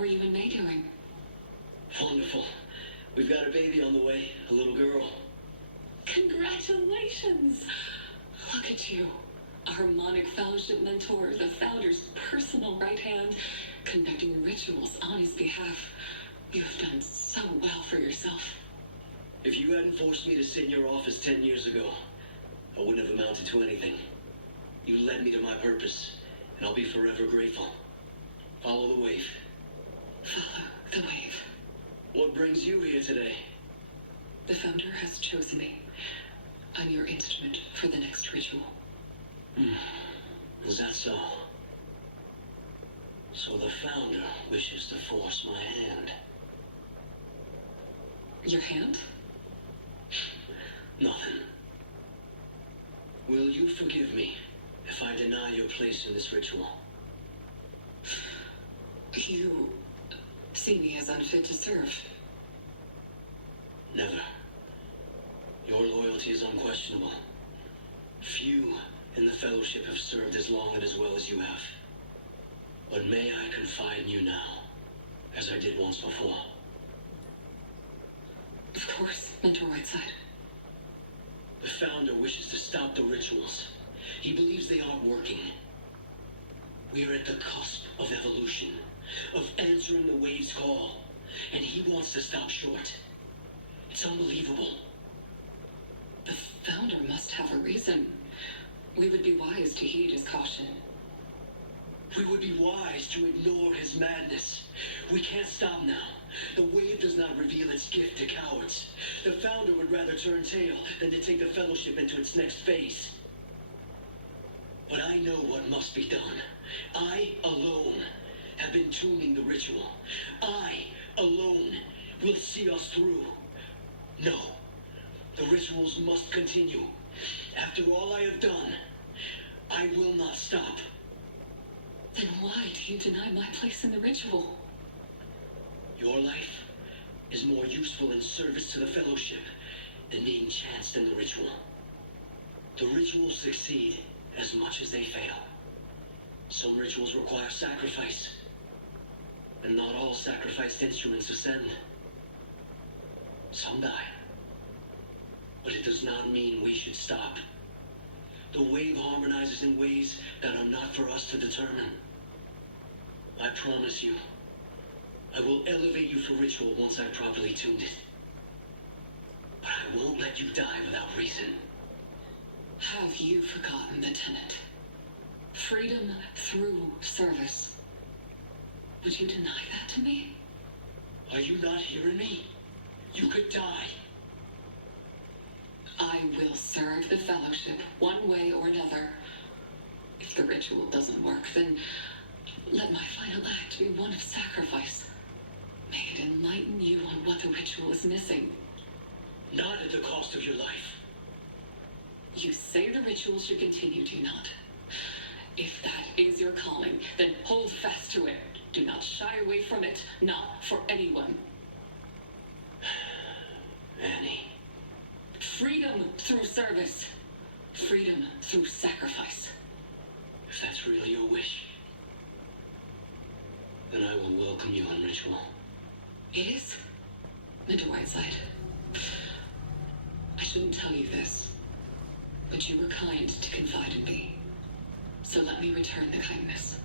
are you and May doing? Wonderful. We've got a baby on the way, a little girl. Congratulations! Look at you. A harmonic fellowship mentor, the founder's personal right hand, conducting rituals on his behalf. You have done so well for yourself. If you hadn't forced me to sit in your office 10 years ago, I wouldn't have amounted to anything. You led me to my purpose, and I'll be forever grateful. Follow the wave. Follow the wave. What brings you here today? The founder has chosen me. I'm your instrument for the next ritual. Is that so? So the founder wishes to force my hand. Your hand? Nothing. Will you forgive me if I deny your place in this ritual? You see me as unfit to serve. Never. Your loyalty is unquestionable. Few in the Fellowship have served as long and as well as you have. But may I confide in you now, as I did once before? Of course, Mentor Whiteside. The founder wishes to stop the rituals. He believes they aren't working. We're at the cusp of evolution, of answering the wave's call, and he wants to stop short. It's unbelievable. The founder must have a reason. We would be wise to heed his caution. We would be wise to ignore his madness. We can't stop now. The wave does not reveal its gift to cowards. The founder would rather turn tail than to take the Fellowship into its next phase. But I know what must be done. I alone have been tuning the ritual. I alone will see us through. No, the rituals must continue. After all I have done, I will not stop. Then why do you deny my place in the ritual? Your life is more useful in service to the Fellowship than being chanced in the ritual. The rituals succeed as much as they fail. Some rituals require sacrifice, and not all sacrificed instruments ascend. Some die. But it does not mean we should stop. The wave harmonizes in ways that are not for us to determine. I promise you, I will elevate you for ritual once I've properly tuned it. But I won't let you die without reason. Have you forgotten the tenet? Freedom through service. Would you deny that to me? Are you not hearing me? You could die. I will serve the Fellowship one way or another. If the ritual doesn't work, then let my final act be one of sacrifice. May it enlighten you on what the ritual is missing. Not at the cost of your life. You say the ritual should continue, do you not? If that is your calling, then hold fast to it. Do not shy away from it, not for anyone. Annie. Freedom through service. Freedom through sacrifice. If that's really your wish, then I will welcome you in ritual. It is? Mentor Whiteside. I shouldn't tell you this, but you were kind to confide in me. So let me return the kindness.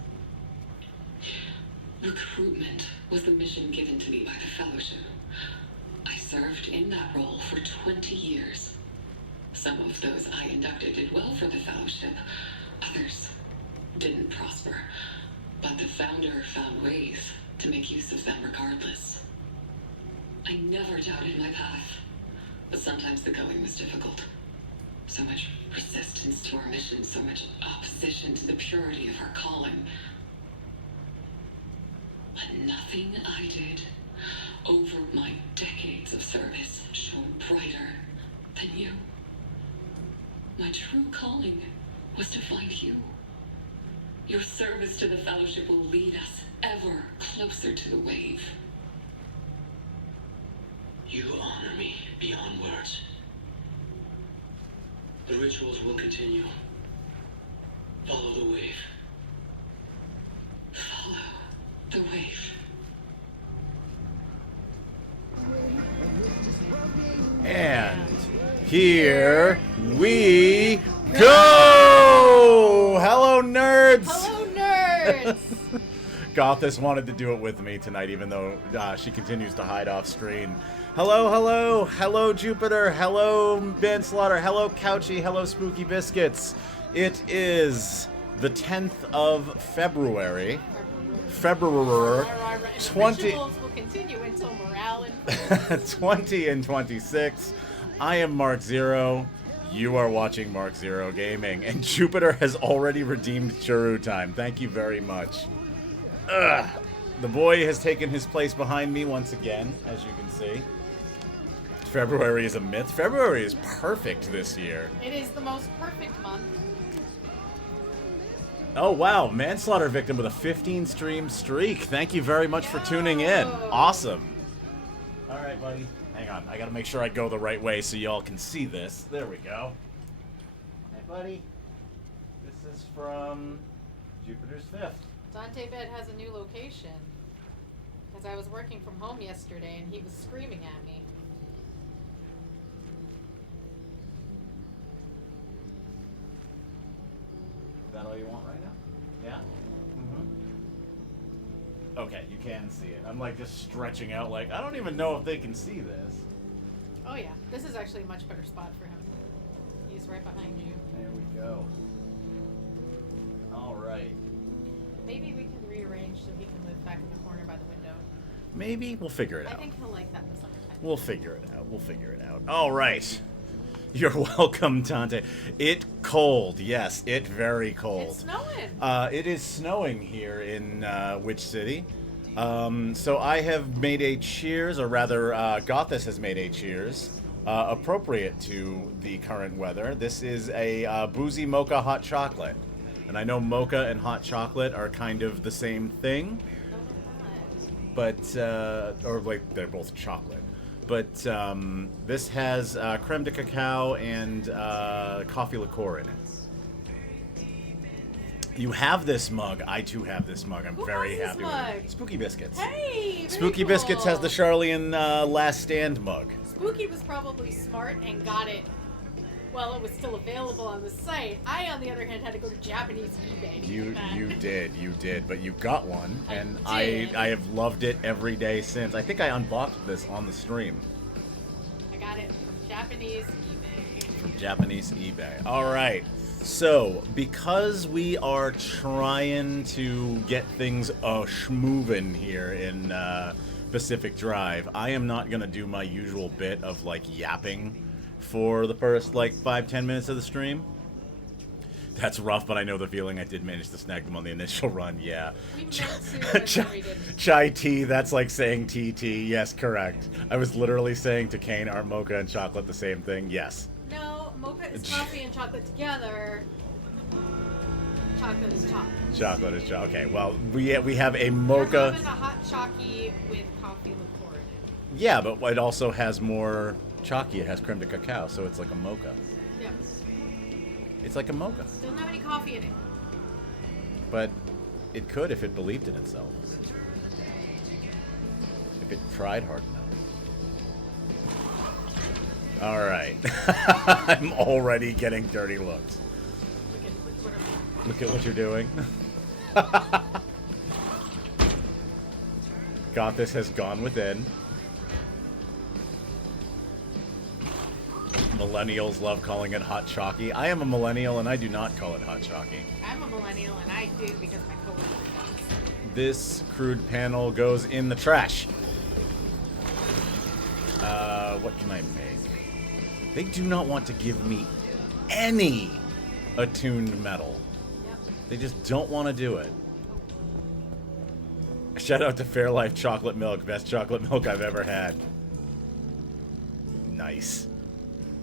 Recruitment was the mission given to me by the Fellowship. I served in that role for 20 years. Some of those I inducted did well for the Fellowship. Others didn't prosper. But the founder found ways to make use of them regardless. I never doubted my path. But sometimes the going was difficult. So much resistance to our mission, so much opposition to the purity of our calling. But nothing I did over my decades of service shone brighter than you. My true calling was to find you. Your service to the Fellowship will lead us ever closer to the wave. You honor me beyond words. The rituals will continue. Follow the wave. Follow the wave. And here we go! Hello, nerds! Hello, nerds! Gothis wanted to do it with me tonight, even though she continues to hide off screen. Hello, hello, hello, Jupiter, hello, Ben Slaughter, hello, Couchy, hello, Spooky Biscuits. It is the 10th of February. February 20. Rituals will continue until morale improves. 20 and 26. I am Mark Zero. You are watching Mark Zero Gaming, and Jupiter has already redeemed Churu time. Thank you very much. Ugh. The boy has taken his place behind me once again, as you can see. February is a myth. February is perfect this year. It is the most perfect month. Oh, wow. Manslaughter victim with a 15-stream streak. Thank you very much for tuning in. Awesome. All right, buddy. Hang on. I got to make sure I go the right way so y'all can see this. There we go. Hey, buddy. This is from Jupiter's 5th. Dante Bed has a new location. Because I was working from home yesterday and he was screaming at me. Is that all you want right now? Yeah? Mm-hmm. Okay, you can see it. I'm like just stretching out like, I don't even know if they can see this. Oh yeah, this is actually a much better spot for him. He's right behind you. There we go. All right. Maybe we can rearrange so he can live back in the corner by the window. Maybe we'll figure it I out. think he'll like that in the summertime. We'll figure it out. We'll figure it out. All right. You're welcome, Dante. It cold. Yes, it very cold. It's snowing. It is snowing here in which city? So I have made a cheers, or rather, Gothis has made a cheers appropriate to the current weather. This is a boozy mocha hot chocolate. And I know mocha and hot chocolate are kind of the same thing, but, or like they're both chocolate. But this has creme de cacao and coffee liqueur in it. You have this mug. I too have this mug. I'm very happy with it. Spooky Biscuits. Hey, very Spooky cool. Biscuits has the Charlene Last Stand mug. Spooky was probably smart and got it while it was still available on the site. I, on the other hand, had to go to Japanese eBay. to You get that. you did, but you got one, I and did. I have loved it every day since. I think I unboxed this on the stream. I got it from Japanese eBay. From Japanese eBay. All right. So, because we are trying to get things schmovin' here in Pacific Drive, I am not going to do my usual bit of, like, yapping for the first, like, 5-10 minutes of the stream. That's rough, but I know the feeling. I did manage to snag them on the initial run, yeah. We meant to, but then we didn't. Chai tea, that's like saying TT. Yes, correct. I was literally saying to Kane, are mocha and chocolate the same thing? Yes. No, mocha is coffee and chocolate together. Chocolate is chocolate. Chocolate is chocolate. Okay, well, we have a You're mocha. having a hot chalky with coffee liqueur in it. Yeah, but it also has more chalky. It has creme de cacao, so it's like a mocha. Yeah. It's like a mocha. Doesn't have any coffee in it. But it could if it believed in itself. If it tried hard enough. All right. I'm already getting dirty looks. Look at what you're doing. Gothis has gone within. Millennials love calling it hot chalky. I am a millennial and I do not call it hot chalky. I'm a millennial and I do because my coworker does. This crude panel goes in the trash. What can I make? They do not want to give me any attuned metal. Yep. They just don't want to do it. Shout out to Fairlife Chocolate Milk. Best chocolate milk I've ever had. Nice.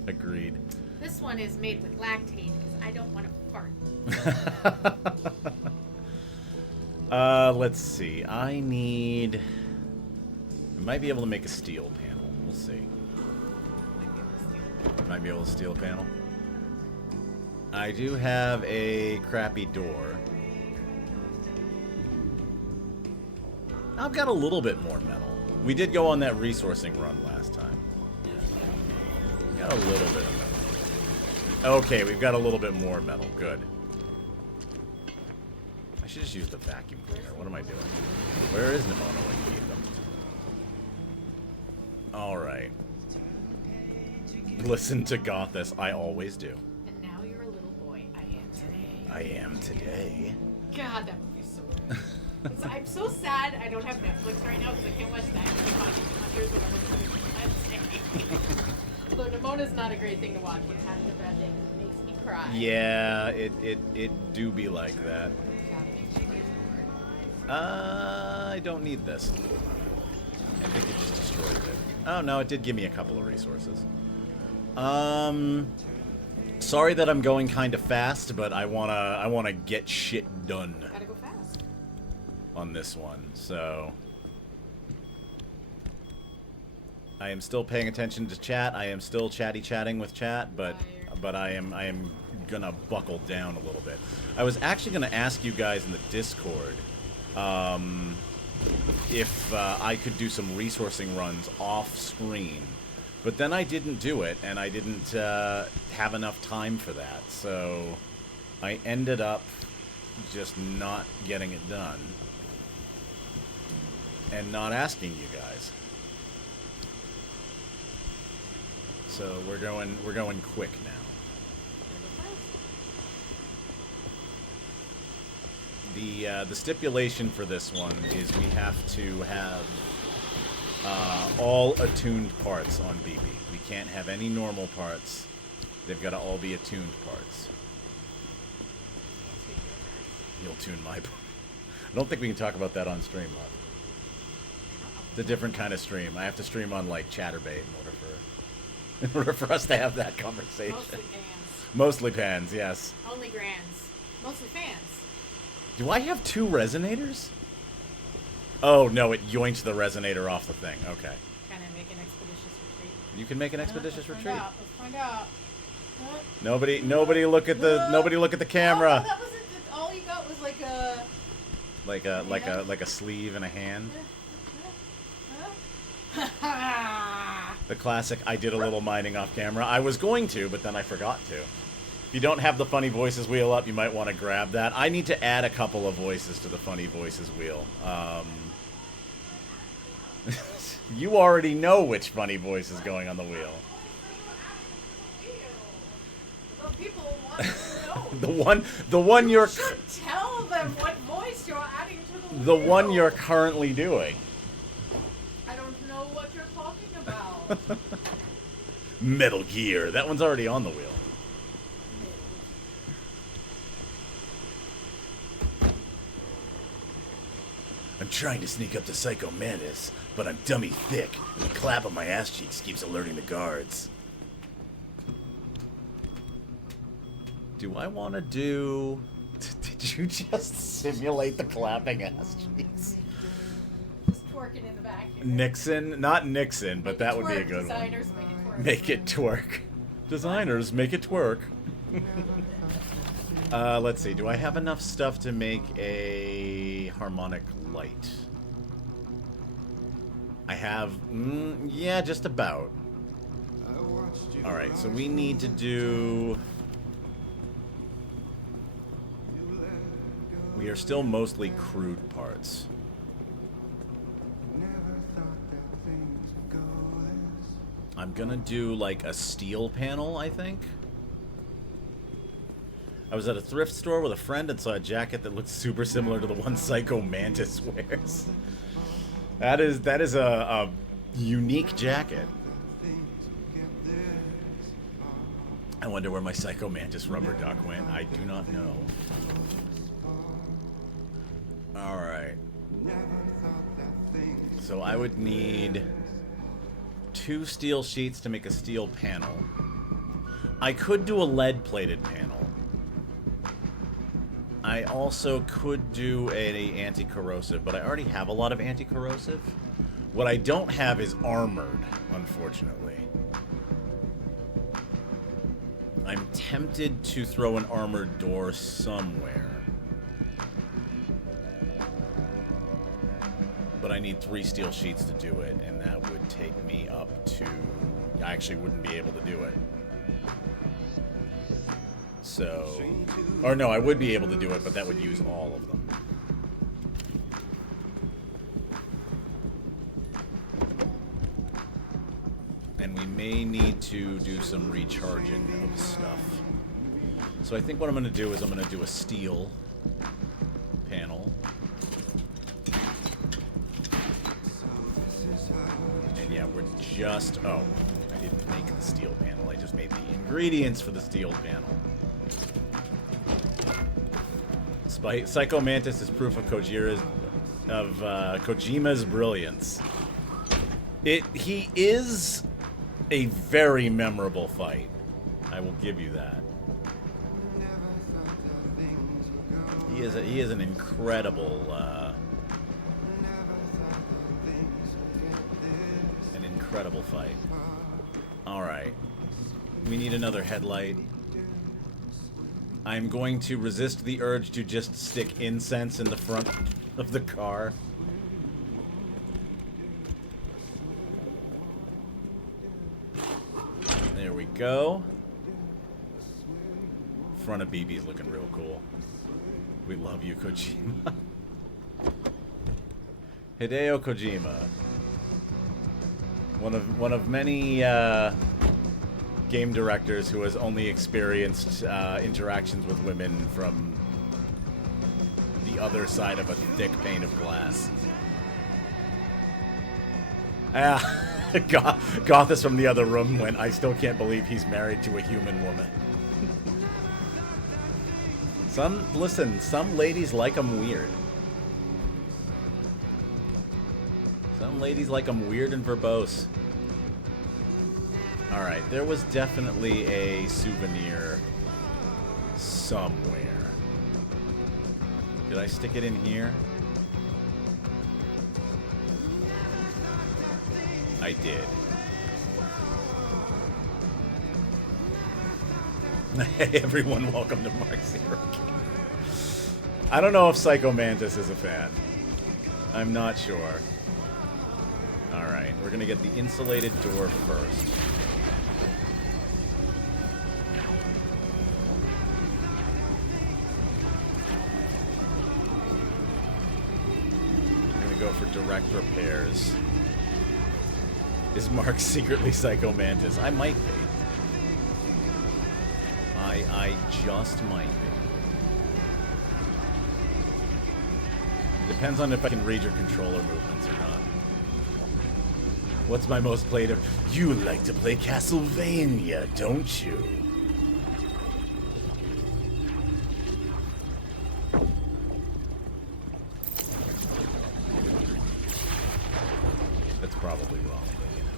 Agreed. This one is made with lactate because I don't want to fart. Let's see. I might be able to make a steel panel. We'll see. Might be able to steal a panel. I do have a crappy door. I've got a little bit more metal. We did go on that resourcing run last time. Got a little bit of metal. Okay, we've got a little bit more metal. Good. I should just use the vacuum cleaner. What am I doing? Where is Nimona when you need them? Alright. Listen to Gothis. I always do. And now you're a little boy. I am today. I am today. God, that movie's so good. I'm so sad I don't have Netflix right now because I can't watch that. Hunters or whatever. Although Nimona's not a great thing to watch. It has a bad thing. It makes me cry. Yeah, it do be like that. God, it makes me crazy. I don't need this. I think it just destroyed it. Oh no, it did give me a couple of resources. Sorry that I'm going kind of fast, but I wanna get shit done Gotta go fast. on this one. So I am still paying attention to chat. I am still chatting with chat, but I am gonna buckle down a little bit. I was actually gonna ask you guys in the Discord if I could do some resourcing runs off screen. But then I didn't do it, and I didn't have enough time for that, so I ended up just not getting it done and not asking you guys. So we're going quick now. The stipulation for this one is we have to have all attuned parts on BB. We can't have any normal parts. They've got to all be attuned parts. You'll tune my... I don't think we can talk about that on stream, Love. It's a different kind of stream. I have to stream on, like, Chatterbait in order for us to have that conversation. Mostly fans. Mostly pans, yes. Only grands. Mostly fans. Do I have 2 resonators? Oh, no, it yoinks the resonator off the thing. Okay. Can I make an expeditious retreat? You can make an expeditious retreat. Let's find out. Nobody look at the camera. Oh, that was it. All you got was like a Like a sleeve and a hand. The classic I did a little mining off camera. I was going to, but then I forgot to. If you don't have the funny voices wheel up, you might want to grab that. I need to add a couple of voices to the funny voices wheel. You already know which funny voice is going on the wheel. People want to know. the one you're You should tell them what voice you're adding to the the wheel. one you're currently doing. I don't know what you're talking about. Metal Gear. That one's already on the wheel. I'm trying to sneak up to Psycho Mantis, but I'm dummy thick, and the clap on my ass cheeks keeps alerting the guards. Do I want to do... Did you just simulate the clapping ass cheeks? Just twerking in the back here. Nixon? Not Nixon, but that would be a Twerk. good Designers one. make it twerk. Make it twerk. Designers, make it twerk. Let's see. Do I have enough stuff to make a harmonic light? I have... yeah, just about. Alright, so we need to do... We are still mostly crude parts. I'm gonna do like a steel panel, I think. I was at a thrift store with a friend and saw a jacket that looked super similar to the one Psycho Mantis wears. That is a unique jacket. I wonder where my Psycho Mantis rubber duck went. I do not know. Alright. So I would need 2 steel sheets to make a steel panel. I could do a lead-plated panel. I also could do a anti-corrosive, but I already have a lot of anti-corrosive. What I don't have is armored, unfortunately. I'm tempted to throw an armored door somewhere. But I need 3 steel sheets to do it, and that would take me up to I actually wouldn't be able to do it. So, or no, I would be able to do it, but that would use all of them. And we may need to do some recharging of stuff. So I think what I'm going to do is I'm going to do a steel panel. And yeah, we're just... Oh, I didn't make the steel panel. I just made the ingredients for the steel panel. Psycho Mantis is proof of Kojima's brilliance. He is a very memorable fight. I will give you that. He is an incredible fight. All right, we need another headlight. I'm going to resist the urge to just stick incense in the front of the car. There we go. Front of BB's looking real cool. We love you, Kojima. Hideo Kojima. One of many game directors who has only experienced interactions with women from the other side of a thick pane of glass. Goth is from the other room when I still can't believe he's married to a human woman. Some ladies like them weird. Some ladies like them weird and verbose. Alright, there was definitely a souvenir somewhere. Did I stick it in here? I did. Hey everyone, welcome to Mark Zero. I don't know if Psycho Mantis is a fan. I'm not sure. Alright, we're gonna get the insulated door first. I'm gonna go for direct repairs. Is Mark secretly Psycho Mantis? I might be. I just might be. Depends on if I can read your controller movements or not. What's my most played of? You like to play Castlevania, don't you? That's probably wrong, but you know.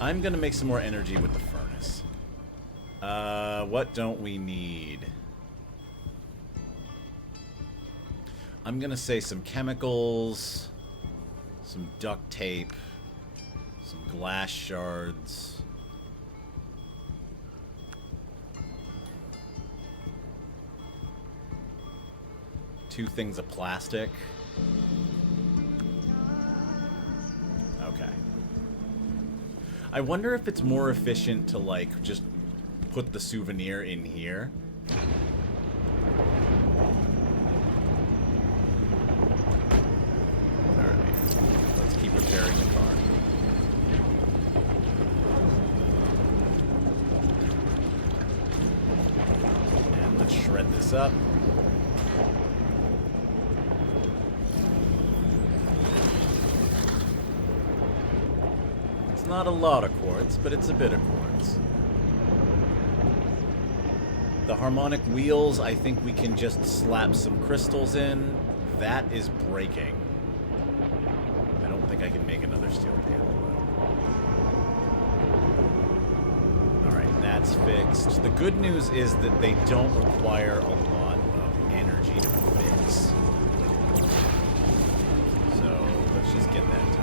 I'm gonna make some more energy with the furnace. What don't we need? I'm gonna say some chemicals, some duct tape, some glass shards. Two things of plastic. Okay. I wonder if it's more efficient to, like, just put the souvenir in here. Alright. Let's keep repairing the car. And let's shred this up. It's not a lot of quartz, but it's a bit of quartz. The harmonic wheels, I think we can just slap some crystals in. That is breaking. I don't think I can make another steel panel, though. Alright, that's fixed. The good news is that they don't require a lot of energy to fix. So, let's just get that done.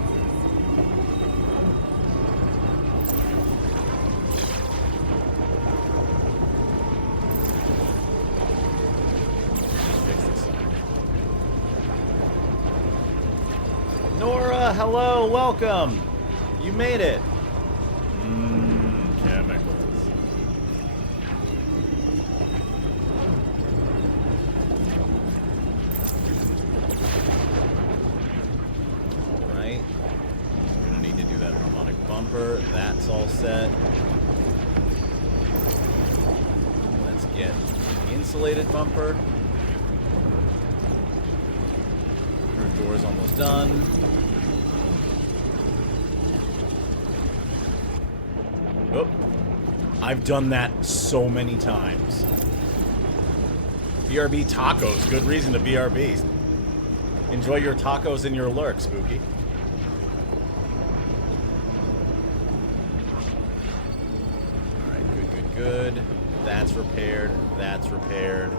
Nora, hello, welcome. You made it. set. Let's get the insulated bumper. Roof door's almost done. Oh, I've done that so many times. BRB tacos, good reason to BRB. Enjoy your tacos and your lurk, Spooky. Alright, good, good, good. That's repaired. That's repaired.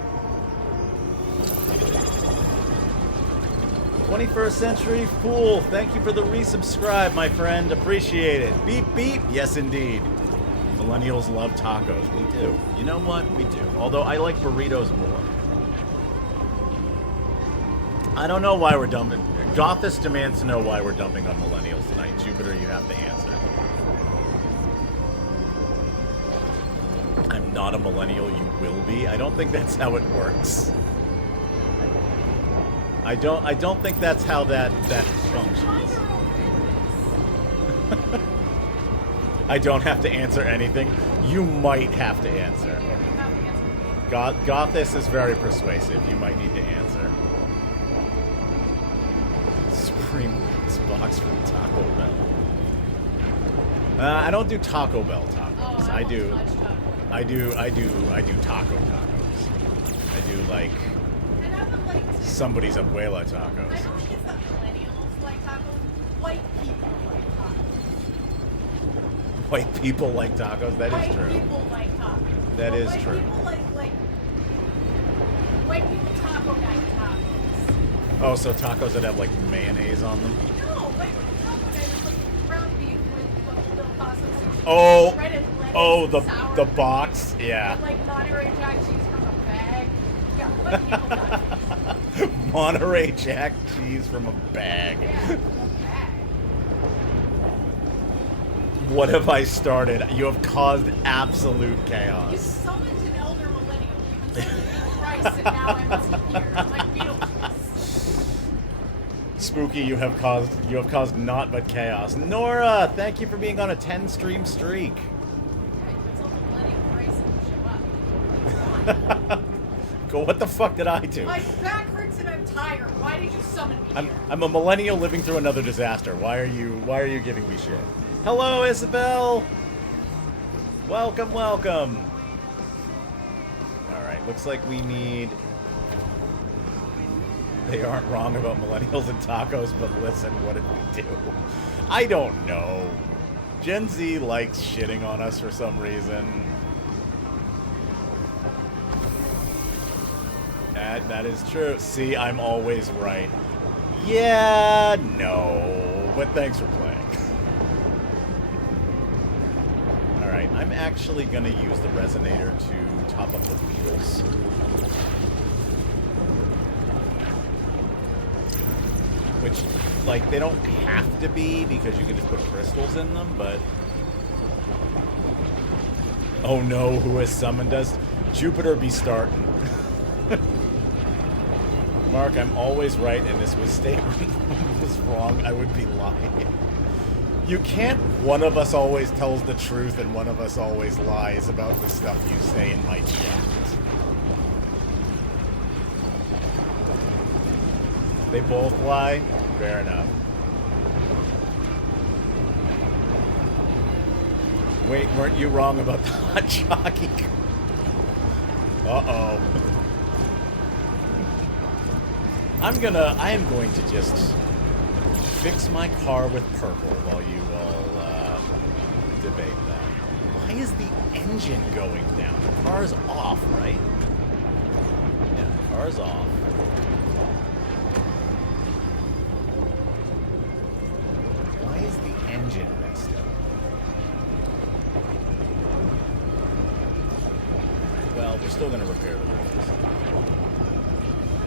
21st Century Fool, thank you for the resubscribe, my friend. Appreciate it. Beep, beep. Yes, indeed. Millennials love tacos. We do. You know what? We do. Although I like burritos more. I don't know why we're dumping. Gothis demands to know why we're dumping on millennials tonight. Jupiter, you have to answer. I'm not a millennial. You will be. I don't think that's how it works. I don't think that's how that functions. I don't have to answer anything. You might have to answer. Gothis is very persuasive. You might need to answer. Supreme box from Taco Bell. I don't do Taco Bell tacos. I do taco tacos. I do like somebody's abuela tacos. I don't think it's that millennials like tacos. White people like tacos. White people like tacos. That is true. White people like tacos. That is white true. People like white people taco night tacos. Oh, so tacos that have like mayonnaise on them? No, white people taco night is like ground beef with little pasta. Oh, Shredded lettuce, oh, sour the cream, box, yeah. And like Monterey Jack cheese from a bag. Yeah, white people tacos. Monterey Jack cheese from a bag. Yeah, from a bag. What have I started? You have caused absolute You chaos. summoned an elder millennial. You considered me Christ, and now I must appear. I'm like Beetlejuice. Spooky, you have caused naught but chaos. Nora, thank you for being on a 10-stream streak. Yeah, you insult the millennial Christ and show up. Go, what the fuck did I do? My back hurts and I'm tired. Why did you summon me here? I'm a millennial living through another disaster. Why are you giving me shit? Hello, Isabel. Welcome, welcome. All right, looks like we need. They aren't wrong about millennials and tacos, but listen, what did we do? I don't know. Gen Z likes shitting on us for some reason. That is true. See, I'm always right. Yeah, no, but thanks for playing. Alright, I'm actually going to use the resonator to top up the wheels. Which, like, they don't have to be because you can just put crystals in them, but... Oh no, who has summoned us? Jupiter be starting. Mark, I'm always right, and this was statement was wrong. I would be lying. You can't. One of us always tells the truth, and one of us always lies about the stuff you say in my chat. They both lie. Fair enough. Wait, weren't you wrong about the hot jockey? Uh-oh. I am going to just fix my car with purple while you all debate that. Why is the engine going down? The car's off, right? Yeah, the car's off. Why is the engine messed up? Well, we're still going to repair the wheels.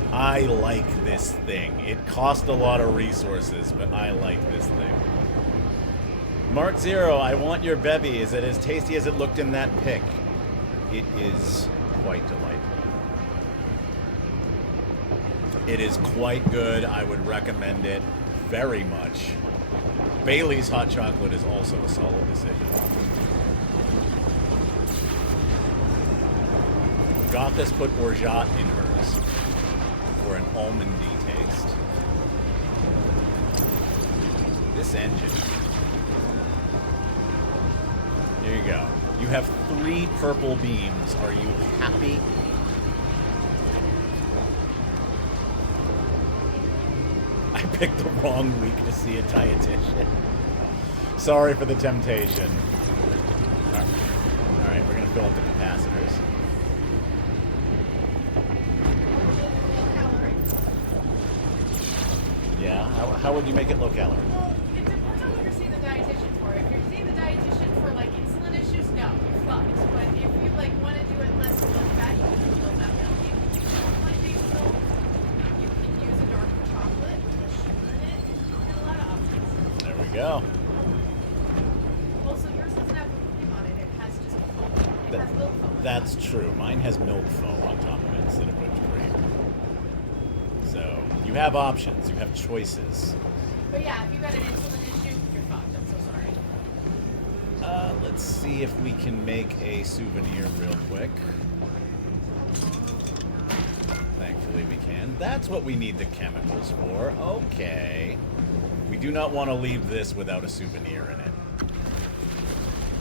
I like this thing. It cost a lot of resources, but I like this thing. Mark Zero, I want your bevy. Is it as tasty as it looked in that pic? It is quite delightful. It is quite good. I would recommend it very much. Bailey's hot chocolate is also a solid decision. Gothis put orgeat in hers for an almondy taste. This engine. There you go. You have 3 purple beams. Are you happy? I picked the wrong week to see a dietitian. Sorry for the temptation. Alright, we're gonna fill up the capacitors. Yeah? How would you make it low calorie? Well, it depends on what you're seeing the dietitian for. If you're seeing the dietitian for like insulin issues, no, you're fucked. But if you like want to do it less low fat, you can do low fat milk. You can use plant-based milk. You can use a dark chocolate with sugar in it. And a lot of options. There we go. Also, yours doesn't have whipped cream on it. It has just foam. It has milk foam. That's true. Mine has milk foam on top of it instead of whipped cream. So, you have options. You have choices. But yeah, if you got an insulin issue, you're fucked. I'm so sorry. Let's see if we can make a souvenir real quick. Thankfully we can. That's what we need the chemicals for. Okay. We do not want to leave this without a souvenir in it.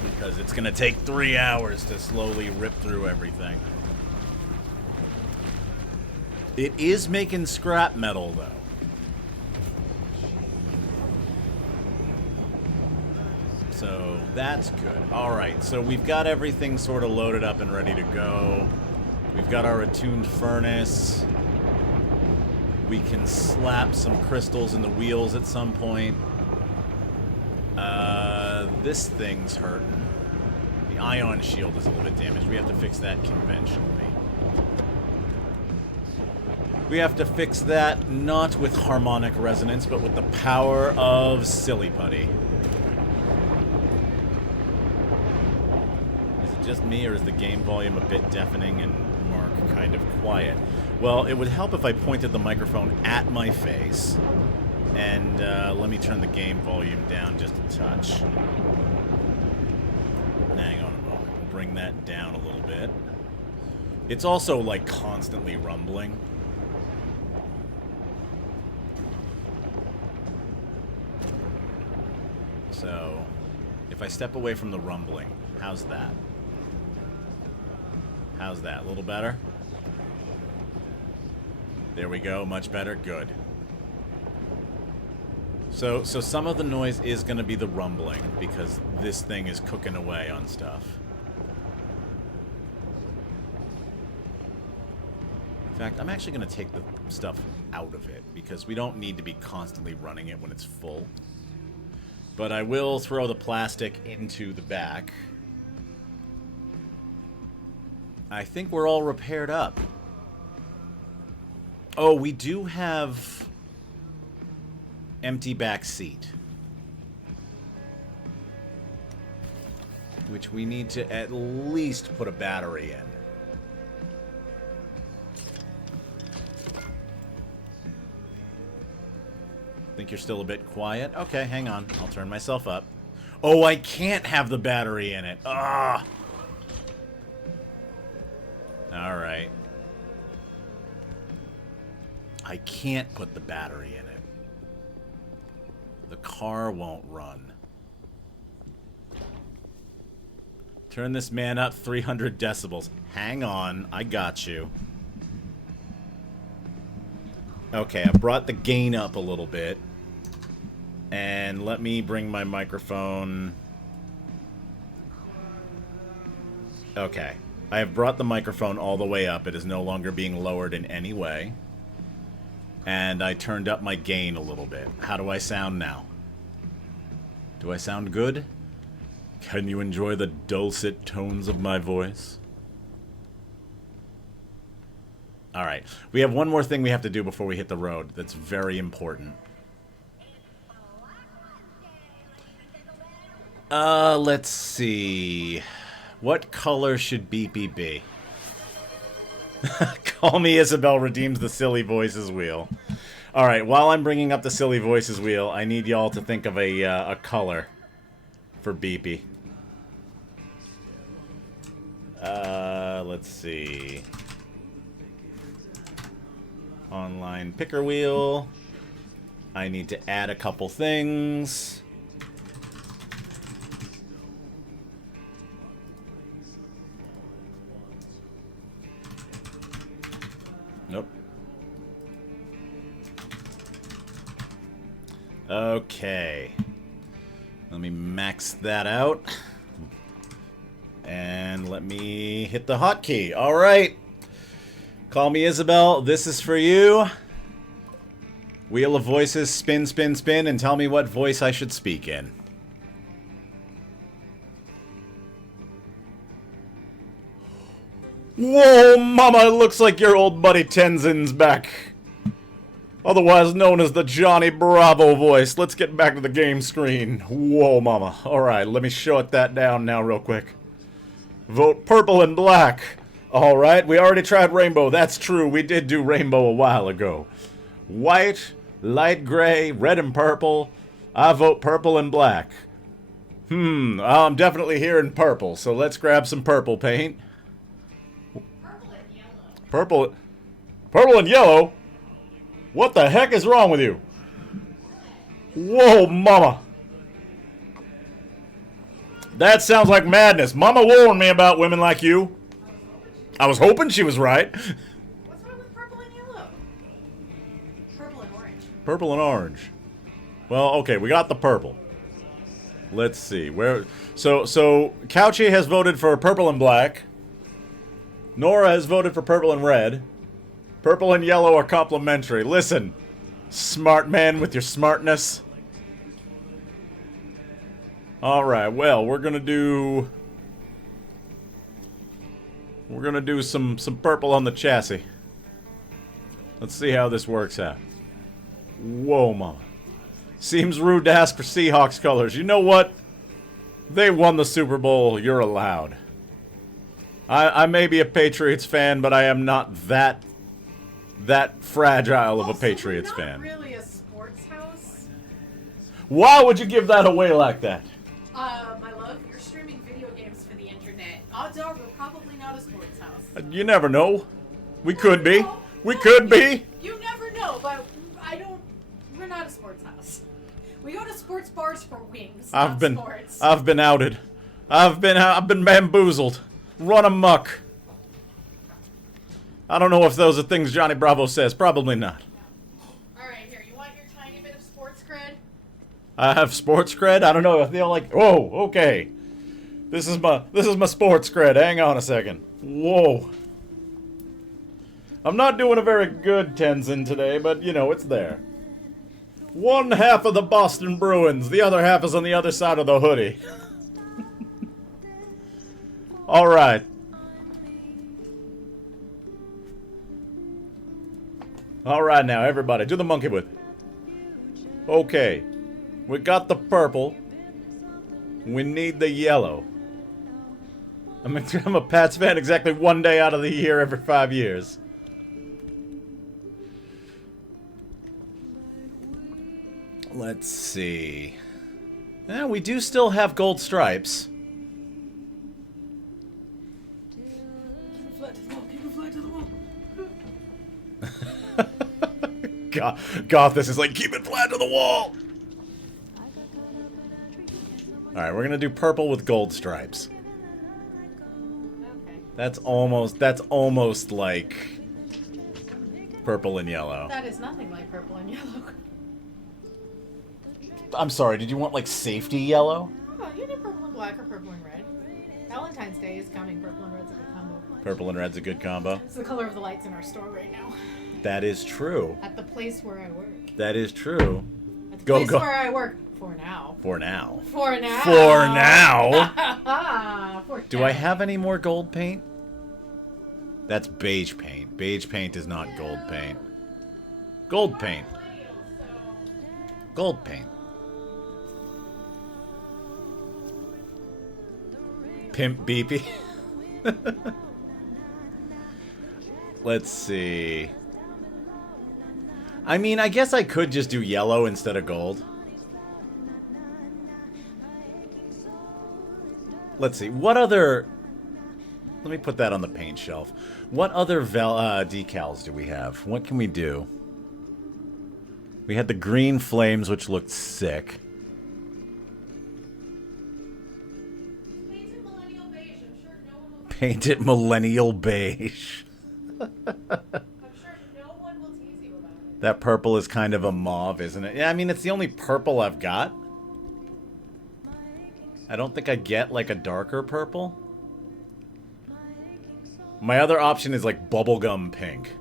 Because it's going to take 3 hours to slowly rip through everything. It is making scrap metal, though. So, that's good. Alright, so we've got everything sort of loaded up and ready to go. We've got our attuned furnace. We can slap some crystals in the wheels at some point. This thing's hurting. The ion shield is a little bit damaged. We have to fix that conventionally. We have to fix that not with harmonic resonance, but with the power of silly putty. Is it just me, or is the game volume a bit deafening and Mark kind of quiet? Well, it would help if I pointed the microphone at my face. And let me turn the game volume down just a touch. Hang on a moment. We'll bring that down a little bit. It's also, like, constantly rumbling. So, if I step away from the rumbling, how's that? How's that? A little better? There we go. Much better. Good. So some of the noise is going to be the rumbling, because this thing is cooking away on stuff. In fact, I'm actually going to take the stuff out of it, because we don't need to be constantly running it when it's full. But I will throw the plastic into the back. I think we're all repaired up. Oh, we do have empty back seat, which we need to at least put a battery in. Think you're still a bit quiet? Okay, hang on. I'll turn myself up. Oh, I can't have the battery in it. Ah. All right. I can't put the battery in it. The car won't run. Turn this man up 300 decibels. Hang on, I got you. Okay, I brought the gain up a little bit. And let me bring my microphone. Okay. I have brought the microphone all the way up. It is no longer being lowered in any way. And I turned up my gain a little bit. How do I sound now? Do I sound good? Can you enjoy the dulcet tones of my voice? Alright. We have one more thing we have to do before we hit the road that's very important. Let's see. What color should Beepy be? Call me Isabel redeems the Silly Voices wheel. Alright, while I'm bringing up the Silly Voices wheel, I need y'all to think of a color for Beepy. Let's see. online picker wheel. I need to add a couple things. Nope. Okay. Let me max that out. And let me hit the hotkey. All right. Call me Isabel. This is for you. Wheel of Voices, spin, spin, spin, and tell me what voice I should speak in. Whoa, mama, it looks like your old buddy Tenzin's back. Otherwise known as the Johnny Bravo voice. Let's get back to the game screen. Whoa, mama. Alright, let me shut that down now real quick. Vote purple and black. Alright, we already tried rainbow. That's true, we did do rainbow a while ago. White, light gray, red and purple. I vote purple and black. I'm definitely hearing purple, so let's grab some purple paint. Purple and yellow. Purple and yellow? What the heck is wrong with you? Whoa, mama. That sounds like madness. Mama warned me about women like you. I was hoping she was right. What's wrong with purple and yellow? Purple and orange. Purple and orange. Well, okay, we got the purple. Let's see. So Couchy has voted for purple and black. Nora has voted for purple and red. Purple and yellow are complimentary. Listen, smart man with your smartness. Alright, well, we're gonna do some purple on the chassis. Let's see how this works out. Whoa, mama. Seems rude to ask for Seahawks colors. You know what? They won the Super Bowl. You're allowed. I may be a Patriots fan, but I am not that fragile of a Patriots fan. We're not really a sports house. Why would you give that away like that? My love, you're streaming video games for the internet. Odds are we're probably not a sports house. You never know. We could be. We could be. You never know, but we're not a sports house. We go to sports bars for wings. I've been sports. outed. I've been bamboozled. Run amok. I don't know if those are things Johnny Bravo says. Probably not. Alright, here, you want your tiny bit of sports cred? I have sports cred? I don't know. I feel like... Whoa, okay. This is my sports cred. Hang on a second. Whoa. I'm not doing a very good Tenzin today, but, you know, it's there. One half of the Boston Bruins. The other half is on the other side of the hoodie. Alright. Alright now, everybody. Do the monkey whip. Okay. We got the purple. We need the yellow. I'm a Pats fan exactly one day out of the year every 5 years. Let's see. Yeah, we do still have gold stripes. God, this is like, keep it flat to the wall! Alright, we're gonna do purple with gold stripes. Okay. That's almost like purple and yellow. That is nothing like purple and yellow. I'm sorry, did you want like safety yellow? Oh, you did purple and black or purple and red. Valentine's Day is coming. Purple and red's a good combo. Purple and red's a good combo. It's the color of the lights in our store right now. That is true. At the place where I work. That is true. At the Go, place go. where I work for now. For now. For now. For now? For Do I have any more gold paint? That's beige paint. Beige paint is not gold paint. Gold paint. Gold paint. Pimp Beepy. Let's see. I mean, I guess I could just do yellow instead of gold. Let's see. What other Let me put that on the paint shelf. What other decals do we have? What can we do? We had the green flames, which looked sick. Paint it millennial beige. I'm sure no one will. Paint it millennial beige. I'm sure no one will tease you about it. That purple is kind of a mauve, isn't it? Yeah, I mean, it's the only purple I've got. I don't think I get, like, a darker purple. My other option is, like, bubblegum pink.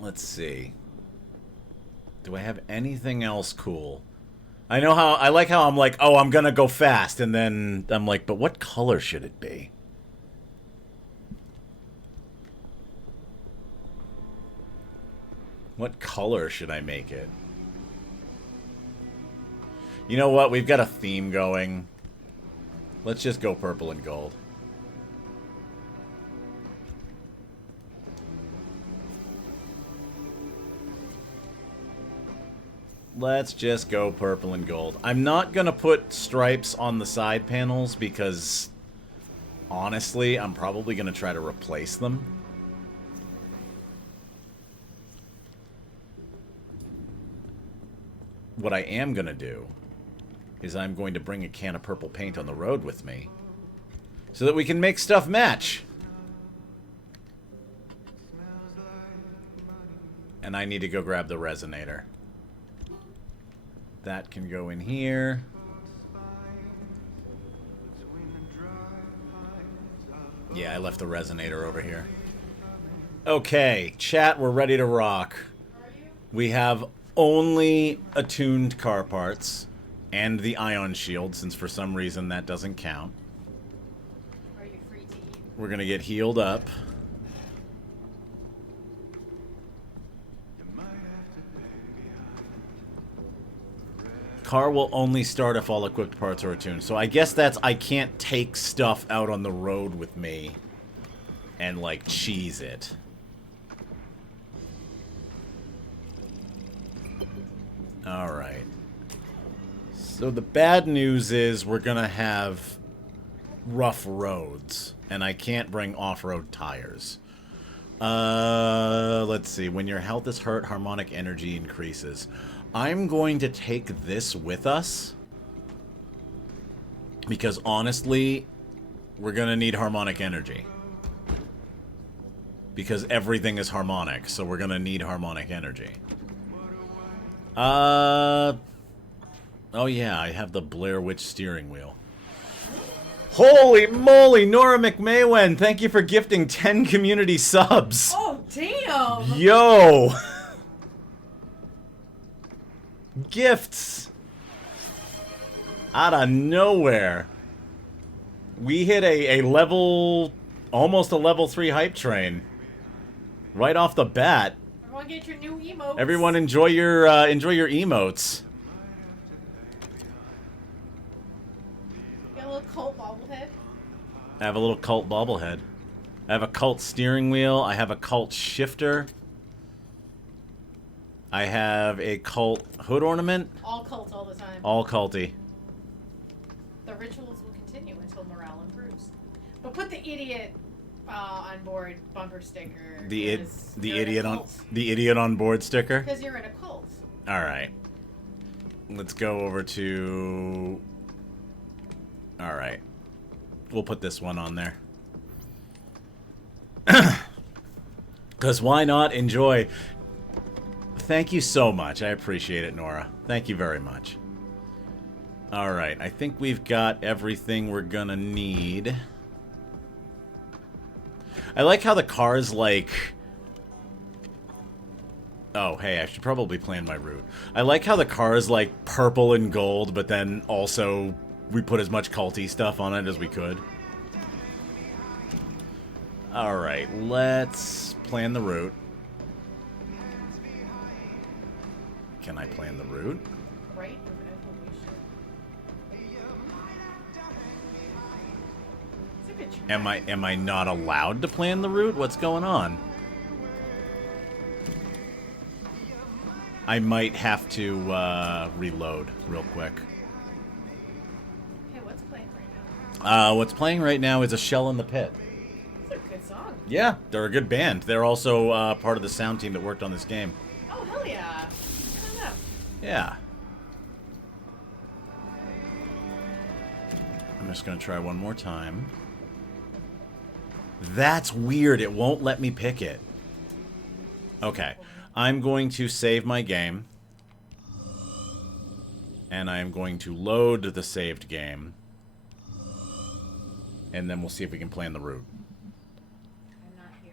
Let's see. Do I have anything else cool? I know how, I like how I'm like, oh, I'm gonna go fast, and then I'm like, but what color should it be? What color should I make it? You know what? We've got a theme going. Let's just go purple and gold. Let's just go purple and gold. I'm not gonna put stripes on the side panels because, honestly, I'm probably gonna try to replace them. What I am gonna do is I'm going to bring a can of purple paint on the road with me so that we can make stuff match. And I need to go grab the resonator. That can go in here. Yeah, I left the resonator over here. Okay, chat, we're ready to rock. We have only attuned car parts and the ion shield, since for some reason that doesn't count. Are you free to eat? We're gonna get healed up. Car will only start if all equipped parts are attuned. So I guess that's, I can't take stuff out on the road with me and, like, cheese it. Alright. So the bad news is we're gonna have rough roads, and I can't bring off-road tires. Let's see. When your health is hurt, harmonic energy increases. I'm going to take this with us because, honestly, we're going to need harmonic energy. Because everything is harmonic, so we're going to need harmonic energy. Oh yeah, I have the Blair Witch steering wheel. Holy moly, Nora McMahon, thank you for gifting 10 community subs. Oh, damn! Yo! Gifts! Out of nowhere. We hit a level, almost a level 3 hype train. Right off the bat. Everyone get your new emotes. Everyone enjoy your emotes. Got a little cult bobblehead. I have a little cult bobblehead. I have a cult steering wheel. I have a cult shifter. I have a cult hood ornament. All cult all the time. All culty. The rituals will continue until morale improves. But put the idiot on board bumper sticker. The idiot on on board sticker. Because you're in a cult. All right. Let's go over to. All right. We'll put this one on there. Because why not enjoy? Thank you so much. I appreciate it, Nora. Thank you very much. All right. I think we've got everything we're gonna need. I like how the car's like... Oh, hey, I should probably plan my route. I like how the car is like purple and gold, but then also we put as much culty stuff on it as we could. Alright, let's plan the route. Can I plan the route? Right? Am I not allowed to plan the route? What's going on? I might have to reload real quick. Hey, what's playing right now? What's playing right now is A Shell in the Pit. These are good songs. Yeah, they're a good band. They're also part of the sound team that worked on this game. Oh, hell yeah. Good on them. Yeah. I'm just going to try one more time. That's weird. It won't let me pick it. Okay. I'm going to save my game. And I'm going to load the saved game. And then we'll see if we can plan the route. I'm not here.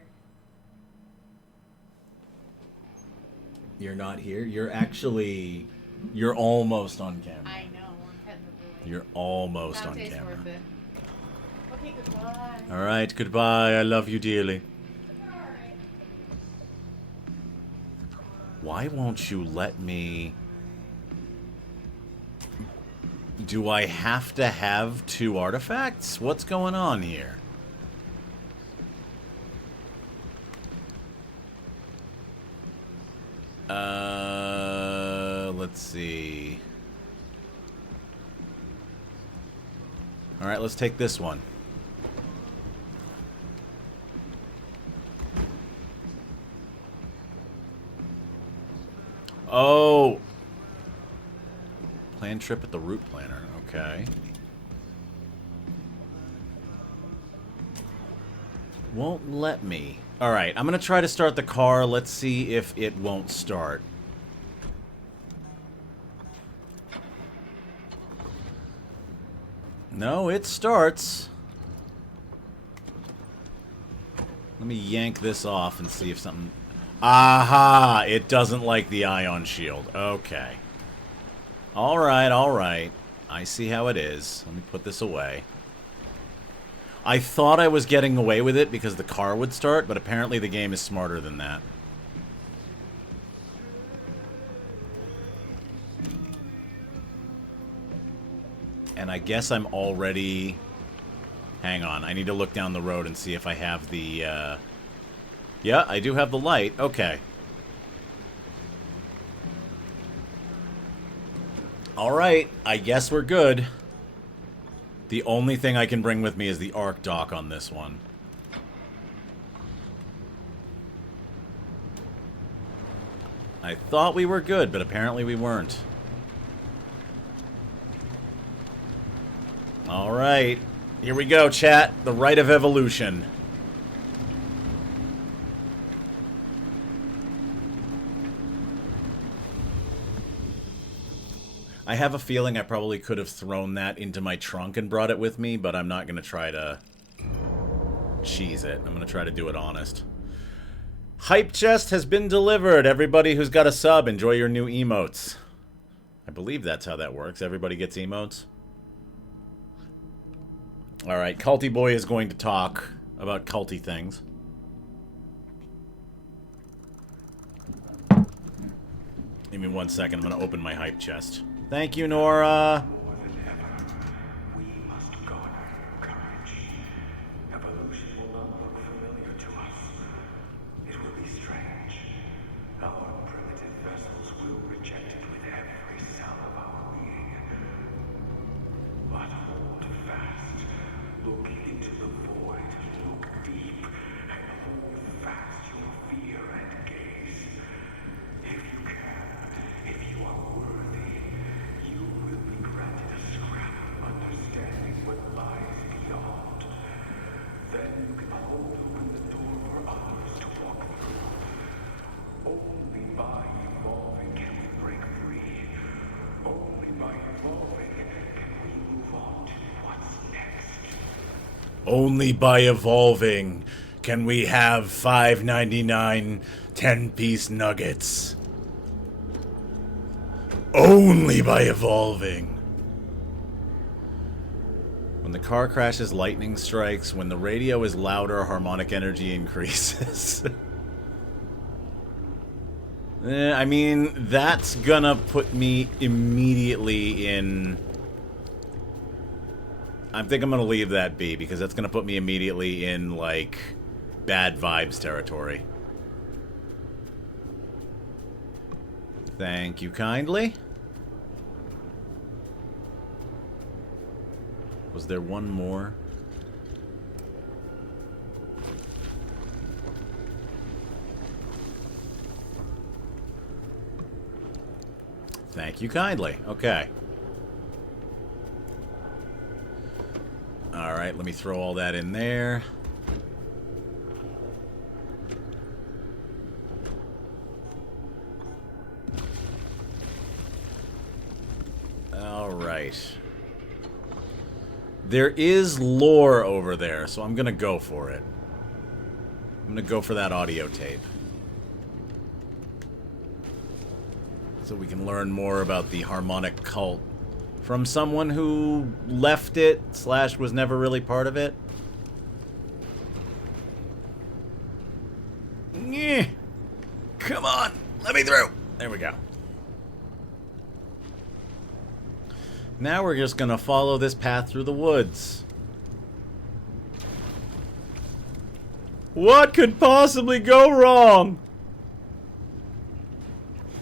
You're not here? You're actually... You're almost on camera. I know. I'm heading the way. You're almost on Dante's camera. worth it. Okay, goodbye. Alright, goodbye. I love you dearly. Alright. Why won't you let me... Do I have to have 2 artifacts? What's going on here? Let's see. Alright, let's take this one. Oh! Plan trip at the route planner. Okay. Won't let me. Alright, I'm gonna try to start the car. Let's see if it won't start. No, it starts. Let me yank this off and see if something... Aha! It doesn't like the ion shield. Okay. Alright, alright. I see how it is. Let me put this away. I thought I was getting away with it because the car would start, but apparently the game is smarter than that. And I guess I'm already... Hang on, I need to look down the road and see if I have the, Yeah, I do have the light. Okay. Alright, I guess we're good. The only thing I can bring with me is the arc dock on this one. I thought we were good, but apparently we weren't. Alright. Here we go, chat. The rite of evolution. I have a feeling I probably could have thrown that into my trunk and brought it with me, but I'm not going to try to cheese it. I'm going to try to do it honest. Hype chest has been delivered. Everybody who's got a sub, enjoy your new emotes. I believe that's how that works. Everybody gets emotes. Alright, Culty Boy is going to talk about culty things. Give me 1 second. I'm going to open my hype chest. Thank you, Nora. More than ever, we must garner courage. Evolution will not look familiar to us. It will be strange. Our primitive vessels will reject it with every cell of our being. But hold fast. Look into the void. Look deep. And hold fast your fear and gaze. If you can, if you are worthy, you will be granted a scrap of understanding what lies beyond. Then you can hold open the door for others to walk through. Only by evolving can we break free. Only by evolving can we move on to what's next. Only by evolving can we have $5.99 10-piece nuggets. Only by evolving. When the car crashes, lightning strikes. When the radio is louder, harmonic energy increases. I mean, that's gonna put me immediately in... I think I'm gonna leave that be, because that's gonna put me immediately in, like, bad vibes territory. Thank you kindly. Was there one more? Thank you kindly. Okay. Alright, let me throw all that in there. Alright. There is lore over there, so I'm gonna go for it. I'm gonna go for that audio tape. So we can learn more about the harmonic cult from someone who left it / was never really part of it. Yeah. Come on, let me through. There we go. Now we're just gonna follow this path through the woods. What could possibly go wrong?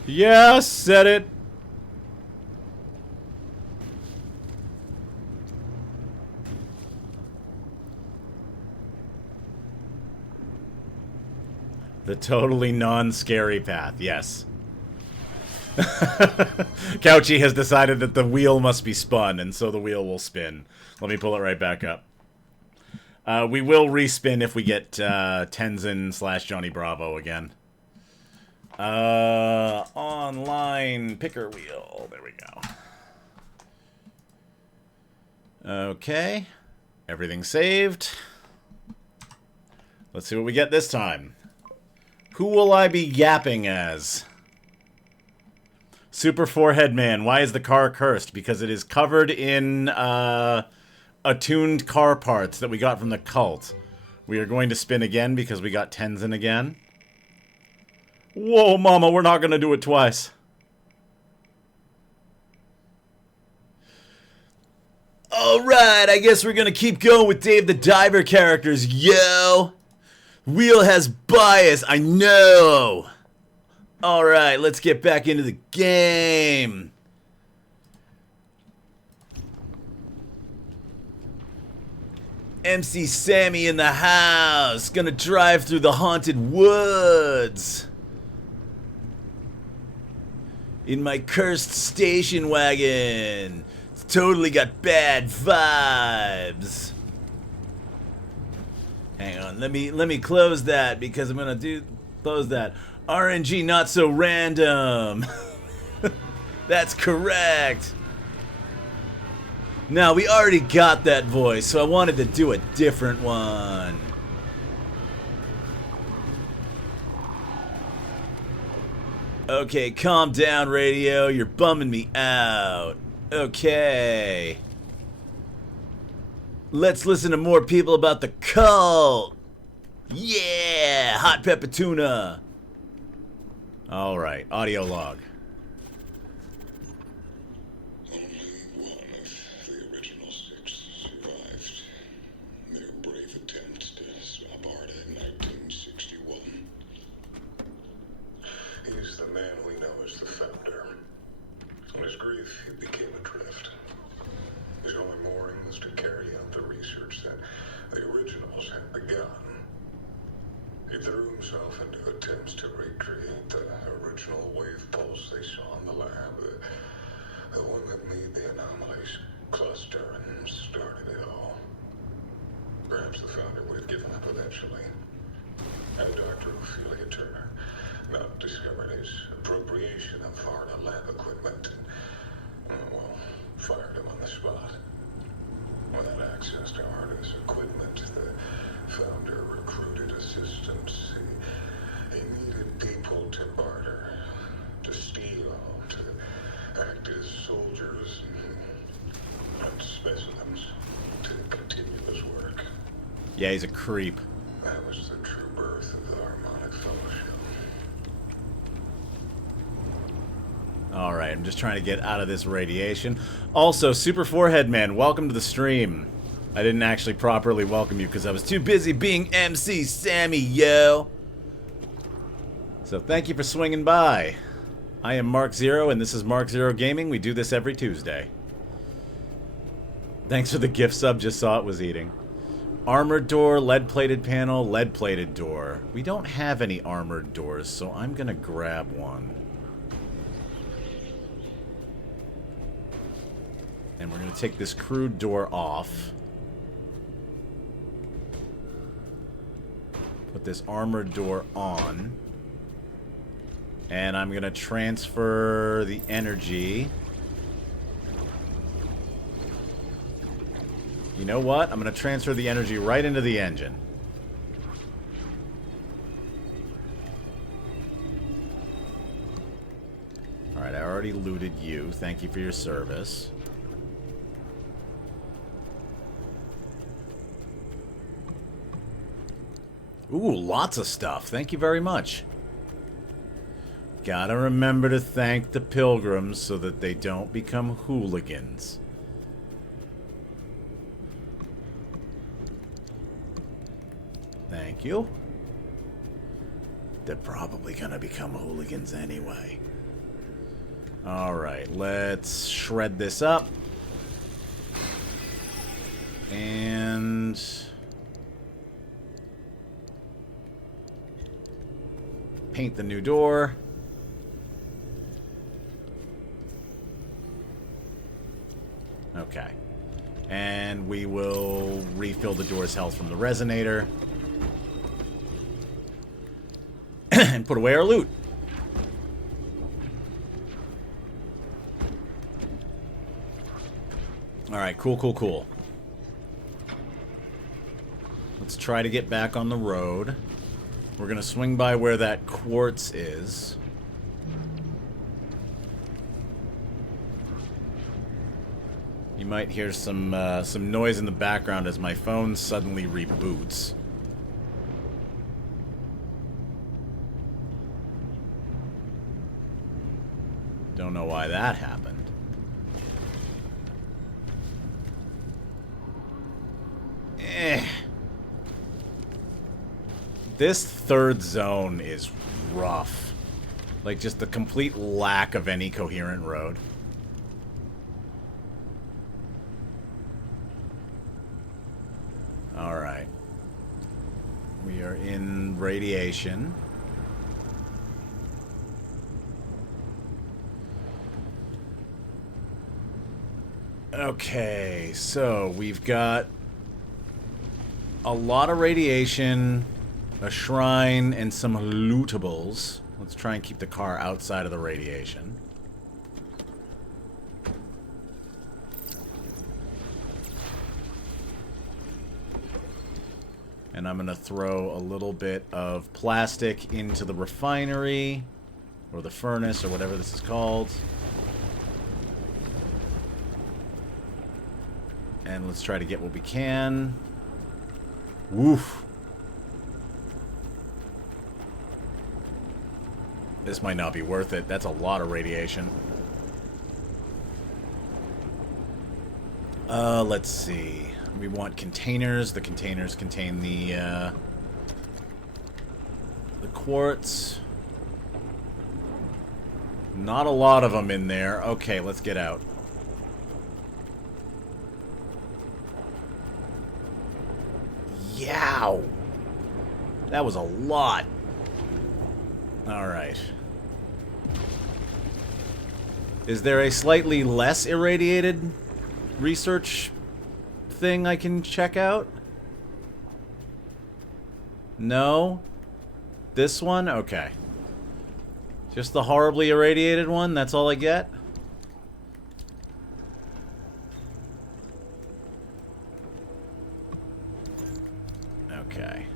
Yeah, said it. The totally non-scary path, yes. Couchy has decided that the wheel must be spun, and so the wheel will spin. Let me pull it right back up. We will respin if we get Tenzin / Johnny Bravo again. Online picker wheel. There we go. Okay. Everything saved. Let's see what we get this time. Who will I be yapping as? Super Forehead Man. Why is the car cursed? Because it is covered in attuned car parts that we got from the cult. We are going to spin again because we got Tenzin again. Whoa, mama, we're not going to do it twice. Alright, I guess we're going to keep going with Dave the Diver characters, yo! Wheel has bias, I know! Alright, let's get back into the game. MC Sammy in the house. Gonna drive through the haunted woods. In my cursed station wagon. It's totally got bad vibes. Hang on, let me close that because I'm gonna close that. RNG not so random. That's correct. Now, we already got that voice, so I wanted to do a different one. Okay, calm down, radio. You're bumming me out. Okay. Let's listen to more people about the cult. Yeah! Hot pepper tuna. Alright, audio log. Only one of the original 6 survived their brave attempt to stop Arda in 1961. He's the man we know as the Founder. On his grief, he became adrift. His only mooring was to carry out the research that the originals had begun. He threw himself into attempts to recreate the original wave pulse they saw in the lab, the one that made the anomalies cluster and started it all. Perhaps the Founder would have given up eventually. And Dr. Ophelia Turner not discovered his appropriation of Varda lab equipment and, well, fired him on the spot. Without access to Arda's equipment, the Founder recruited assistants. He needed people to barter, to steal, to act as soldiers and specimens to continue his work. Yeah, he's a creep. That was the true birth of the Harmonic Fellowship. Alright, I'm just trying to get out of this radiation. Also, Super Forehead Man, welcome to the stream. I didn't actually properly welcome you because I was too busy being MC Sammy, yo. So thank you for swinging by. I am Mark Zero, and this is Mark Zero Gaming. We do this every Tuesday. Thanks for the gift sub. Just saw it was eating. Armored door, lead-plated panel, lead-plated door. We don't have any armored doors, so I'm gonna grab one. And we're gonna take this crude door off. Put this armored door on. And I'm gonna transfer the energy. You know what? I'm gonna transfer the energy right into the engine. Alright, I already looted you. Thank you for your service. Ooh, lots of stuff. Thank you very much. Gotta remember to thank the pilgrims so that they don't become hooligans. Thank you. They're probably gonna become hooligans anyway. Alright, let's shred this up. And... paint the new door. Okay. And we will refill the door's health from the resonator. And put away our loot. Alright, cool, cool, cool. Let's try to get back on the road. We're gonna swing by where that quartz is. You might hear some noise in the background as my phone suddenly reboots. Don't know why that happened. This third zone is rough. Like, just the complete lack of any coherent road. Alright. We are in radiation. Okay, so we've got a lot of radiation, a shrine, and some lootables. Let's try and keep the car outside of the radiation. And I'm going to throw a little bit of plastic into the refinery, or the furnace, or whatever this is called. And let's try to get what we can. Woof. This might not be worth it. That's a lot of radiation. Let's see. We want containers. The containers contain the quartz. Not a lot of them in there. Okay, let's get out. Yow! That was a lot. Alright. Is there a slightly less irradiated research thing I can check out? No? This one? Okay. Just the horribly irradiated one? That's all I get? Okay.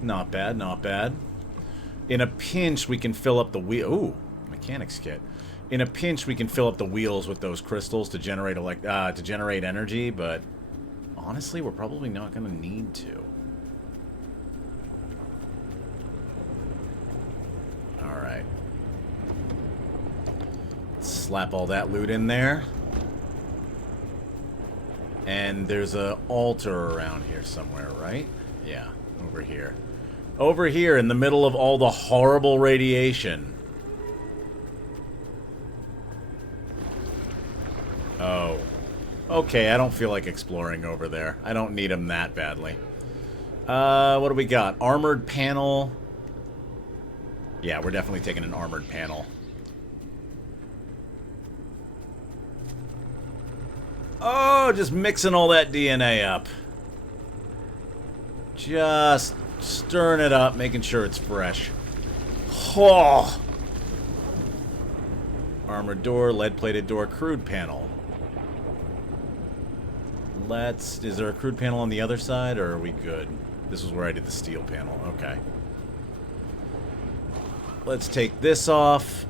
Not bad, not bad. In a pinch, we can fill up the wheel. Ooh, mechanics kit. In a pinch, we can fill up the wheels with those crystals to generate energy, but honestly, we're probably not going to need to. All right. Slap all that loot in there. And there's an altar around here somewhere, right? Yeah, over here. Over here in the middle of all the horrible radiation. Oh. Okay, I don't feel like exploring over there. I don't need them that badly. What do we got? Armored panel. Yeah, we're definitely taking an armored panel. Oh, just mixing all that DNA up. Just stirring it up, making sure it's fresh. Oh. Armored door, lead-plated door, crude panel. Is there a crude panel on the other side, or are we good? This was where I did the steel panel. Okay. Let's take this off.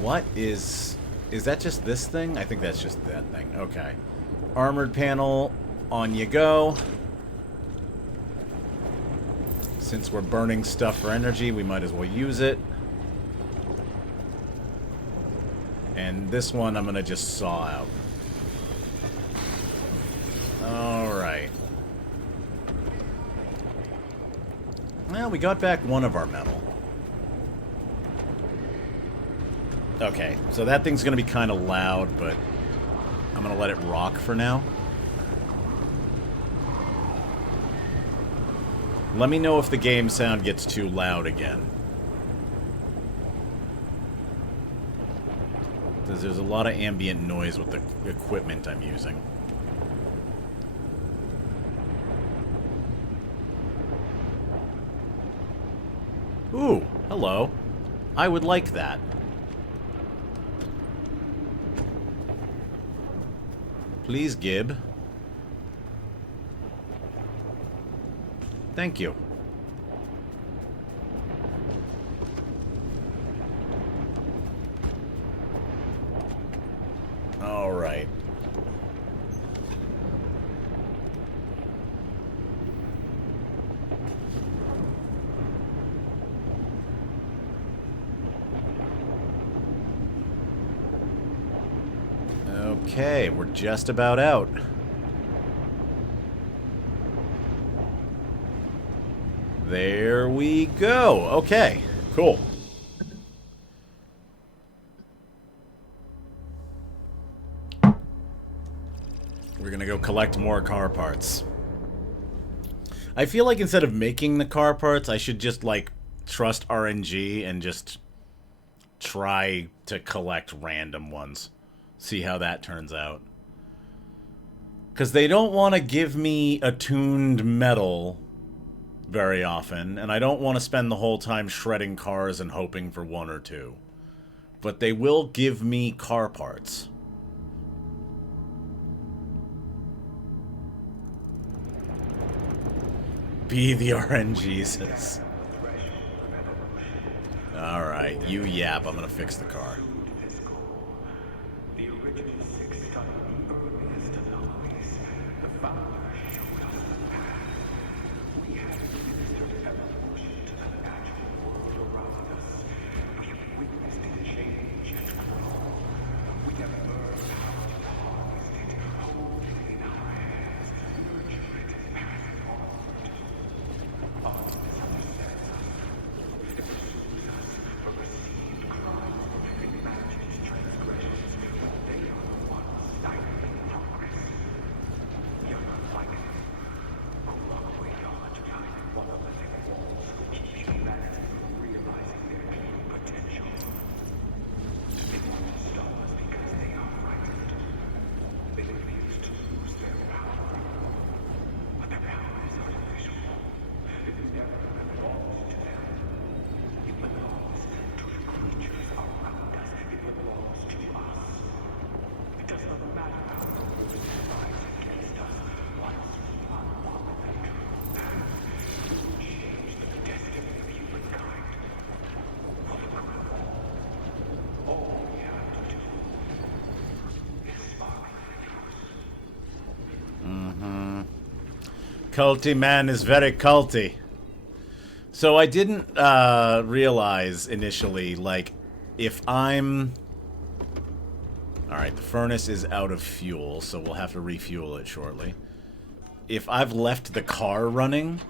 What is that just this thing? I think that's just that thing. Okay. Armored panel, on you go. Since we're burning stuff for energy, we might as well use it. And this one I'm gonna just saw out. Alright. Well, we got back one of our metal. Okay, so that thing's gonna be kind of loud, but I'm gonna let it rock for now. Let me know if the game sound gets too loud again. Because there's a lot of ambient noise with the equipment I'm using. Ooh, hello. I would like that. Please, Gib. Thank you. All right. Okay, we're just about out. There we go. Okay, cool. We're gonna go collect more car parts. I feel like instead of making the car parts, I should just, like, trust RNG and just try to collect random ones. See how that turns out. Because they don't want to give me attuned metal very often, and I don't want to spend the whole time shredding cars and hoping for one or two. But they will give me car parts. Be the RNGesus. Alright, you yap, I'm gonna fix the car. The original six study the earliest anomalies. The founder showed us the path. We have administered evolution to the natural world around us. We have witnessed it change and grow. We have learned how to harvest it, hold it in our hands, nurture it, pass it onward. Art misunderstands us. It pursues us from received crimes, imagines transgressions, while they are the ones stifling progress. We are not like them, who lock away knowledge behind monolithic walls, keeping humanity from realizing their true potential. They want to stop us because they are frightened. They refuse to lose their power. But their power is artificial. It never belongs to them. It belongs to the creatures around us. It belongs to us. It does not matter how the world rise against us. Once we unlock the true path, we will change the destiny of humankind. For the good of all we have to do is spark the Culty man is very culty. So I didn't realize initially, like, if I'm... Alright, the furnace is out of fuel, so we'll have to refuel it shortly. If I've left the car running,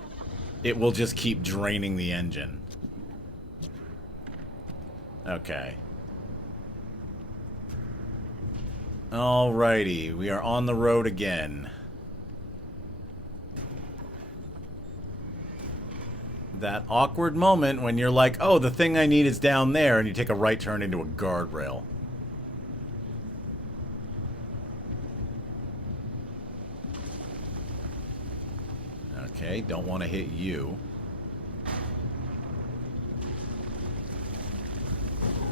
it will just keep draining the engine. Okay. Alrighty, we are on the road again. That awkward moment when you're like, oh, the thing I need is down there, and you take a right turn into a guardrail. Okay, don't want to hit you.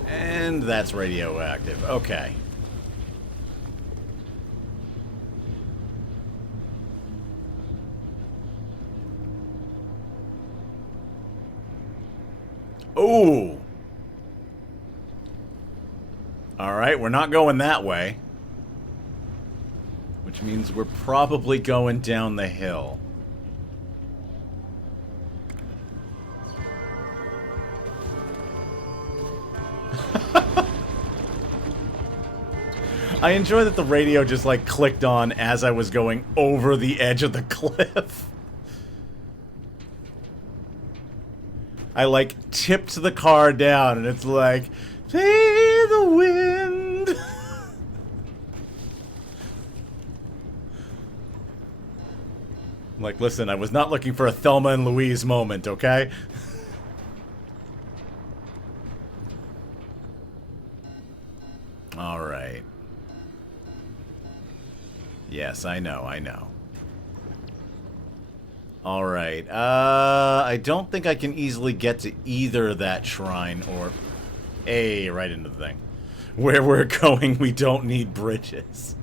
And that's radioactive. Okay. Ooh. Alright, we're not going that way. Which means we're probably going down the hill. I enjoy that the radio just, like, clicked on as I was going over the edge of the cliff. I, like, tipped the car down, and it's like, hey, the wind. I'm like, listen, I was not looking for a Thelma and Louise moment, okay? All right. Yes, I know, I know. Alright, I don't think I can easily get to either that shrine or... right into the thing. Where we're going, we don't need bridges.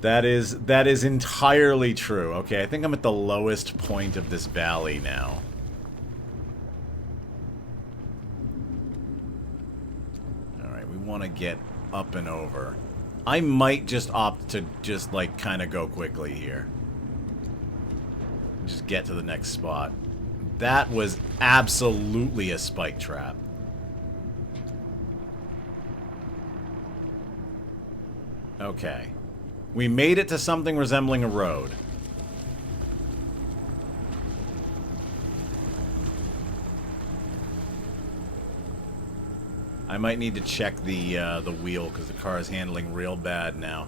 That is entirely true. Okay, I think I'm at the lowest point of this valley now. Alright, we want to get up and over. I might just opt to just, like, kind of go quickly here. Just get to the next spot. That was absolutely a spike trap. Okay. We made it to something resembling a road. I might need to check the wheel because the car is handling real bad now.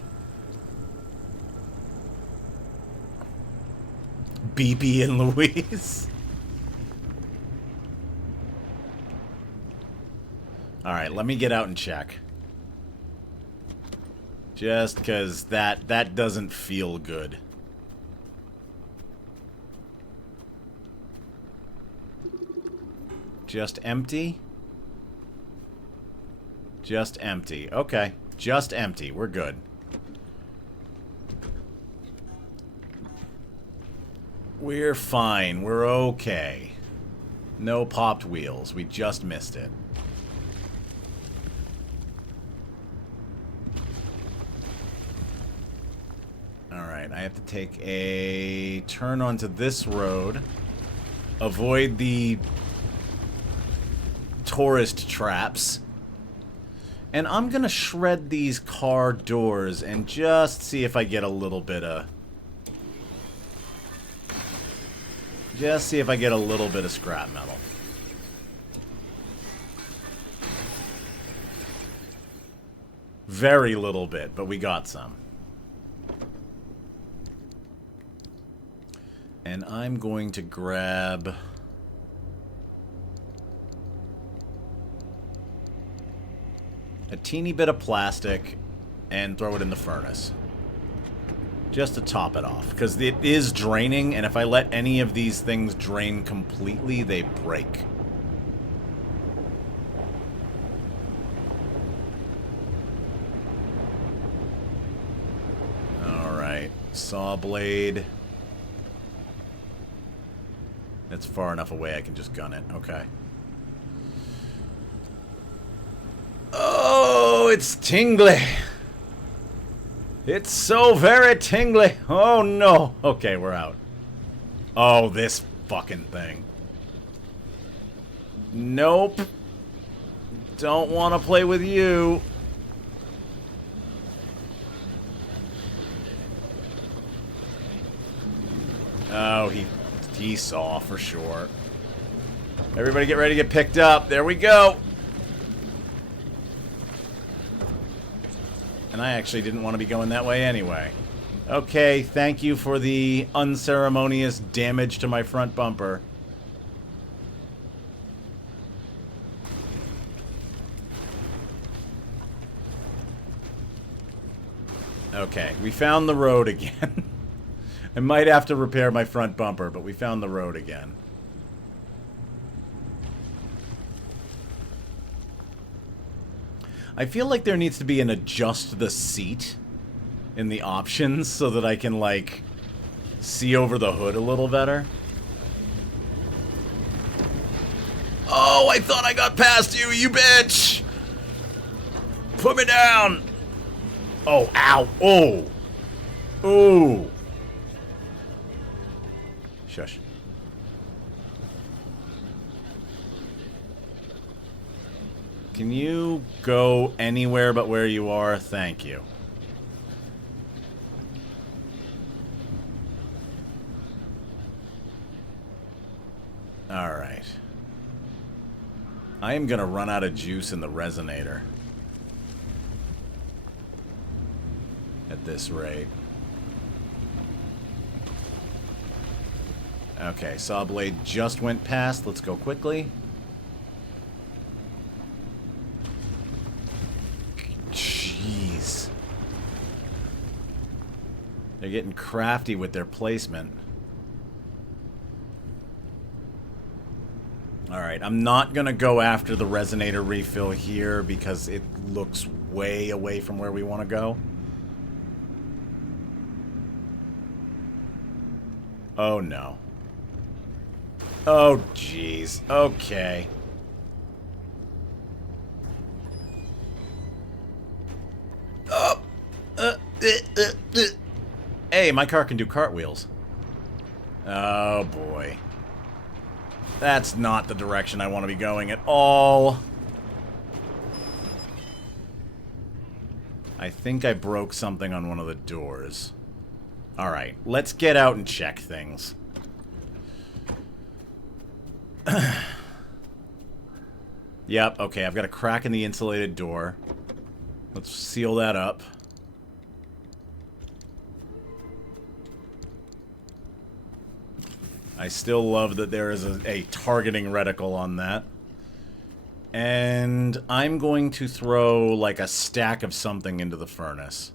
Beepy and Louise. Alright, let me get out and check. Just because that doesn't feel good. Just empty? Just empty. Okay. Just empty. We're good. We're fine. We're okay. No popped wheels. We just missed it. Alright, I have to take a turn onto this road. Avoid the tourist traps. And I'm gonna shred these car doors and just see if I get a little bit of... Just see if I get a little bit of scrap metal. Very little bit, but we got some. And I'm going to grab... a teeny bit of plastic and throw it in the furnace. Just to top it off. Because it is draining, and if I let any of these things drain completely, they break. Alright. Saw blade. That's far enough away I can just gun it. Okay. Oh, it's tingly. It's so very tingly. Oh, no. Okay, we're out. Oh, this fucking thing. Nope. Don't want to play with you. Oh, he saw for sure. Everybody get ready to get picked up. There we go. And I actually didn't want to be going that way anyway. Okay, thank you for the unceremonious damage to my front bumper. Okay, we found the road again. I might have to repair my front bumper, but we found the road again. I feel like there needs to be an adjust the seat in the options so that I can, like, see over the hood a little better. Oh, I thought I got past you, you bitch! Put me down! Oh, ow. Oh. Oh. Shush. Can you go anywhere but where you are? Thank you. Alright. I am gonna run out of juice in the resonator. At this rate. Okay, saw blade just went past. Let's go quickly. Jeez. They're getting crafty with their placement. Alright, I'm not gonna go after the resonator refill here because it looks way away from where we want to go. Oh no. Oh jeez. Okay. Oh. Hey, my car can do cartwheels. Oh boy. That's not the direction I want to be going at all. I think I broke something on one of the doors. Alright, let's get out and check things. Yep, okay, I've got a crack in the insulated door. Let's seal that up. I still love that there is a targeting reticle on that. And I'm going to throw like a stack of something into the furnace.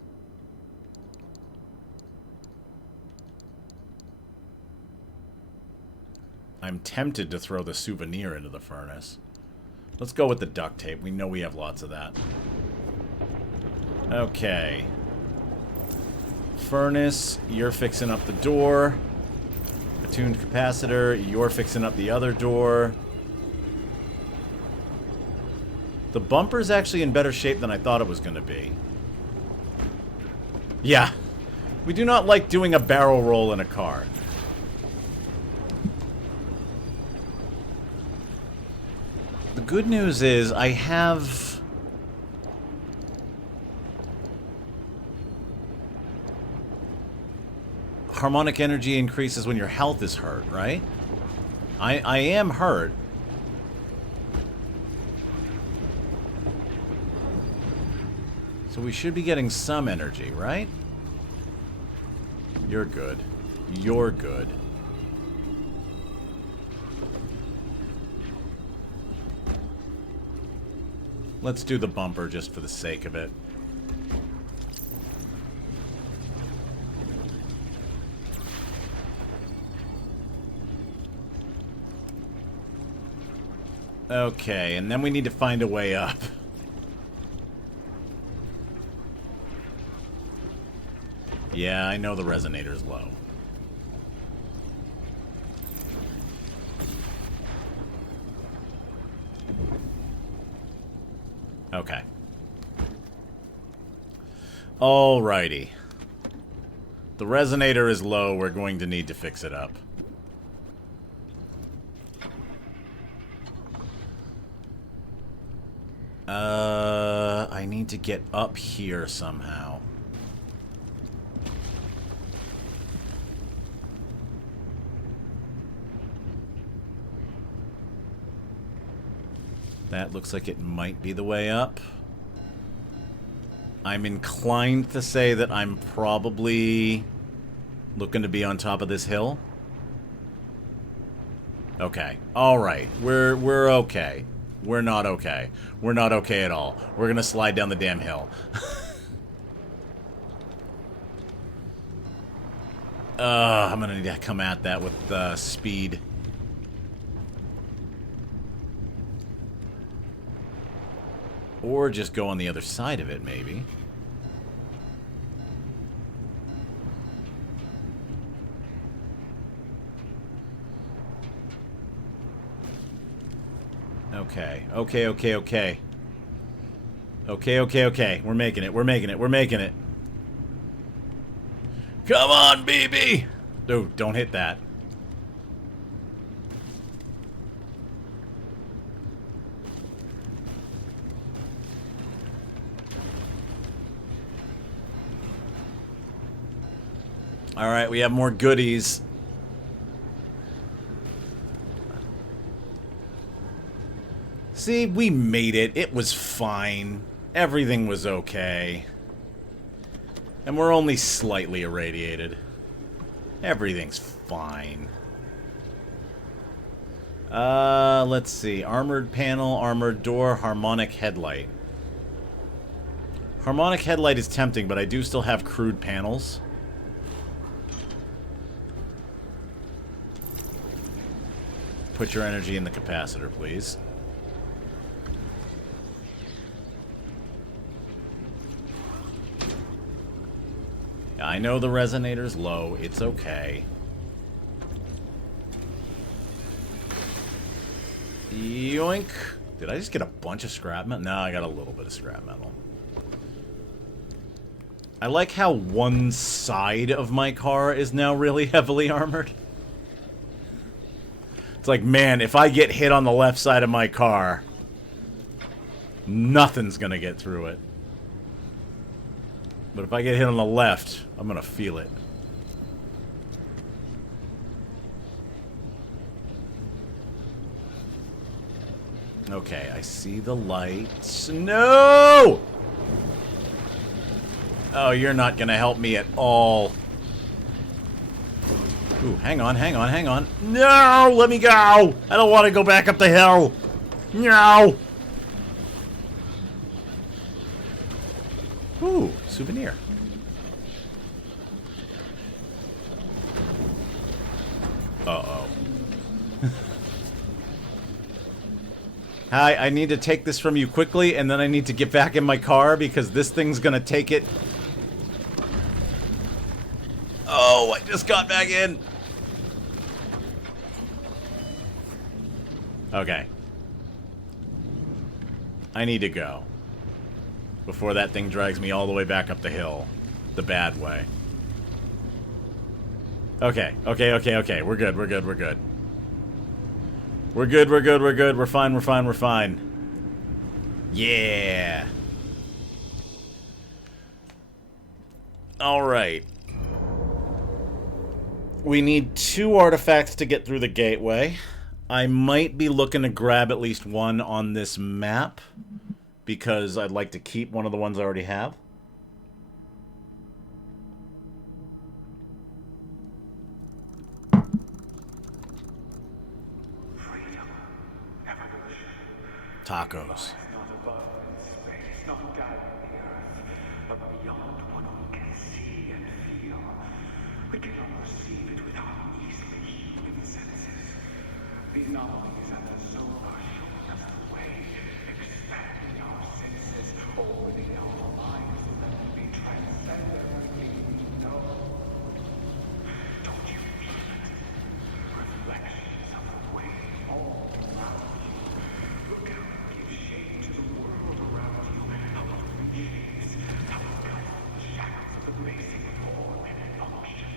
I'm tempted to throw the souvenir into the furnace. Let's go with the duct tape. We know we have lots of that. Okay. Furnace, you're fixing up the door. Attuned capacitor, you're fixing up the other door. The bumper's actually in better shape than I thought it was going to be. Yeah. We do not like doing a barrel roll in a car. The good news is I have... harmonic energy increases when your health is hurt, right? I am hurt. So we should be getting some energy, right? You're good. You're good. Let's do the bumper just for the sake of it. Okay, and then we need to find a way up. Yeah, I know the resonator's low. Okay. Alrighty. The resonator is low. We're going to need to fix it up. I need to get up here somehow. That looks like it might be the way up. I'm inclined to say that I'm probably looking to be on top of this hill. Okay. All right. We're okay. We're not okay. We're not okay at all. We're gonna slide down the damn hill. I'm gonna need to come at that with speed. Or just go on the other side of it, maybe. Okay. Okay. We're making it. We're making it. We're making it. Come on, BB! Dude, don't hit that. Alright, we have more goodies. See, we made it. It was fine. Everything was okay. And we're only slightly irradiated. Everything's fine. Let's see. Armored panel, armored door, harmonic headlight. Harmonic headlight is tempting, but I do still have crude panels. Put your energy in the capacitor, please. I know the resonator's low. It's okay. Yoink. Did I just get a bunch of scrap metal? No, I got a little bit of scrap metal. I like how one side of my car is now really heavily armored. It's like, man, if I get hit on the left side of my car, nothing's gonna get through it. But if I get hit on the left, I'm gonna feel it. Okay, I see the lights. No! Oh, you're not gonna help me at all. Ooh, hang on. No! Let me go! I don't want to go back up the hill! No! Ooh, souvenir. Uh-oh. Hi, I need to take this from you quickly, and then I need to get back in my car because this thing's gonna take it. Oh, I just got back in. Okay. I need to go before that thing drags me all the way back up the hill the bad way. Okay. We're good. We're fine. Yeah. Alright. We need 2 artifacts to get through the gateway. I might be looking to grab at least one on this map, because I'd like to keep one of the ones I already have. Freedom, evolution. Tacos. It's not above in space, not down in the earth, but beyond what we can see and feel. We cannot perceive it with our easily human senses. These anomalies and the soul are showing us the way, expanding our senses, opening our minds so that we may transcend everything we know. Don't you feel it? Reflections of the way all around you. Look out and give shape to the world around you. How it releases, how it cuts the shadows of the basic form and function.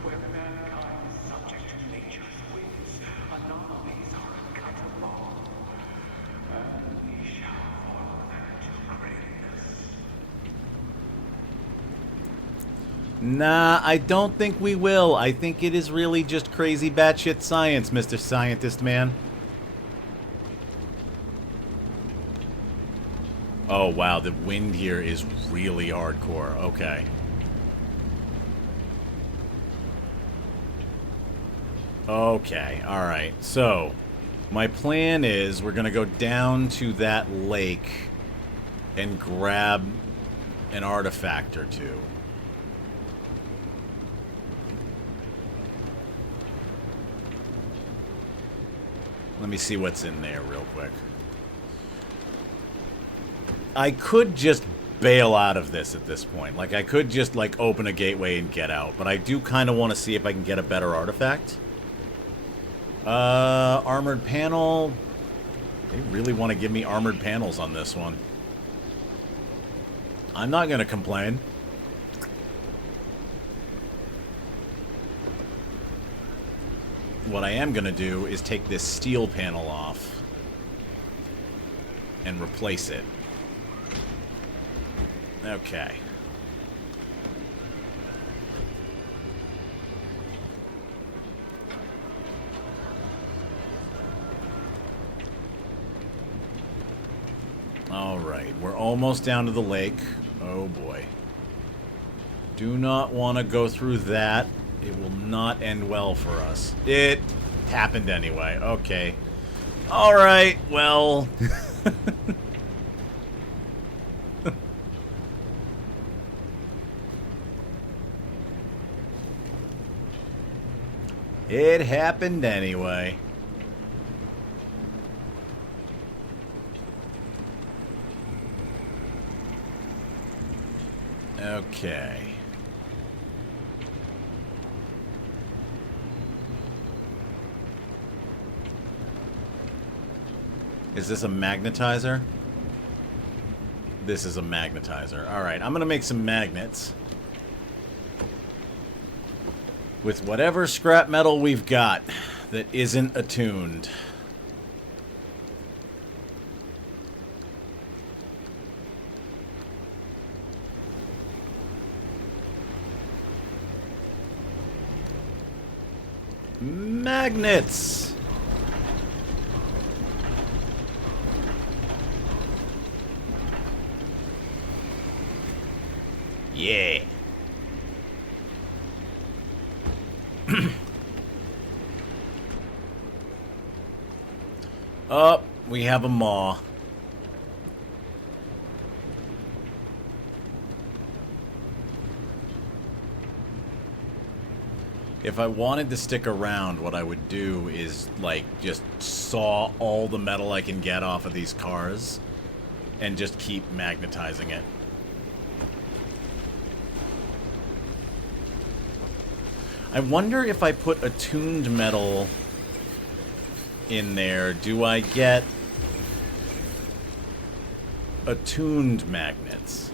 Where mankind is subject to nature's whims, anomalies Nah, I don't think we will. I think it is really just crazy batshit science, Mr. Scientist Man. Oh, wow, the wind here is really hardcore. Okay. Okay, alright. So, my plan is we're going to go down to that lake and grab an artifact or two. Let me see what's in there real quick. I could just bail out of this at this point. Like, I could just, like, open a gateway and get out. But I do kind of want to see if I can get a better artifact. Armored panel. They really want to give me armored panels on this one. I'm not going to complain. What I am going to do is take this steel panel off and replace it. Okay. Alright, we're almost down to the lake. Oh boy. Do not want to go through that. It will not end well for us. It happened anyway. Okay. Alright, well... It happened anyway. Okay. Is this a magnetizer? This is a magnetizer. Alright, I'm gonna make some magnets. With whatever scrap metal we've got that isn't attuned. Magnets! Yeah. Oh, we have a maw. If I wanted to stick around, what I would do is, like, just saw all the metal I can get off of these cars and just keep magnetizing it. I wonder if I put attuned metal in there, do I get attuned magnets?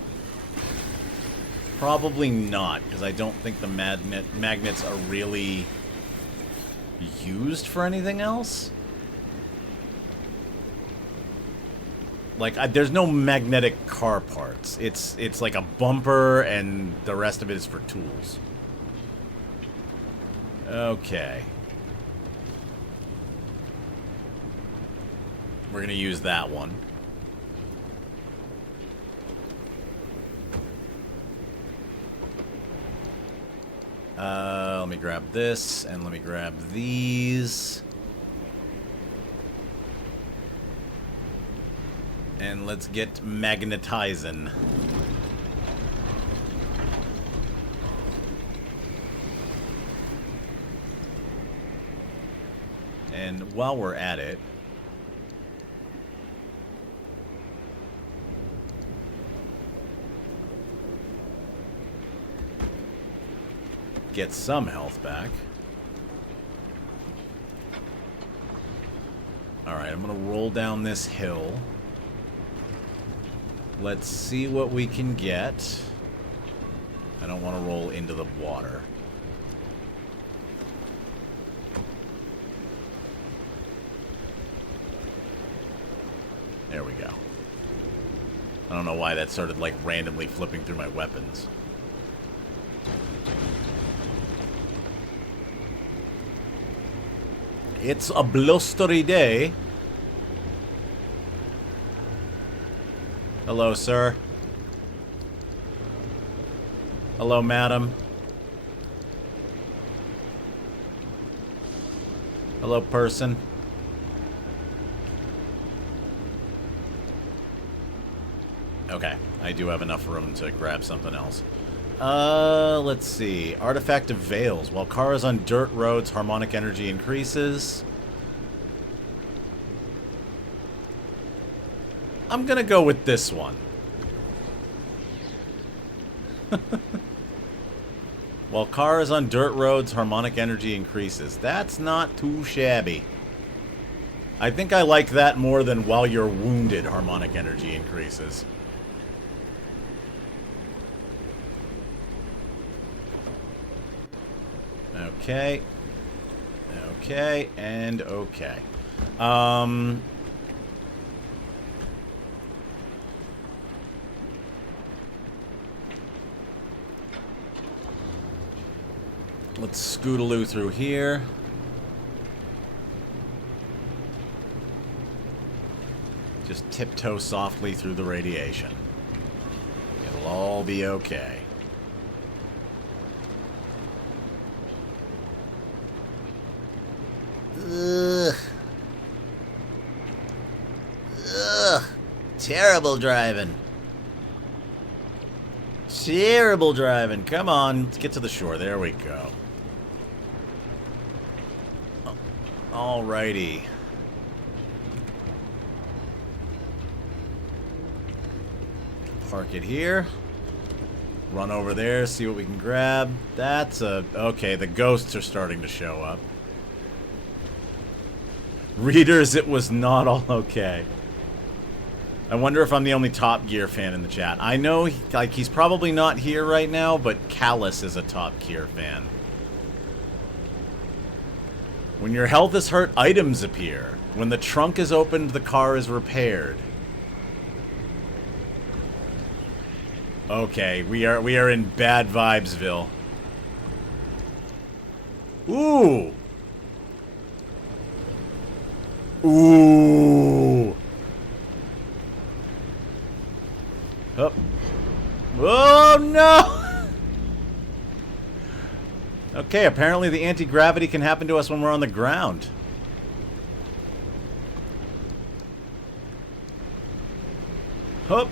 Probably not, because I don't think the magnets are really used for anything else. Like, there's no magnetic car parts. It's like a bumper, and the rest of it is for tools. Okay. We're gonna use that one. Let me grab this, and let me grab these. And let's get magnetizing. And while we're at it, get some health back. Alright, I'm gonna roll down this hill. Let's see what we can get. I don't want to roll into the water. There we go. I don't know why that started, like, randomly flipping through my weapons. It's a blustery day. Hello, sir. Hello, madam. Hello, person. Okay, I do have enough room to grab something else. Let's see. Artifact of Veils. While car is on dirt roads, harmonic energy increases. I'm gonna go with this one. While car is on dirt roads, harmonic energy increases. That's not too shabby. I think I like that more than while you're wounded, harmonic energy increases. Okay. Okay, and okay. Let's scootaloo through here. Just tiptoe softly through the radiation. It'll all be okay. Ugh. Ugh. Terrible driving. Terrible driving. Come on, let's get to the shore. There we go. Alrighty. Park it here. Run over there, see what we can grab. That's a... Okay, the ghosts are starting to show up. Readers, it was not all okay. I wonder if I'm the only Top Gear fan in the chat. I know, he's probably not here right now, but Callus is a Top Gear fan. When your health is hurt, items appear. When the trunk is opened, the car is repaired. Okay, we are in bad vibesville. Ooh. Ooh. Oh. Oh no. Okay, apparently the anti-gravity can happen to us when we're on the ground. Hup.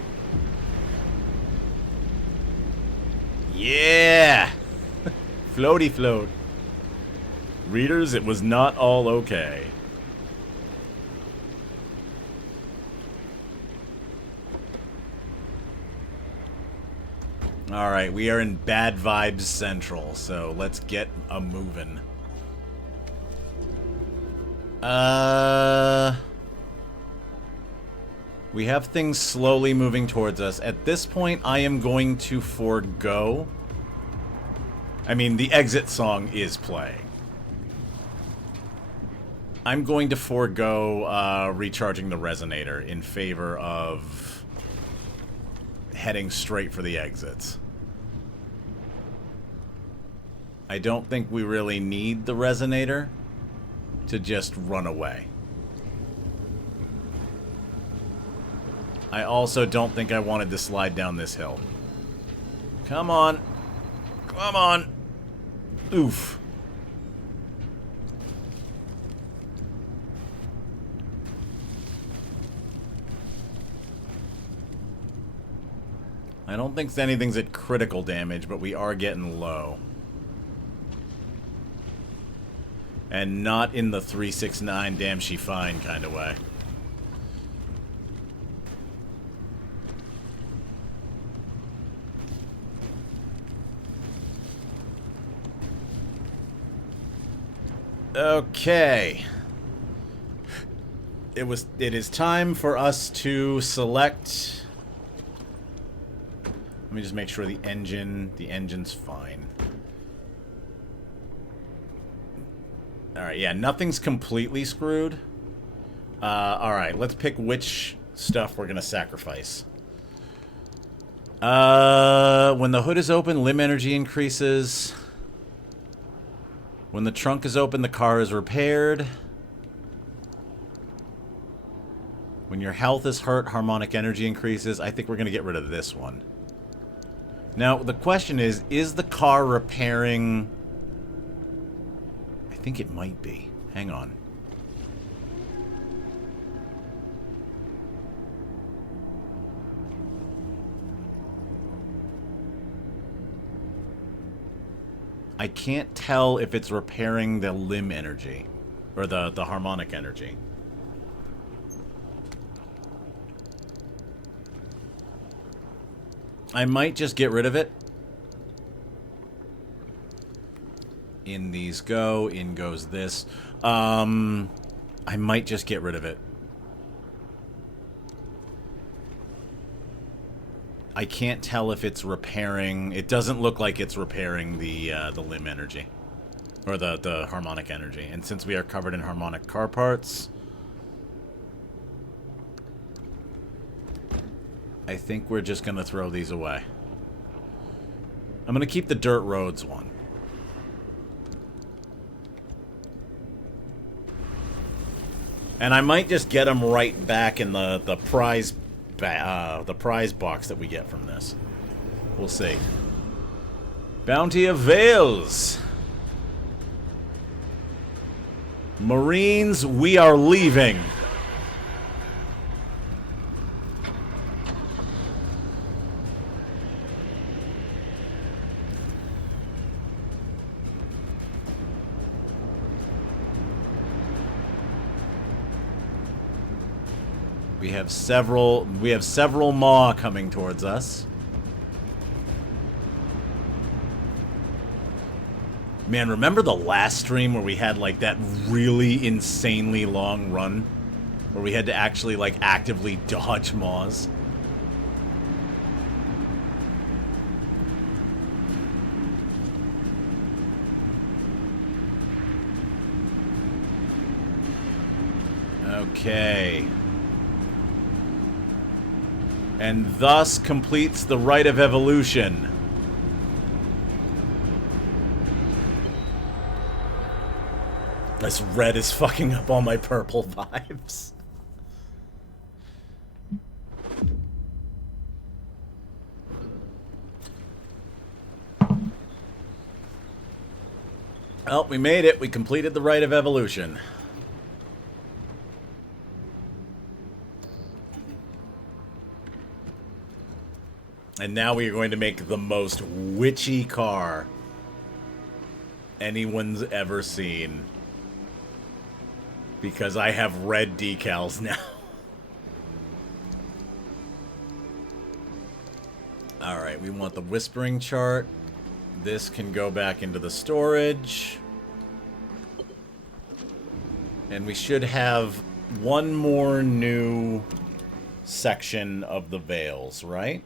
Yeah! Floaty float. Readers, it was not all okay. Alright, we are in Bad Vibes Central, so let's get a movin'. We have things slowly moving towards us. At this point, I am going to forego... I mean, the exit song is playing. I'm going to forego recharging the resonator in favor of heading straight for the exits. I don't think we really need the resonator to just run away. I also don't think I wanted to slide down this hill. Come on. Come on. Oof. I don't think anything's at critical damage, but we are getting low. And not in the 369 damn she fine kind of way. Okay. It is time for us to select. Let me just make sure the engine's fine. Alright, yeah, nothing's completely screwed. Alright, let's pick which stuff we're gonna sacrifice. When the hood is open, limb energy increases. When the trunk is open, the car is repaired. When your health is hurt, harmonic energy increases. I think we're going to get rid of this one. Now, the question is the car repairing... I think it might be. Hang on. I can't tell if it's repairing the limb energy. Or the harmonic energy. I might just get rid of it. In these go. In goes this. I might just get rid of it. I can't tell if it's repairing... It doesn't look like it's repairing the limb energy. Or the harmonic energy. And since we are covered in harmonic car parts... I think we're just going to throw these away. I'm going to keep the dirt roads one. And I might just get them right back in the prize box that we get from this. We'll see. Bounty of Veils. Marines, we are leaving. We have several Maw coming towards us. Man, remember the last stream where we had like that really insanely long run? Where we had to actually like actively dodge Maws? Okay. And thus completes the rite of evolution. This red is fucking up all my purple vibes. Oh, we made it. We completed the rite of evolution. And now we are going to make the most witchy car anyone's ever seen. Because I have red decals now. Alright, we want the whispering chart. This can go back into the storage. And we should have one more new section of the veils, right?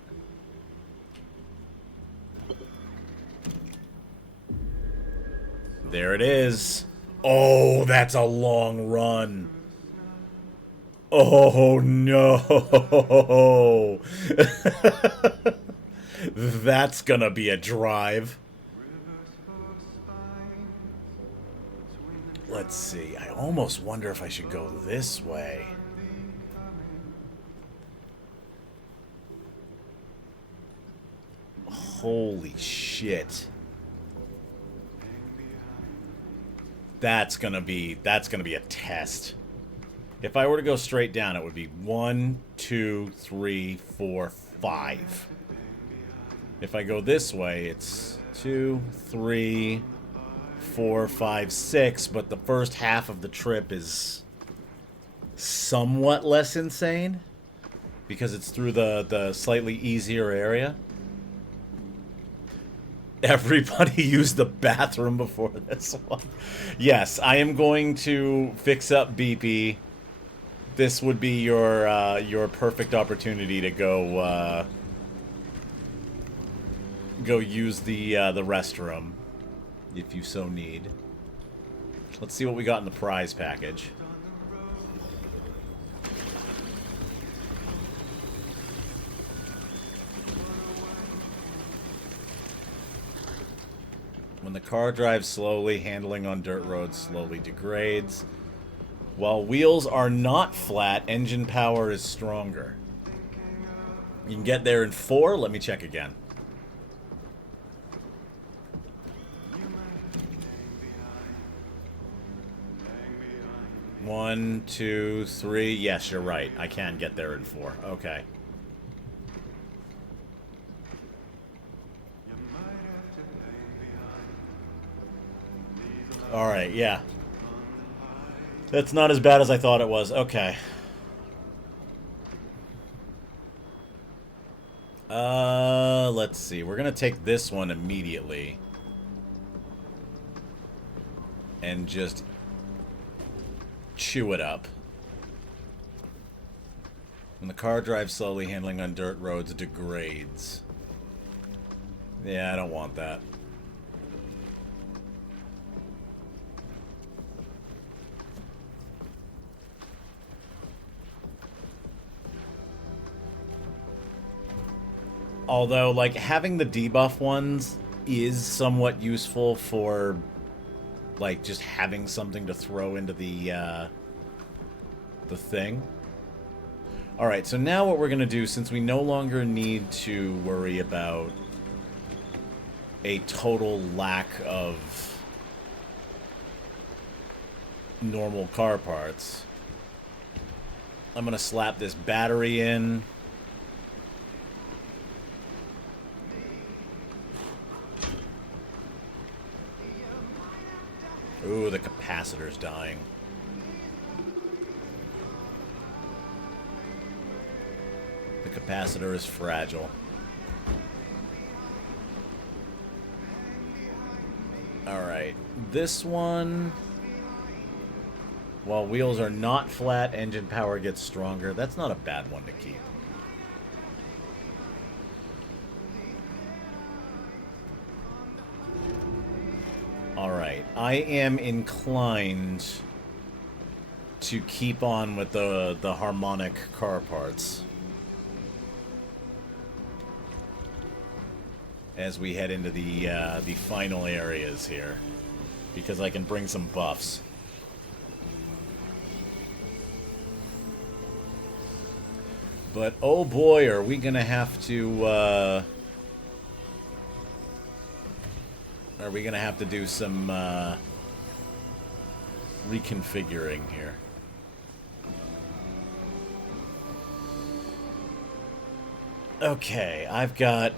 There it is. Oh, that's a long run. Oh, no. That's gonna be a drive. Let's see. I almost wonder if I should go this way. Holy shit. That's gonna be a test. If I were to go straight down, it would be 1, 2, 3, 4, 5. If I go this way, it's 2, 3, 4, 5, 6, but the first half of the trip is somewhat less insane because it's through the slightly easier area. Everybody used the bathroom before this one. Yes, I am going to fix up BP. This would be your perfect opportunity to go use the restroom if you so need. Let's see what we got in the prize package. When the car drives slowly, handling on dirt roads slowly degrades. While wheels are not flat, engine power is stronger. You can get there in 4. Let me check again. One, 2, 3. Yes, you're right. I can get there in 4. Okay. Alright, yeah. That's not as bad as I thought it was. Okay. Let's see. We're gonna take this one immediately. And just chew it up. When the car drives slowly, handling on dirt roads degrades. Yeah, I don't want that. Although, like, having the debuff ones is somewhat useful for, like, just having something to throw into the thing. Alright, so now what we're going to do, since we no longer need to worry about a total lack of normal car parts, I'm going to slap this battery in. Ooh, the capacitor's dying. The capacitor is fragile. Alright, this one... While wheels are not flat, engine power gets stronger. That's not a bad one to keep. Alright, I am inclined to keep on with the harmonic car parts as we head into the final areas here, because I can bring some buffs. But oh boy, are we gonna have to do some reconfiguring here. Okay, I've got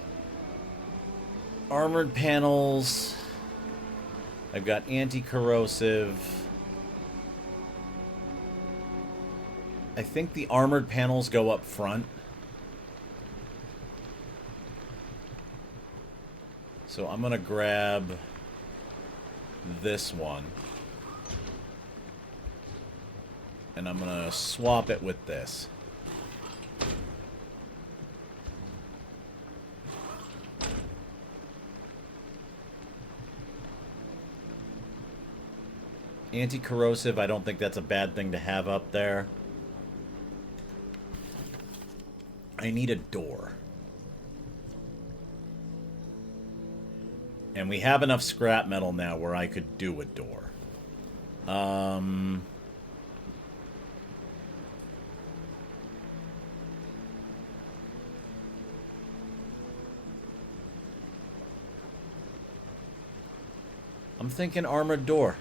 armored panels. I've got anti-corrosive. I think the armored panels go up front. So I'm gonna grab this one. And I'm gonna swap it with this. Anti-corrosive, I don't think that's a bad thing to have up there. I need a door. And we have enough scrap metal now where I could do a door. I'm thinking armored door.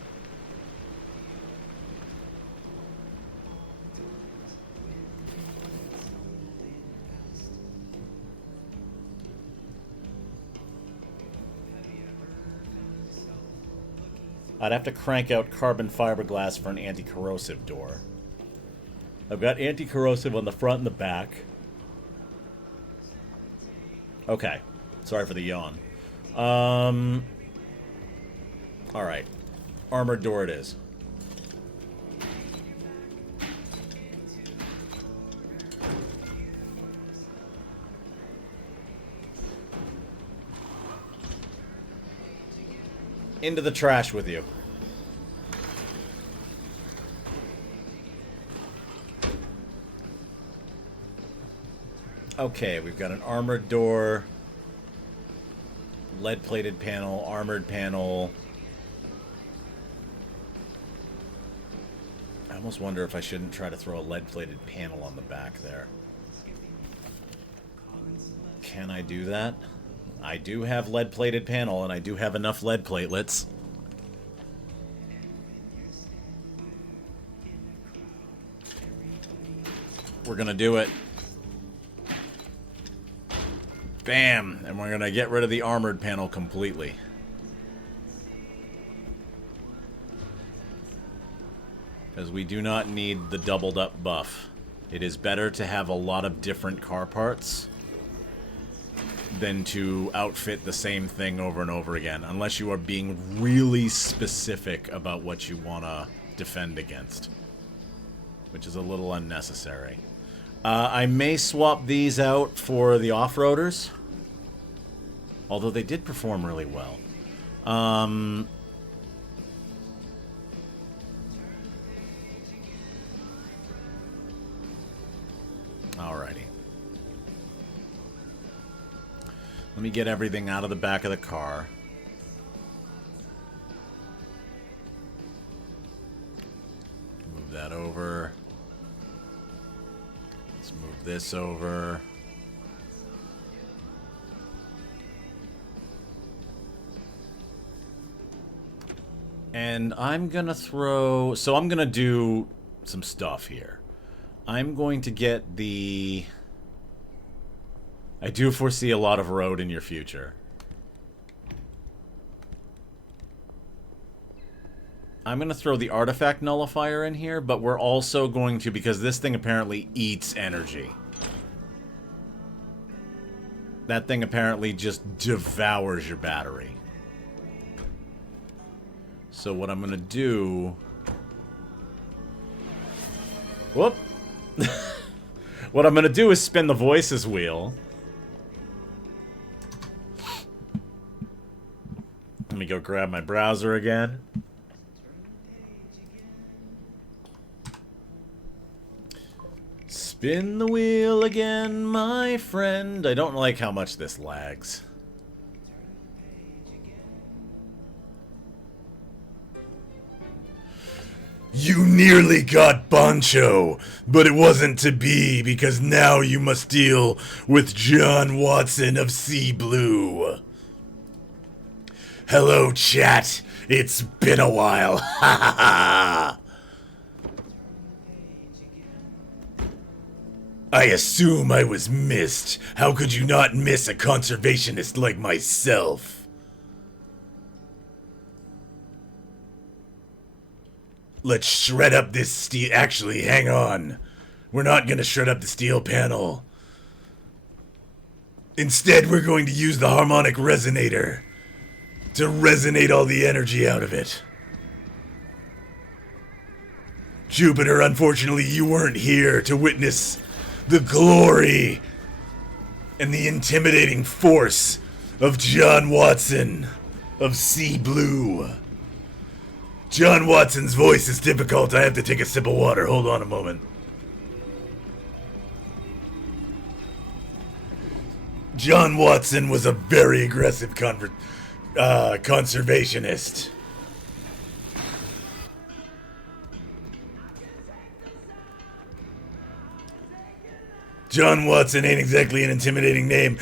I'd have to crank out carbon fiberglass for an anti-corrosive door. I've got anti-corrosive on the front and the back. Okay. Sorry for the yawn. Alright. Armored door it is. Into the trash with you. Okay, we've got an armored door, lead-plated panel, armored panel. I almost wonder if I shouldn't try to throw a lead-plated panel on the back there. Can I do that? I do have lead-plated panel, and I do have enough lead platelets. We're gonna do it. Bam! And we're gonna get rid of the armored panel completely. Because we do not need the doubled up buff. It is better to have a lot of different car parts than to outfit the same thing over and over again, unless you are being really specific about what you want to defend against, which is a little unnecessary. I may swap these out for the off-roaders, although they did perform really well. Alrighty. Let me get everything out of the back of the car. Move that over. Let's move this over. And I'm gonna throw... So I'm gonna do some stuff here. I'm going to get the... I do foresee a lot of road in your future. I'm going to throw the artifact nullifier in here, but we're also going to, because this thing apparently eats energy. That thing apparently just devours your battery. So what I'm going to do... Whoop! What I'm going to do is spin the voices wheel. Let me go grab my browser again. Spin the wheel again, my friend. I don't like how much this lags. You nearly got Boncho, but it wasn't to be because now you must deal with John Watson of Sea Blue. Hello, chat. It's been a while. Ha ha ha. I assume I was missed. How could you not miss a conservationist like myself? Let's shred up this steel. Actually, hang on. We're not gonna shred up the steel panel. Instead, we're going to use the harmonic resonator to resonate all the energy out of it. Jupiter, unfortunately, you weren't here to witness the glory and the intimidating force of John Watson of Sea Blue. John Watson's voice is difficult. I have to take a sip of water. Hold on a moment. John Watson was a very aggressive conservationist. John Watson ain't exactly an intimidating name.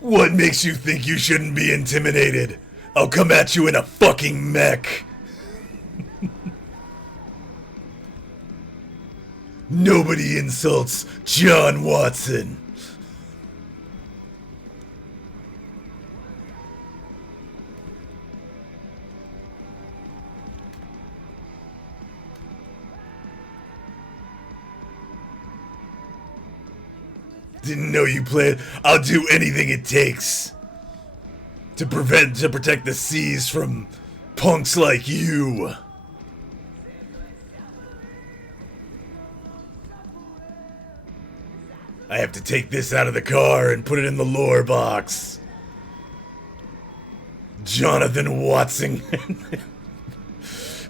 What makes you think you shouldn't be intimidated? I'll come at you in a fucking mech. Nobody insults John Watson. Didn't know you played. I'll do anything it takes to protect the seas from punks like you. I have to take this out of the car and put it in the lore box. Jonathan Watson.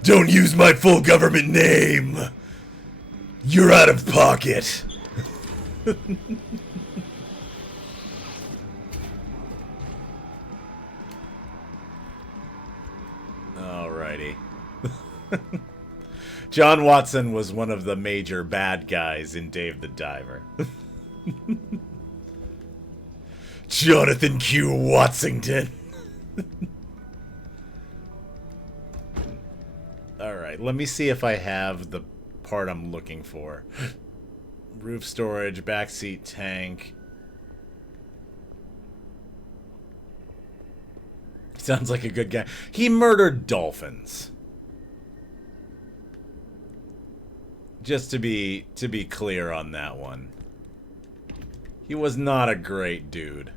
Don't use my full government name. You're out of pocket. Alrighty. John Watson was one of the major bad guys in Dave the Diver. Jonathan Q. Watsington. Alright, let me see if I have the part I'm looking for. Roof storage, backseat tank. Sounds like a good guy. He murdered dolphins. Just to be clear on that one. He was not a great dude.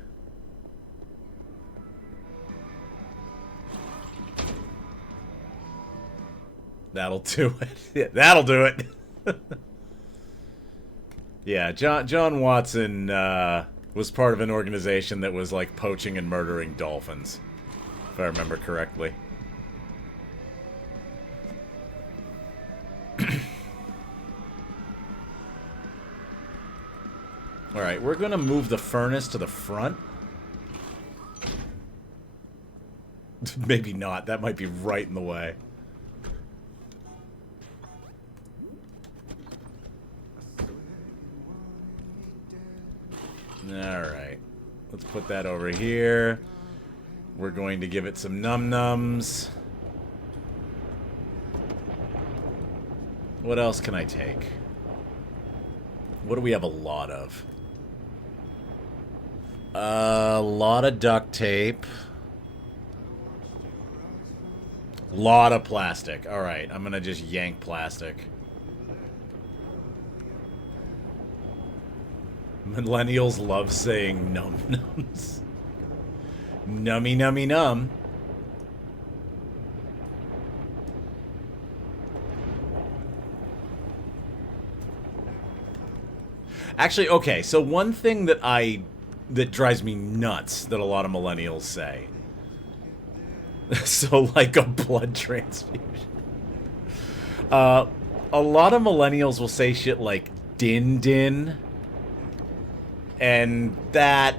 That'll do it. Yeah, that'll do it. Yeah, John Watson was part of an organization that was like poaching and murdering dolphins, if I remember correctly. Alright, we're gonna move the furnace to the front. Maybe not, that might be right in the way. Alright, let's put that over here. We're going to give it some num-nums. What else can I take? What do we have a lot of? A lot of duct tape. Lot of plastic. Alright, I'm gonna just yank plastic. Millennials love saying num-nums. Nummy nummy num. Actually, okay, so one thing that drives me nuts that a lot of millennials say. So, like a blood transfusion. A lot of millennials will say shit like din-din. And that...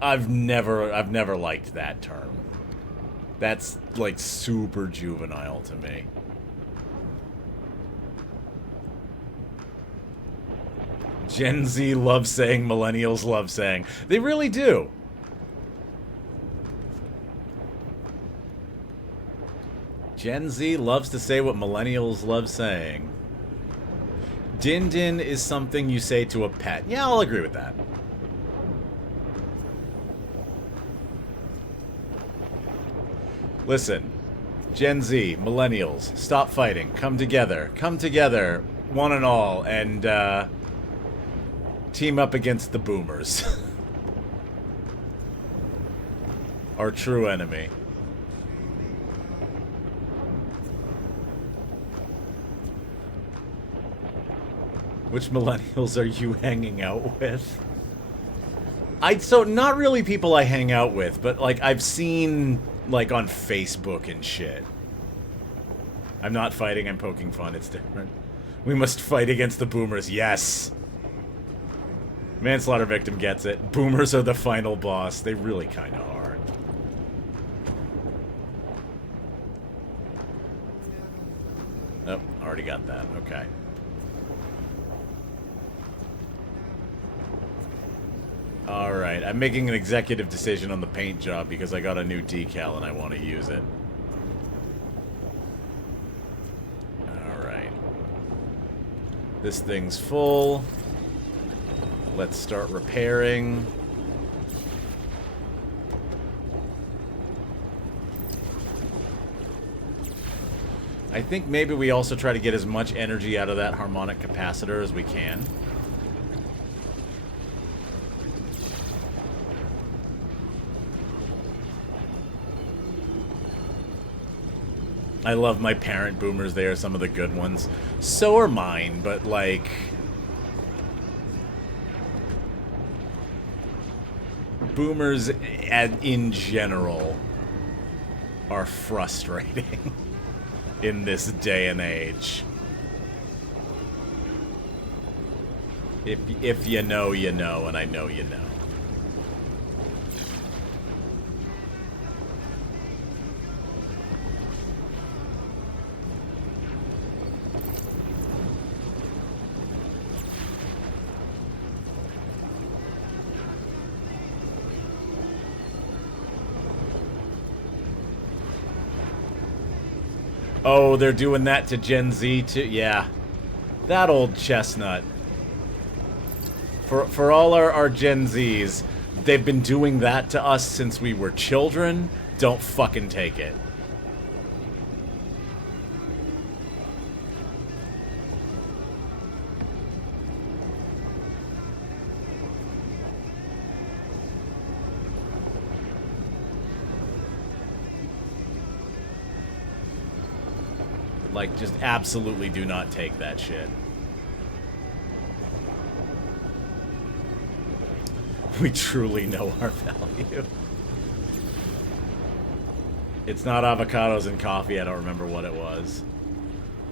I've never liked that term. That's, like, super juvenile to me. Gen Z loves saying, millennials love saying. They really do. Gen Z loves to say what millennials love saying. Din-din is something you say to a pet. Yeah, I'll agree with that. Listen, Gen Z, millennials, stop fighting. Come together. Come together, one and all, and, team up against the boomers. Our true enemy. Which millennials are you hanging out with? So, not really people I hang out with, but, like, I've seen, like, on Facebook and shit. I'm not fighting, I'm poking fun, it's different. We must fight against the boomers, yes! Manslaughter victim gets it. Boomers are the final boss. They really kinda are. Oh, already got that. Okay. Alright, I'm making an executive decision on the paint job because I got a new decal and I want to use it. Alright. This thing's full. Let's start repairing. I think maybe we also try to get as much energy out of that harmonic capacitor as we can. I love my parent boomers. They are some of the good ones. So are mine, but like... boomers in general are frustrating in this day and age. If you know, you know, and I know you know. Oh, they're doing that to Gen Z too? Yeah. That old chestnut. For all our Gen Zs, they've been doing that to us since we were children. Don't fucking take it. Like, just absolutely do not take that shit. We truly know our value. It's not avocados and coffee, I don't remember what it was.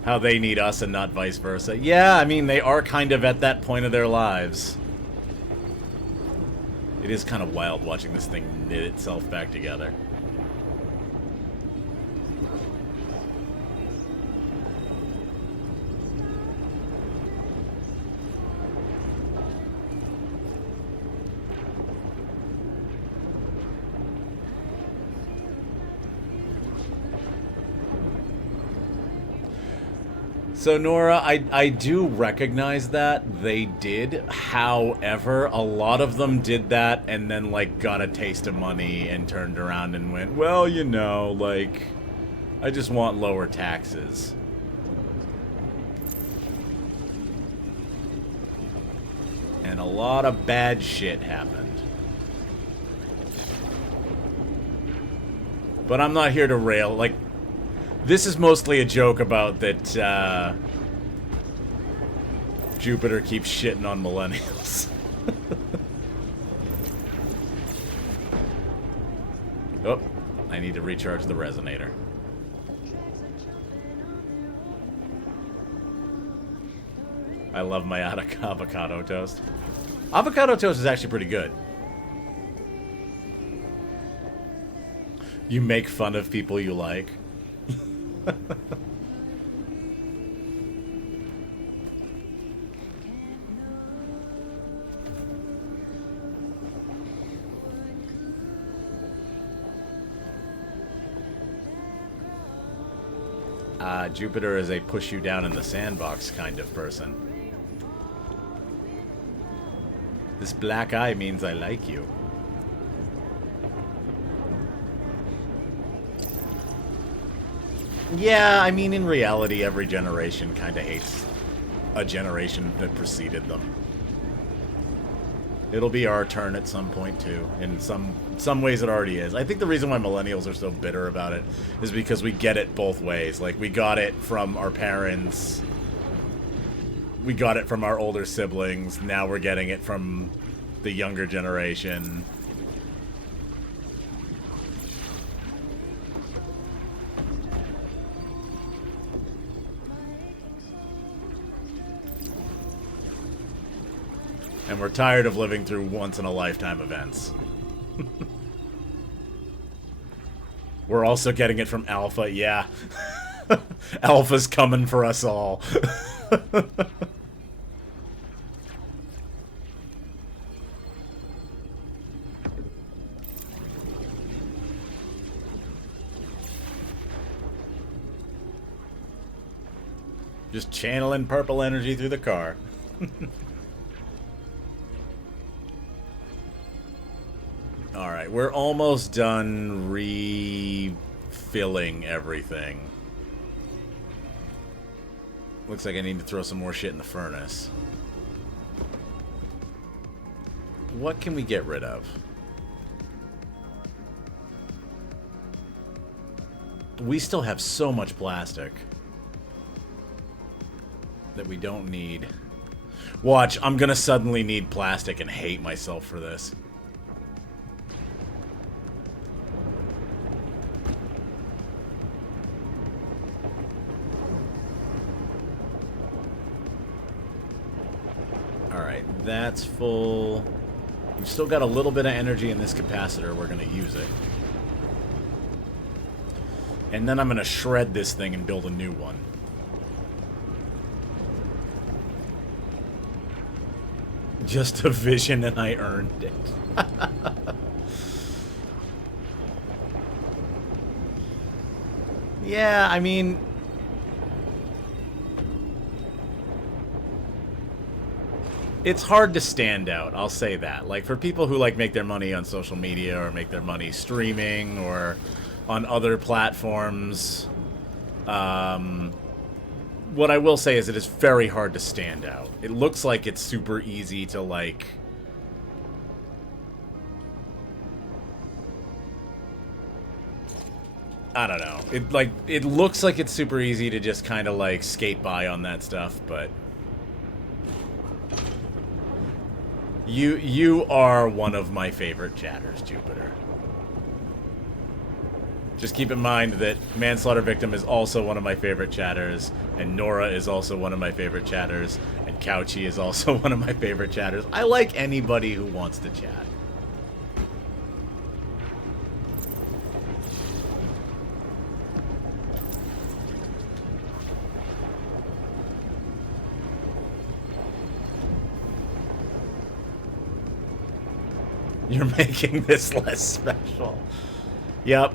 How they need us and not vice versa. Yeah, I mean, they are kind of at that point of their lives. It is kind of wild watching this thing knit itself back together. So, Nora, I do recognize that they did. However, a lot of them did that and then, like, got a taste of money and turned around and went, well, you know, like, I just want lower taxes. And a lot of bad shit happened. But I'm not here to rail, like, this is mostly a joke about that, Jupiter keeps shitting on millennials. Oh, I need to recharge the resonator. I love my avocado toast. Avocado toast is actually pretty good. You make fun of people you like. Jupiter is a push you down in the sandbox kind of person. This black eye means I like you. Yeah, I mean, in reality, every generation kind of hates a generation that preceded them. It'll be our turn at some point, too. In some ways, it already is. I think the reason why millennials are so bitter about it is because we get it both ways. Like, we got it from our parents. We got it from our older siblings. Now we're getting it from the younger generation. And we're tired of living through once-in-a-lifetime events. We're also getting it from Alpha, yeah. Alpha's coming for us all. Just channeling purple energy through the car. Alright, we're almost done refilling everything. Looks like I need to throw some more shit in the furnace. What can we get rid of? We still have so much plastic that we don't need. Watch, I'm gonna suddenly need plastic and hate myself for this. Alright, that's full. We've still got a little bit of energy in this capacitor. We're going to use it. And then I'm going to shred this thing and build a new one. Just a vision and I earned it. Yeah, I mean, it's hard to stand out. I'll say that. Like for people who like make their money on social media or make their money streaming or on other platforms, what I will say is it is very hard to stand out. It looks like it's super easy to like. I don't know. It looks like it's super easy to just kind of like skate by on that stuff, but you are one of my favorite chatters, Jupiter. Just keep in mind that Manslaughter Victim is also one of my favorite chatters, and Nora is also one of my favorite chatters, and Couchy is also one of my favorite chatters. I like anybody who wants to chat. You're making this less special. Yep.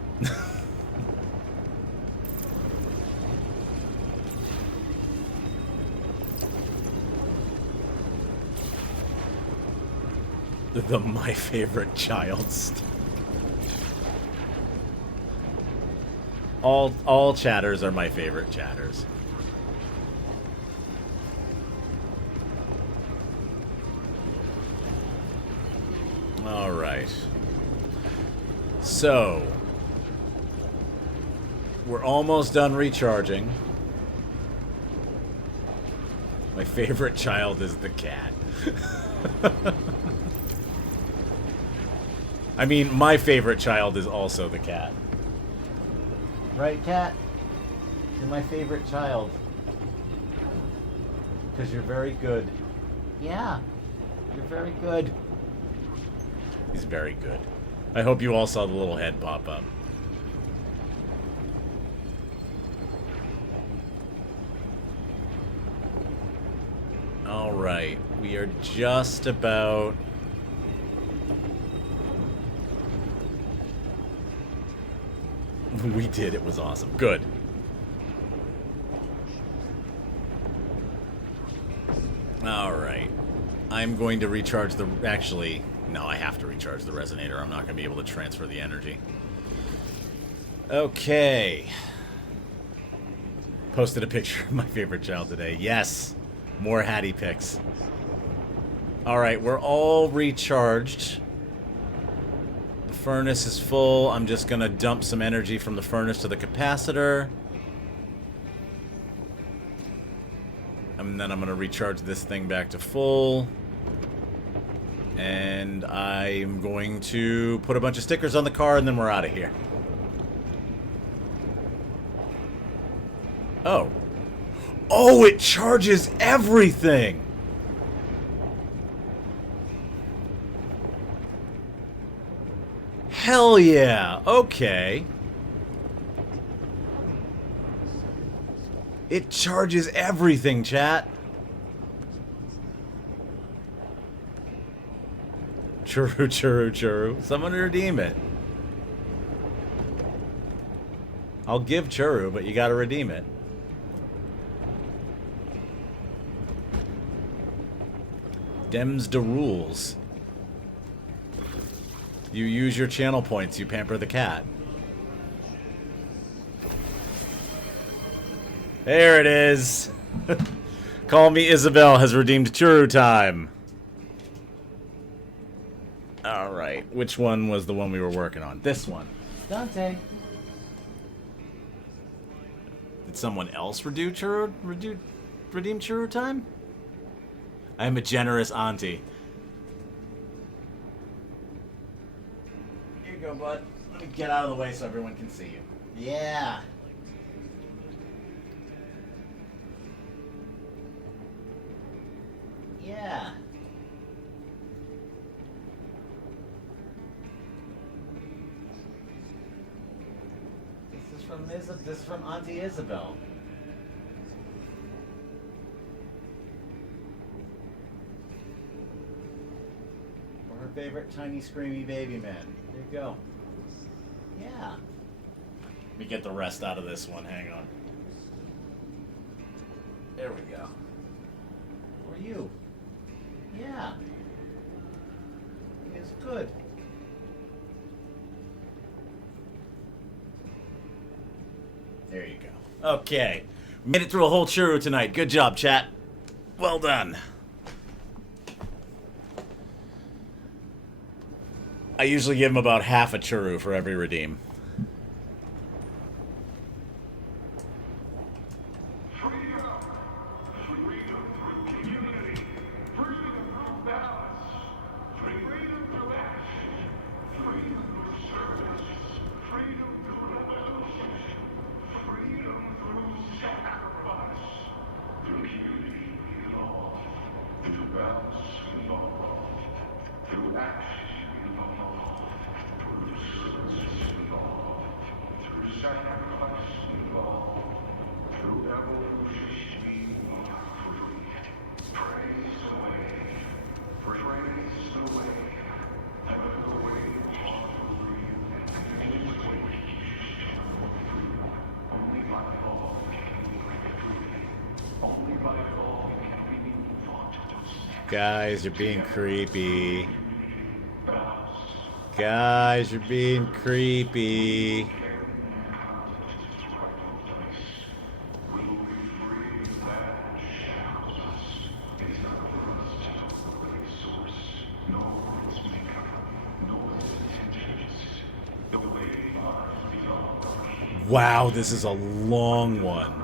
The my favorite child stuff. All chatters are my favorite chatters. All right. So, we're almost done recharging. My favorite child is the cat. I mean, my favorite child is also the cat. Right, cat? You're my favorite child. Because you're very good. Yeah, you're very good. He's very good. I hope you all saw the little head pop up. Alright, we are just about... We did, it was awesome. Good. Alright. I'm going to recharge the... Actually... No, I have to recharge the resonator. I'm not going to be able to transfer the energy. Okay. Posted a picture of my favorite child today. Yes! More Hattie pics. Alright, we're all recharged. The furnace is full. I'm just going to dump some energy from the furnace to the capacitor. And then I'm going to recharge this thing back to full. And I'm going to put a bunch of stickers on the car, and then we're out of here. Oh. Oh, it charges everything! Hell yeah! Okay. It charges everything, chat. Churu, churu, churu. Someone redeem it. I'll give churu, but you gotta redeem it. Dems de rules. You use your channel points, you pamper the cat. There it is. Call me Isabel has redeemed churu time. Alright, which one was the one we were working on? This one. Dante. Did someone else redeem churu time? I am a generous auntie. Here you go, bud. Let me get out of the way so everyone can see you. Yeah. Yeah. This is from Auntie Isabel. For her favorite tiny screamy baby man. There you go. Yeah. Let me get the rest out of this one. Hang on. There we go. Who are you? Yeah. It's good. There you go. Okay. Made it through a whole churro tonight. Good job, chat. Well done. I usually give him about half a churro for every redeem. Guys, you're being creepy. Guys, you're being creepy. Wow, this is a long one.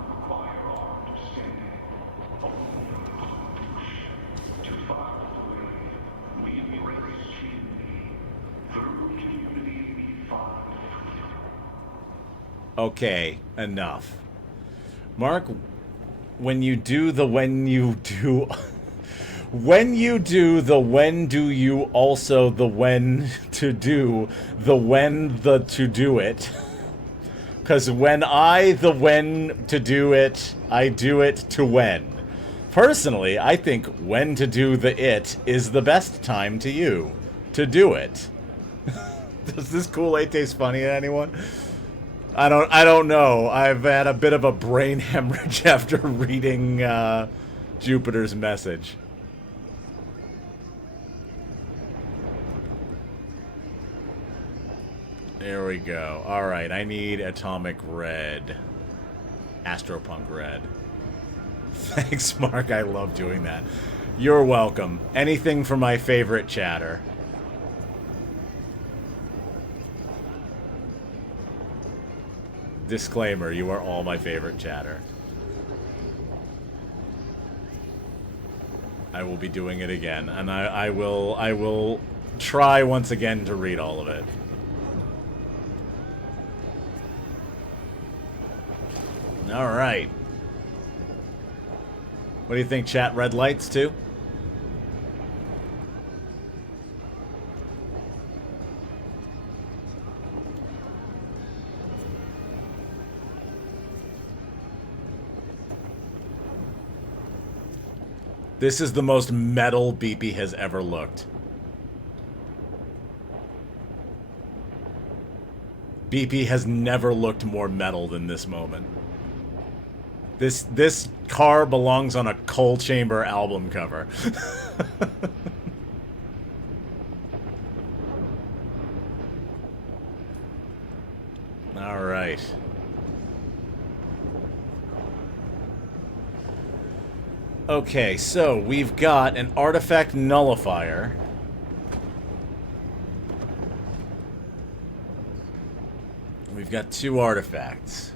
Okay, enough. Mark, when you do the when you do when you do the when do you also the when to do the when the to do it. Because when I the when to do it, I do it to when. Personally, I think when to do the it is the best time to you to do it. Does this Kool-Aid taste funny to anyone? I don't know. I've had a bit of a brain hemorrhage after reading Jupiter's message. There we go. Alright, I need Atomic Red. Astropunk Red. Thanks, Mark. I love doing that. You're welcome. Anything for my favorite chatter. Disclaimer, you are all my favorite chatter. I will be doing it again, and I will try once again to read all of it. Alright. What do you think, chat? Red lights, too? This is the most metal BP has ever looked. BP has never looked more metal than this moment. This car belongs on a Coal Chamber album cover. All right. Okay, so we've got an artifact nullifier. We've got 2 artifacts.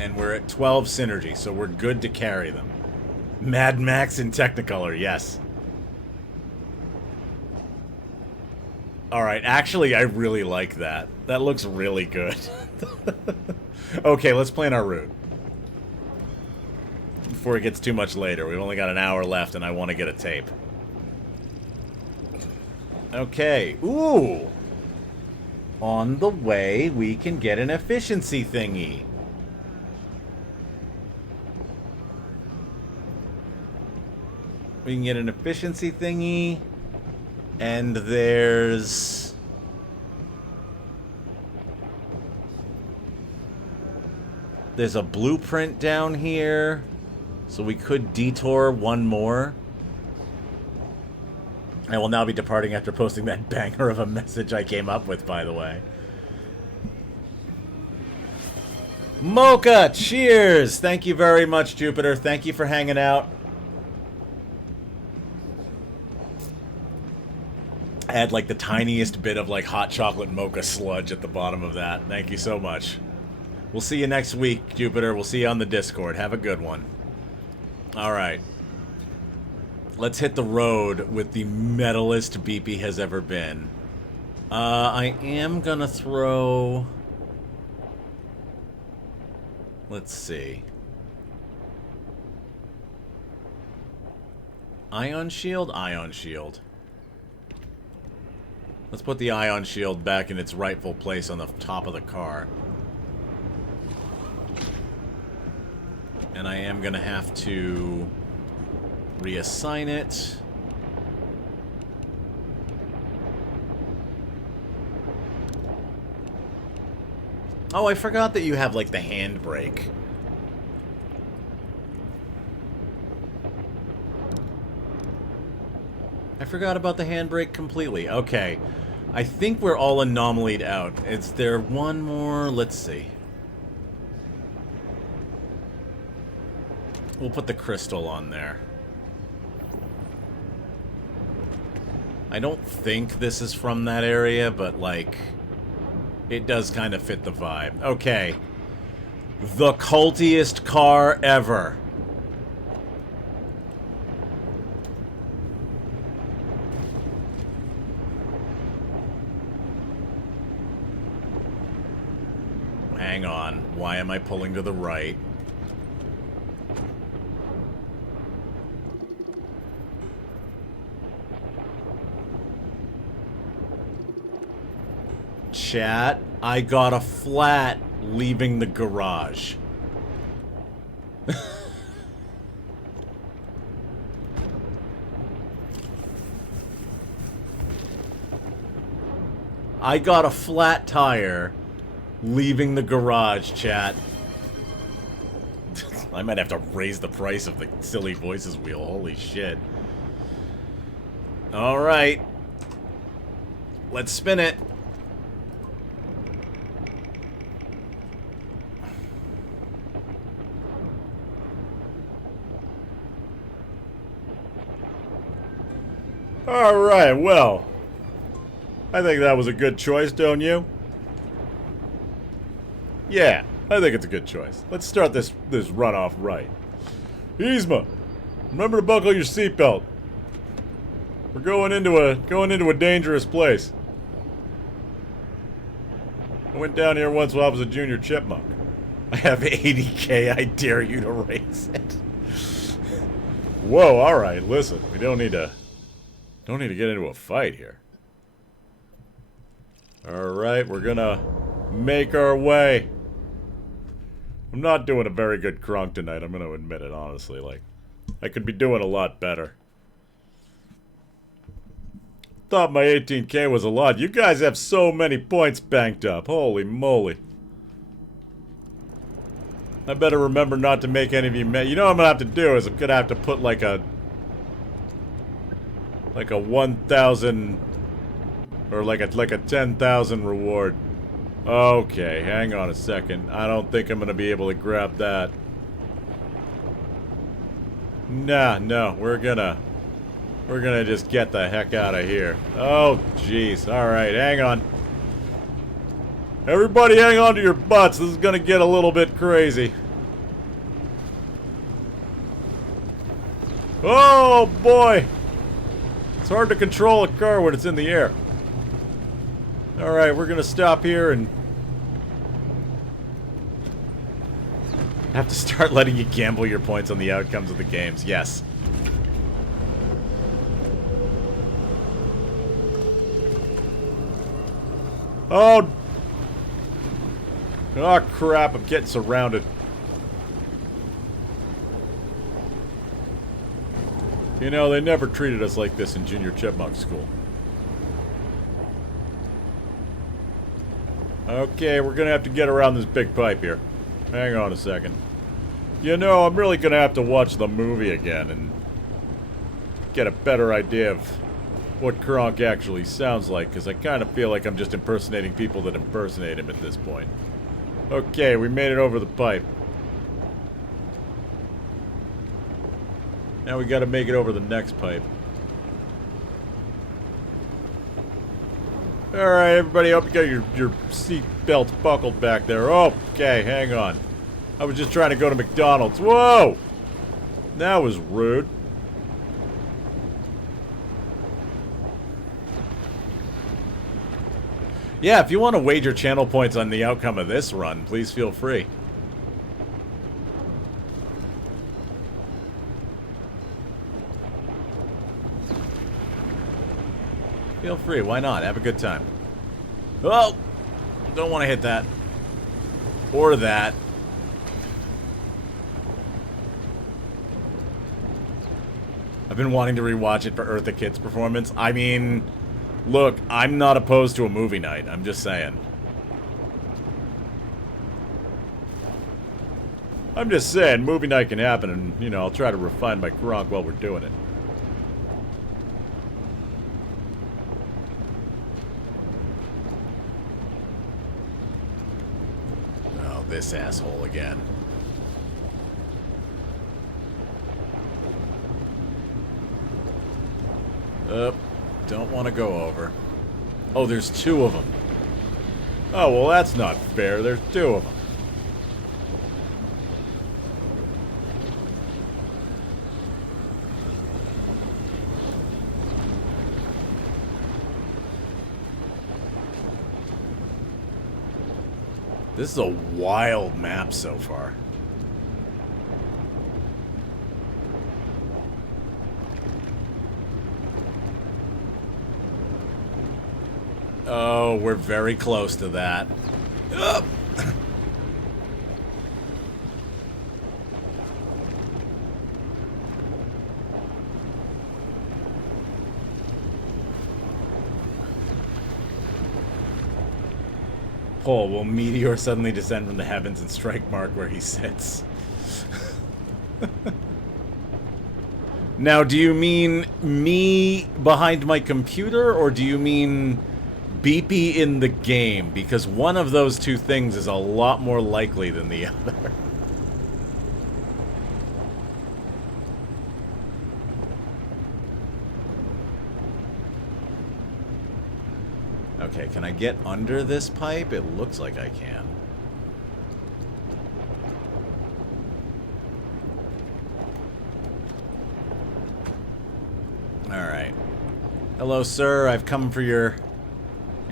And we're at 12 synergy, so we're good to carry them. Mad Max in Technicolor, yes. Alright, actually, I really like that. That looks really good. Okay, let's plan our route. Before it gets too much later. We've only got an hour left, and I want to get a tape. Okay, ooh! On the way, we can get an efficiency thingy. We can get an efficiency thingy, and there's... There's a blueprint down here. So we could detour one more. I will now be departing after posting that banger of a message I came up with, by the way. Mocha, cheers! Thank you very much, Jupiter. Thank you for hanging out. I had like the tiniest bit of like hot chocolate mocha sludge at the bottom of that. Thank you so much. We'll see you next week, Jupiter. We'll see you on the Discord. Have a good one. Alright. Let's hit the road with the metalest BP has ever been. I am gonna throw... Let's see. Ion shield? Ion shield. Let's put the ion shield back in its rightful place on the top of the car. And I am gonna have to reassign it. Oh, I forgot that you have, like, the handbrake. I forgot about the handbrake completely. Okay. I think we're all anomalied out. Is there one more? Let's see. We'll put the crystal on there. I don't think this is from that area, but, like, it does kind of fit the vibe. Okay. The cultiest car ever. Hang on. Why am I pulling to the right? Chat, I got a flat leaving the garage. I got a flat tire leaving the garage, chat. I might have to raise the price of the silly voices wheel. Holy shit. Alright. Let's spin it. Alright, well. I think that was a good choice, don't you? Yeah, I think it's a good choice. Let's start this runoff right. Yzma, remember to buckle your seatbelt. We're going into a dangerous place. I went down here once while I was a junior chipmunk. I have 80K, I dare you to raise it. Whoa, alright, listen. We don't need to get into a fight here. Alright, we're gonna make our way. I'm not doing a very good Kronk tonight, I'm gonna admit it, honestly. Like, I could be doing a lot better. Thought my 18K was a lot. You guys have so many points banked up. Holy moly. I better remember not to make any of you mad. You know what I'm gonna have to do is I'm gonna have to put like a 1,000 or like a 10,000 reward. Okay, hang on a second. I don't think I'm gonna be able to grab that. Nah, no, we're gonna just get the heck out of here. Oh, jeez. Alright, hang on. Everybody hang on to your butts. This is gonna get a little bit crazy. Oh, boy. It's hard to control a car when it's in the air. Alright, we're gonna stop here and... have to start letting you gamble your points on the outcomes of the games. Yes. Oh! Oh, crap. I'm getting surrounded. You know, they never treated us like this in Junior Chipmunk School. Okay, we're gonna have to get around this big pipe here. Hang on a second. You know, I'm really gonna have to watch the movie again and get a better idea of what Kronk actually sounds like, because I kind of feel like I'm just impersonating people that impersonate him at this point. Okay, we made it over the pipe. Now we gotta make it over the next pipe. Alright, everybody, hope you got your seat belts buckled back there. Oh, okay, hang on. I was just trying to go to McDonald's. Whoa! That was rude. Yeah, if you want to wager channel points on the outcome of this run, please feel free. Feel free, why not? Have a good time. Oh! Don't want to hit that. Or that. I've been wanting to rewatch it for Eartha Kitt's performance. I mean, look, I'm not opposed to a movie night. I'm just saying. I'm just saying, movie night can happen, and, you know, I'll try to refine my Kronk while we're doing it. Oh, this asshole again. Don't want to go over. Oh, there's two of them. Oh, well, that's not fair. There's two of them. This is a wild map so far. Oh, we're very close to that. Up. Paul, will meteor suddenly descend from the heavens and strike Mark where he sits? Now, do you mean me behind my computer, or do you mean Beepy in the game? Because one of those two things is a lot more likely than the other. Okay, can I get under this pipe? It looks like I can. Alright. Hello, sir. I've come for your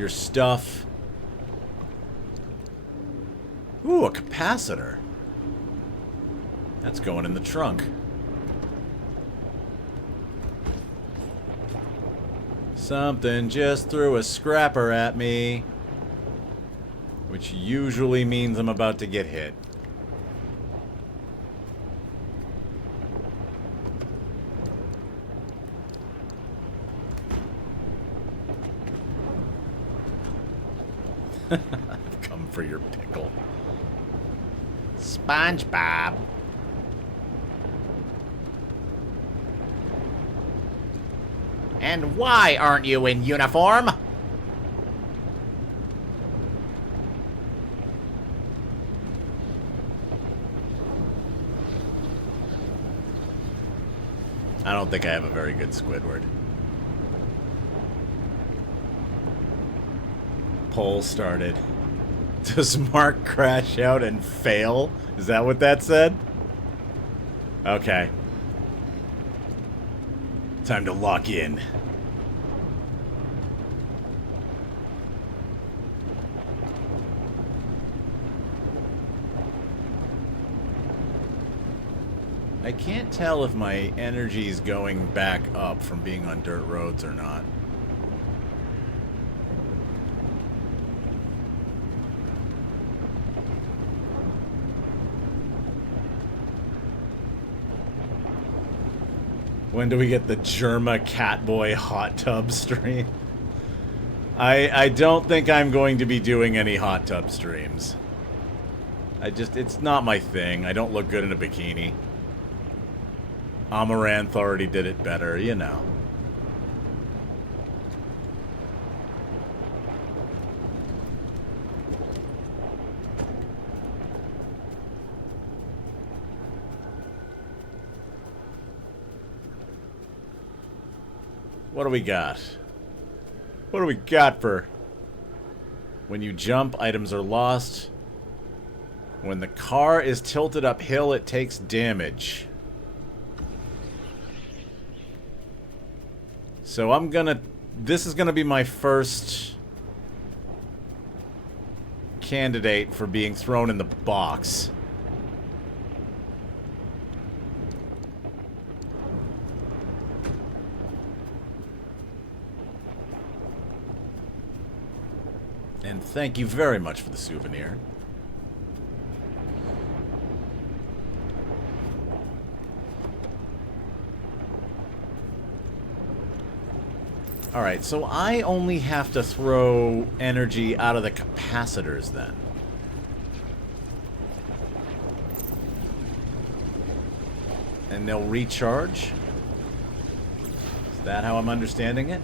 stuff. Ooh, a capacitor. That's going in the trunk. Something just threw a scrapper at me. Which usually means I'm about to get hit. I've come for your pickle. SpongeBob. And why aren't you in uniform? I don't think I have a very good Squidward. Poll started. Does Mark crash out and fail? Is that what that said? Okay. Time to lock in. I can't tell if my energy's going back up from being on dirt roads or not. When do we get the Germa Catboy hot tub stream? I don't think I'm going to be doing any hot tub streams. It's not my thing. I don't look good in a bikini. Amaranth already did it better, you know. What do we got? What do we got for... When you jump, items are lost. When the car is tilted uphill, it takes damage. So I'm gonna... This is gonna be my first candidate for being thrown in the box. And thank you very much for the souvenir. Alright, so I only have to throw energy out of the capacitors then. And they'll recharge? Is that how I'm understanding it?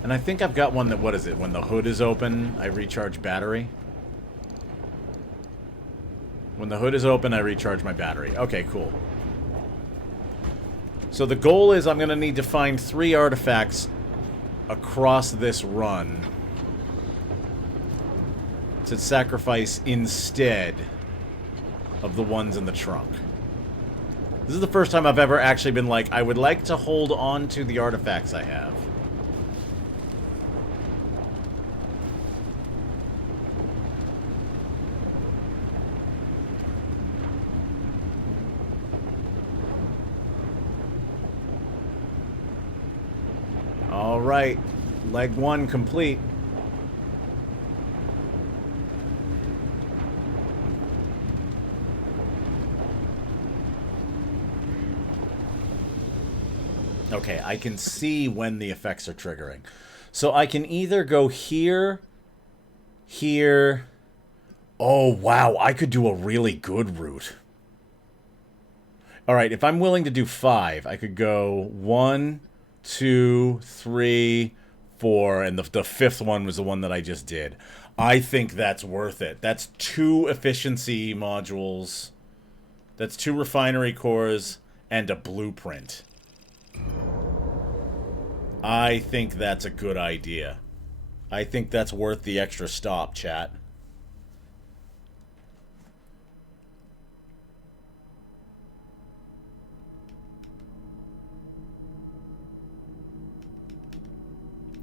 And I think I've got one that, what is it? When the hood is open, I recharge battery. When the hood is open, I recharge my battery. Okay, cool. So the goal is I'm going to need to find 3 artifacts across this run to sacrifice instead of the ones in the trunk. This is the first time I've ever actually been like, I would like to hold on to the artifacts I have. Alright, leg 1 complete. Okay, I can see when the effects are triggering. So I can either go here, here... Oh, wow, I could do a really good route. Alright, if I'm willing to do 5, I could go 1... 2, 3, 4, and the 5th one was the one that I just did. I think that's worth it. That's 2 efficiency modules. That's 2 refinery cores and a blueprint. I think that's a good idea. I think that's worth the extra stop, chat.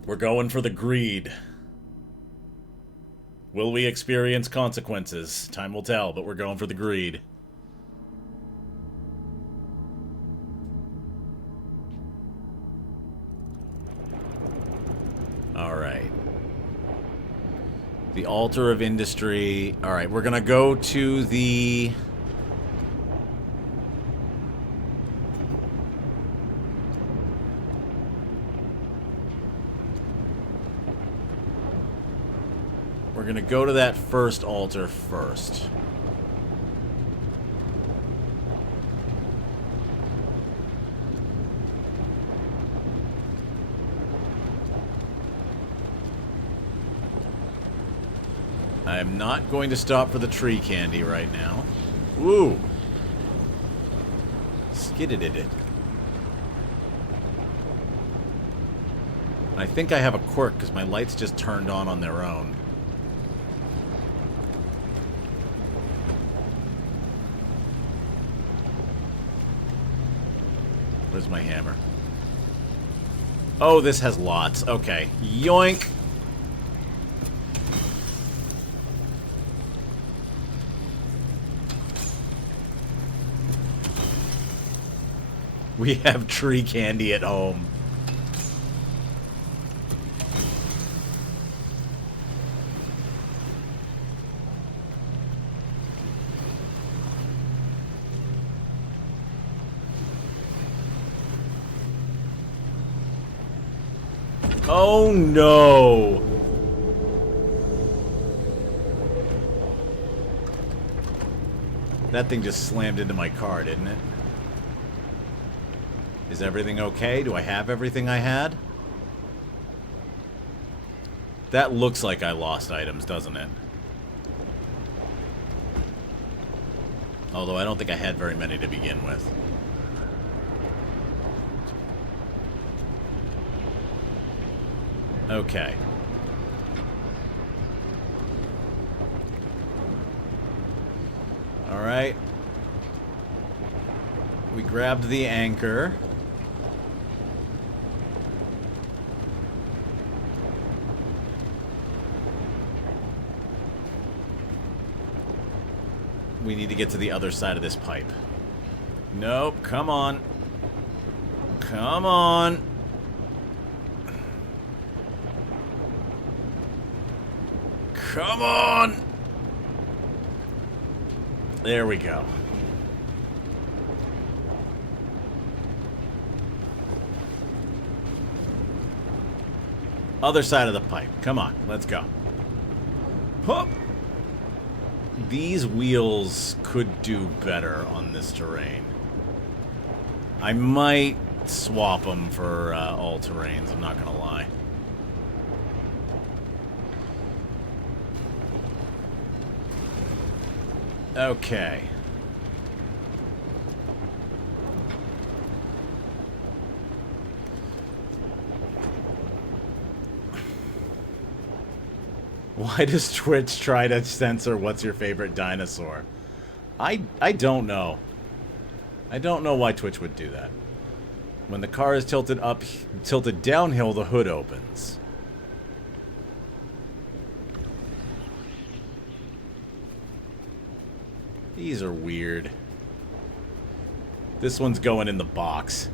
We're going for the greed. Will we experience consequences? Time will tell, but we're going for the greed. Alright. The altar of industry. Alright, we're gonna go to the... We're gonna go to that first altar first. I am not going to stop for the tree candy right now. Woo! Skidded it. I think I have a quirk because my lights just turned on their own. Where's my hammer? Oh, this has lots. Okay. Yoink! We have tree candy at home. Oh no! That thing just slammed into my car, didn't it? Is everything okay? Do I have everything I had? That looks like I lost items, doesn't it? Although I don't think I had very many to begin with. Okay. Alright. We grabbed the anchor. We need to get to the other side of this pipe. Nope, come on. Come on. Come on! There we go. Other side of the pipe. Come on, let's go. Hup! These wheels could do better on this terrain. I might swap them for all terrains, I'm not gonna lie. Okay. Why does Twitch try to censor what's your favorite dinosaur? I don't know. I don't know why Twitch would do that. When the car is tilted downhill, the hood opens. These are weird. This one's going in the box.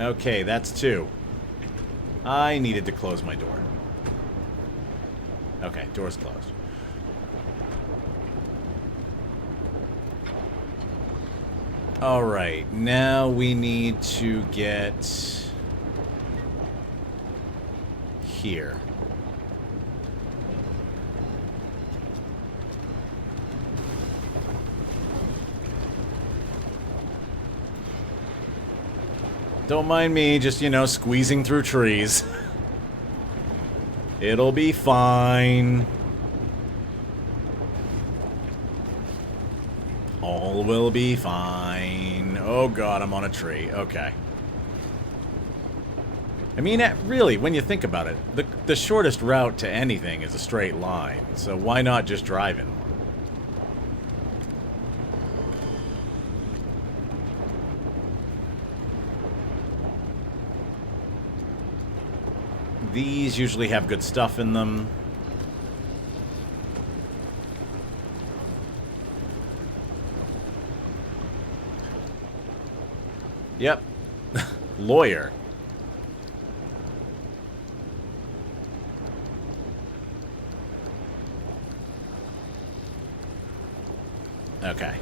Okay, that's two. I needed to close my door. Okay, door's closed. Alright, now we need to get here. Don't mind me, just, you know, squeezing through trees. It'll be fine. All will be fine. Oh god, I'm on a tree. Okay. I mean, really, when you think about it, the shortest route to anything is a straight line. So why not just drive in one? These usually have good stuff in them. Yep. Lawyer. Okay.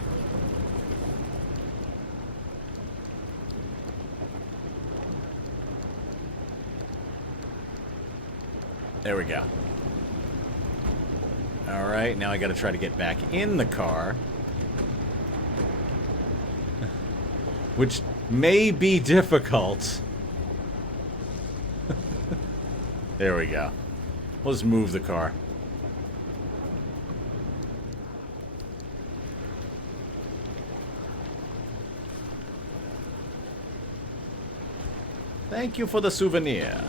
There we go. Alright, now I gotta try to get back in the car. Which may be difficult. There we go. We'll just move the car. Thank you for the souvenir.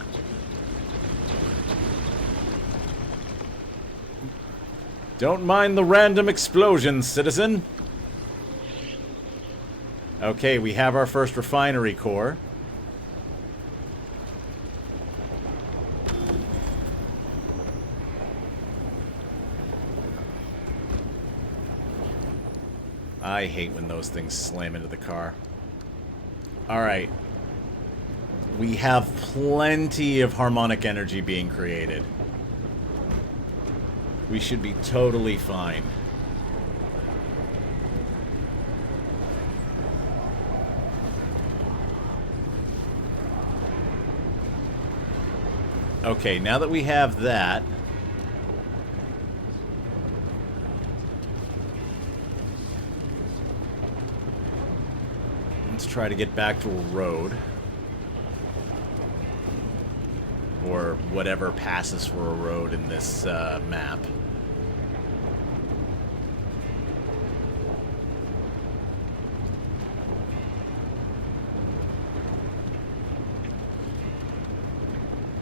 Don't mind the random explosions, citizen. Okay, we have our first refinery core. I hate when those things slam into the car. Alright. We have plenty of harmonic energy being created. We should be totally fine. Okay, now that we have that... let's try to get back to a road. Or whatever passes for a road in this map.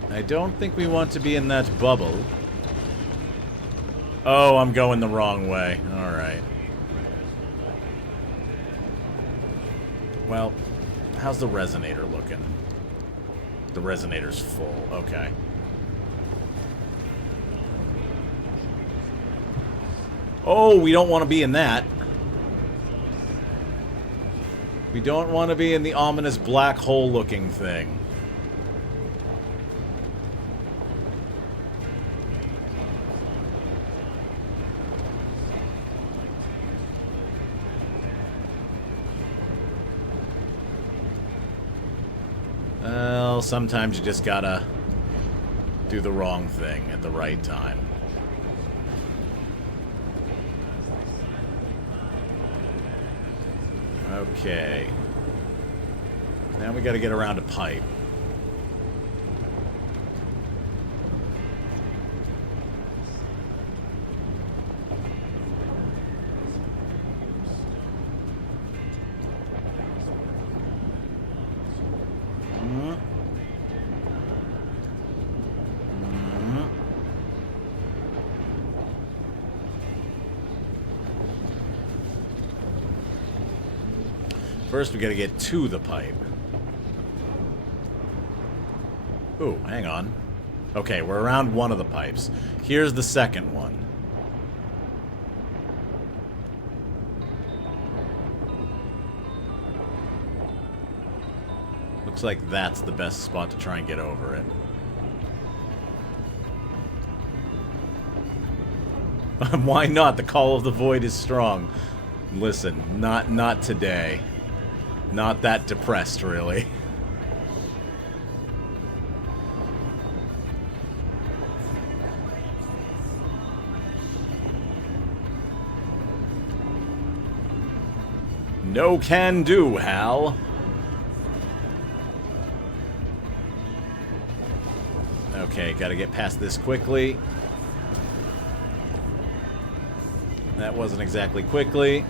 I don't think we want to be in that bubble. Oh, I'm going the wrong way. Alright. Well, how's the resonator looking? The resonator's full. Okay. Oh, we don't want to be in that. We don't want to be in the ominous black hole looking thing. Well, sometimes you just gotta do the wrong thing at the right time. Okay. Now we gotta get around a pipe. First, we gotta get to the pipe. Ooh, hang on. Okay, we're around one of the pipes. Here's the second one. Looks like that's the best spot to try and get over it. Why not? The call of the void is strong. Listen, not today. Not that depressed, really. No can do, Hal. Okay, gotta get past this quickly. That wasn't exactly quickly.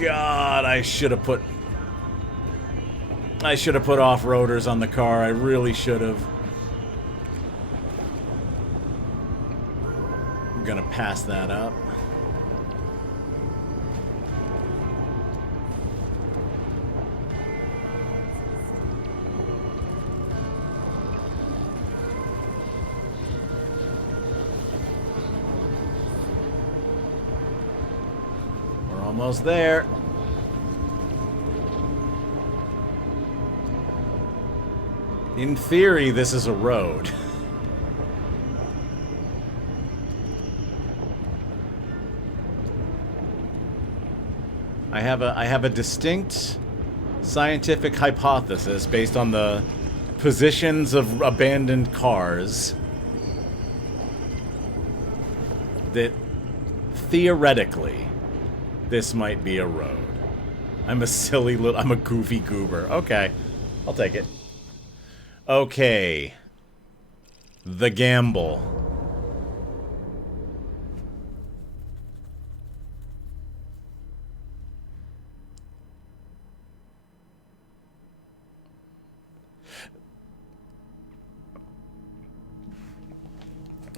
God, I should have put off-roaders on the car. I really should have. I'm gonna pass that up. We're almost there. In theory, this is a road. I have a distinct scientific hypothesis based on the positions of abandoned cars that theoretically this might be a road. I'm a goofy goober. Okay, I'll take it. Okay. The gamble.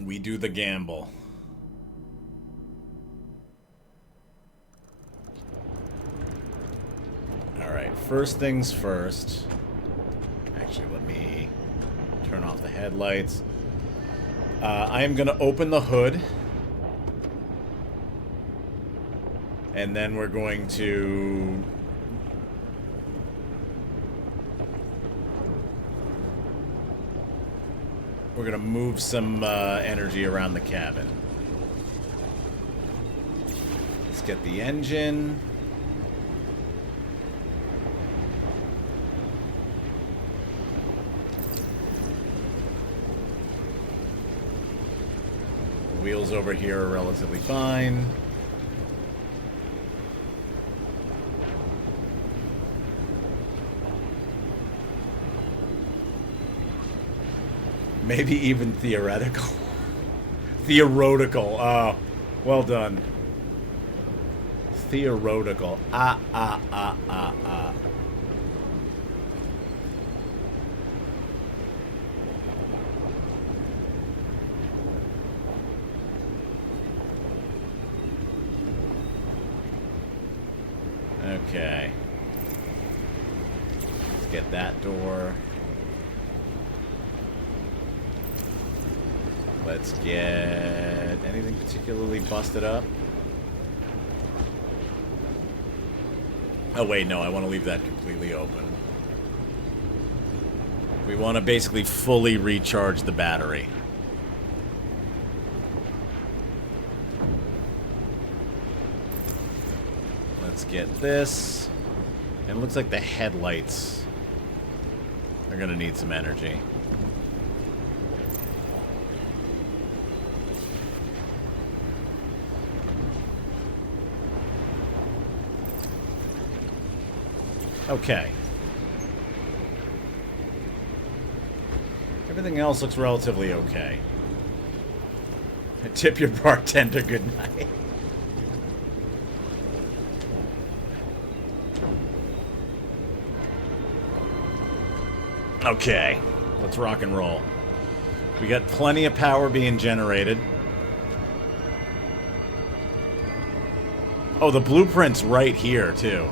We do the gamble. Alright, first things first. Actually, let me turn off the headlights. I am going to open the hood. And then we're going to... we're going to move some energy around the cabin. Let's get the engine. Wheels over here are relatively fine. Maybe even theoretical. Theoretical. Oh, well done. Theoretical. Okay. Let's get that door. Let's get anything particularly busted up. Oh wait, no, I want to leave that completely open. We want to basically fully recharge the battery. Let's get this. And it looks like the headlights are going to need some energy. Okay. Everything else looks relatively okay. Tip your bartender good night. Okay, let's rock and roll. We got plenty of power being generated. Oh, the blueprint's right here, too.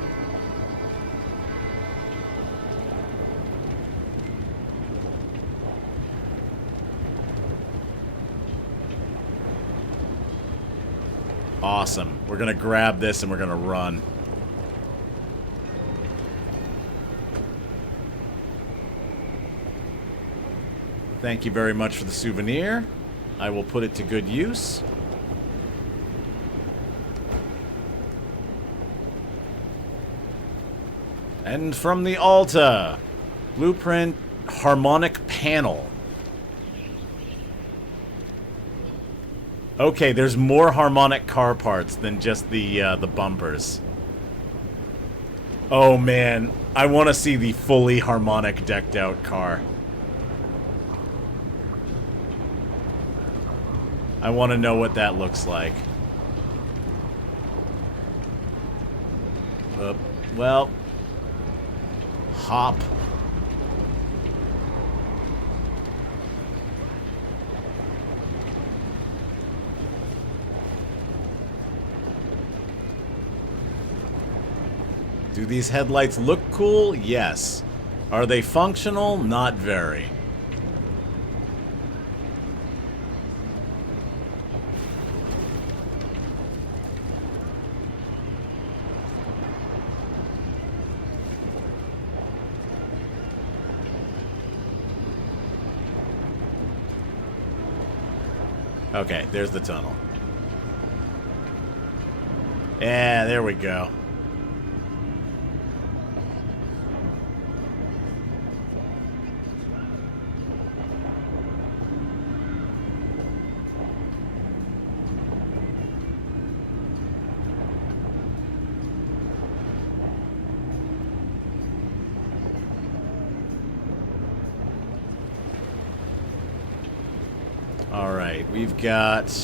Awesome. We're gonna grab this and we're gonna run. Thank you very much for the souvenir. I will put it to good use. And from the Alta, blueprint harmonic panel. Okay, there's more harmonic car parts than just the bumpers. Oh man, I want to see the fully harmonic decked out car. I want to know what that looks like. Well, hop. Do these headlights look cool? Yes. Are they functional? Not very. Okay, there's the tunnel. Yeah, there we go. All right, we've got...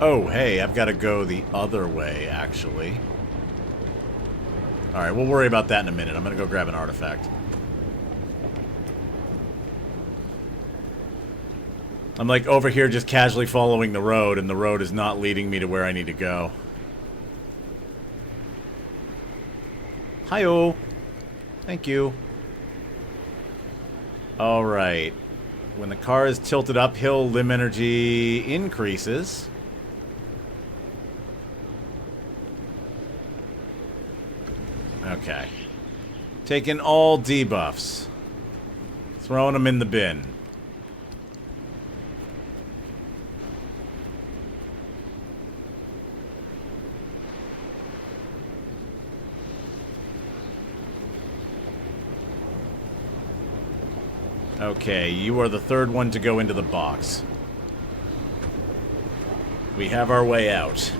Oh, hey, I've got to go the other way, actually. All right, we'll worry about that in a minute. I'm going to go grab an artifact. I'm like over here just casually following the road, and the road is not leading me to where I need to go. Hi-oh. Thank you. All right. When the car is tilted uphill, limb energy increases. Okay. Taking all debuffs. Throwing them in the bin. Okay, you are the third one to go into the box. We have our way out.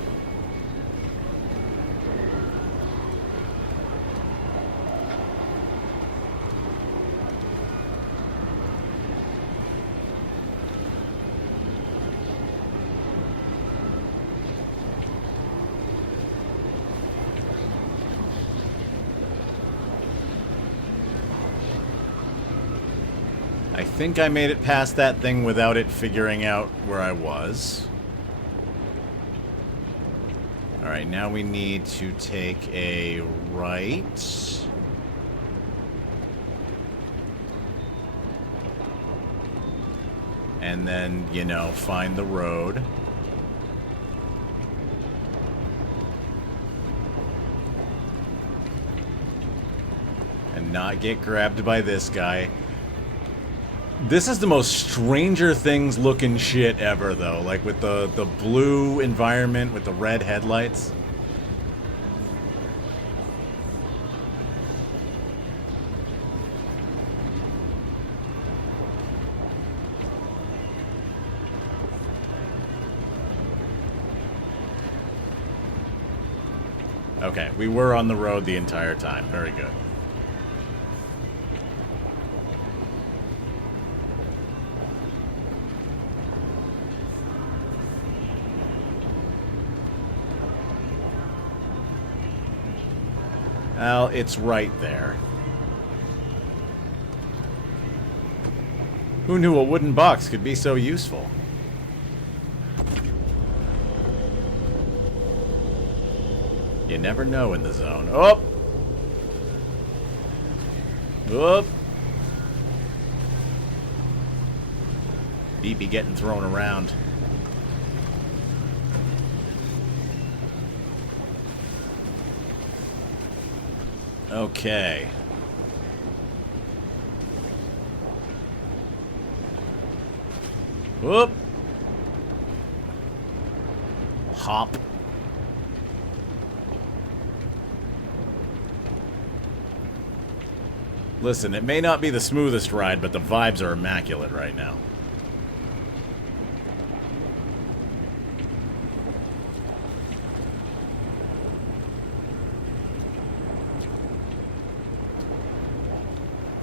I think I made it past that thing without it figuring out where I was. Alright, now we need to take a right. And then, you know, find the road. And not get grabbed by this guy. This is the most Stranger Things looking shit ever, though. Like, with the blue environment with the red headlights. Okay, we were on the road the entire time. Very good. Well, it's right there. Who knew a wooden box could be so useful? You never know in the zone. Oh! Oh! Beat be getting thrown around. Okay. Whoop. Hop. Listen, it may not be the smoothest ride, but the vibes are immaculate right now.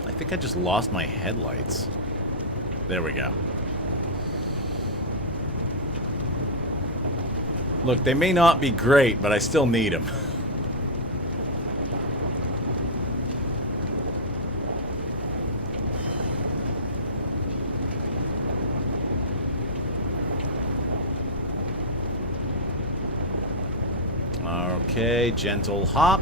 I think I just lost my headlights. There we go. Look, they may not be great, but I still need them. Okay, gentle hop.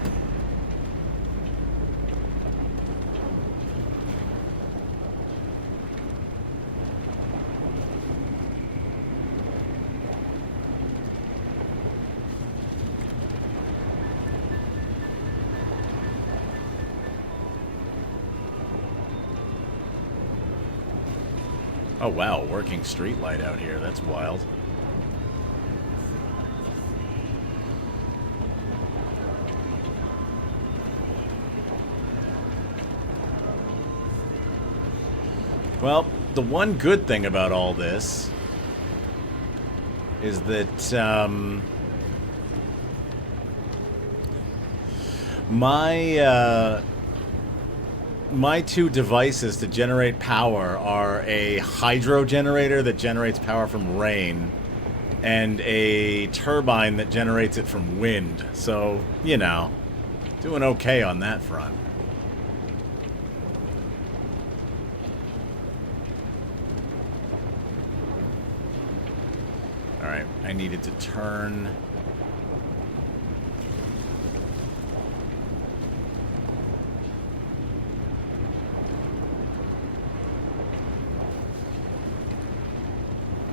Oh wow, working street light out here. That's wild. Well, the one good thing about all this is that my two devices to generate power are a hydro generator that generates power from rain and a turbine that generates it from wind. So, you know, doing okay on that front. Alright, I needed to turn...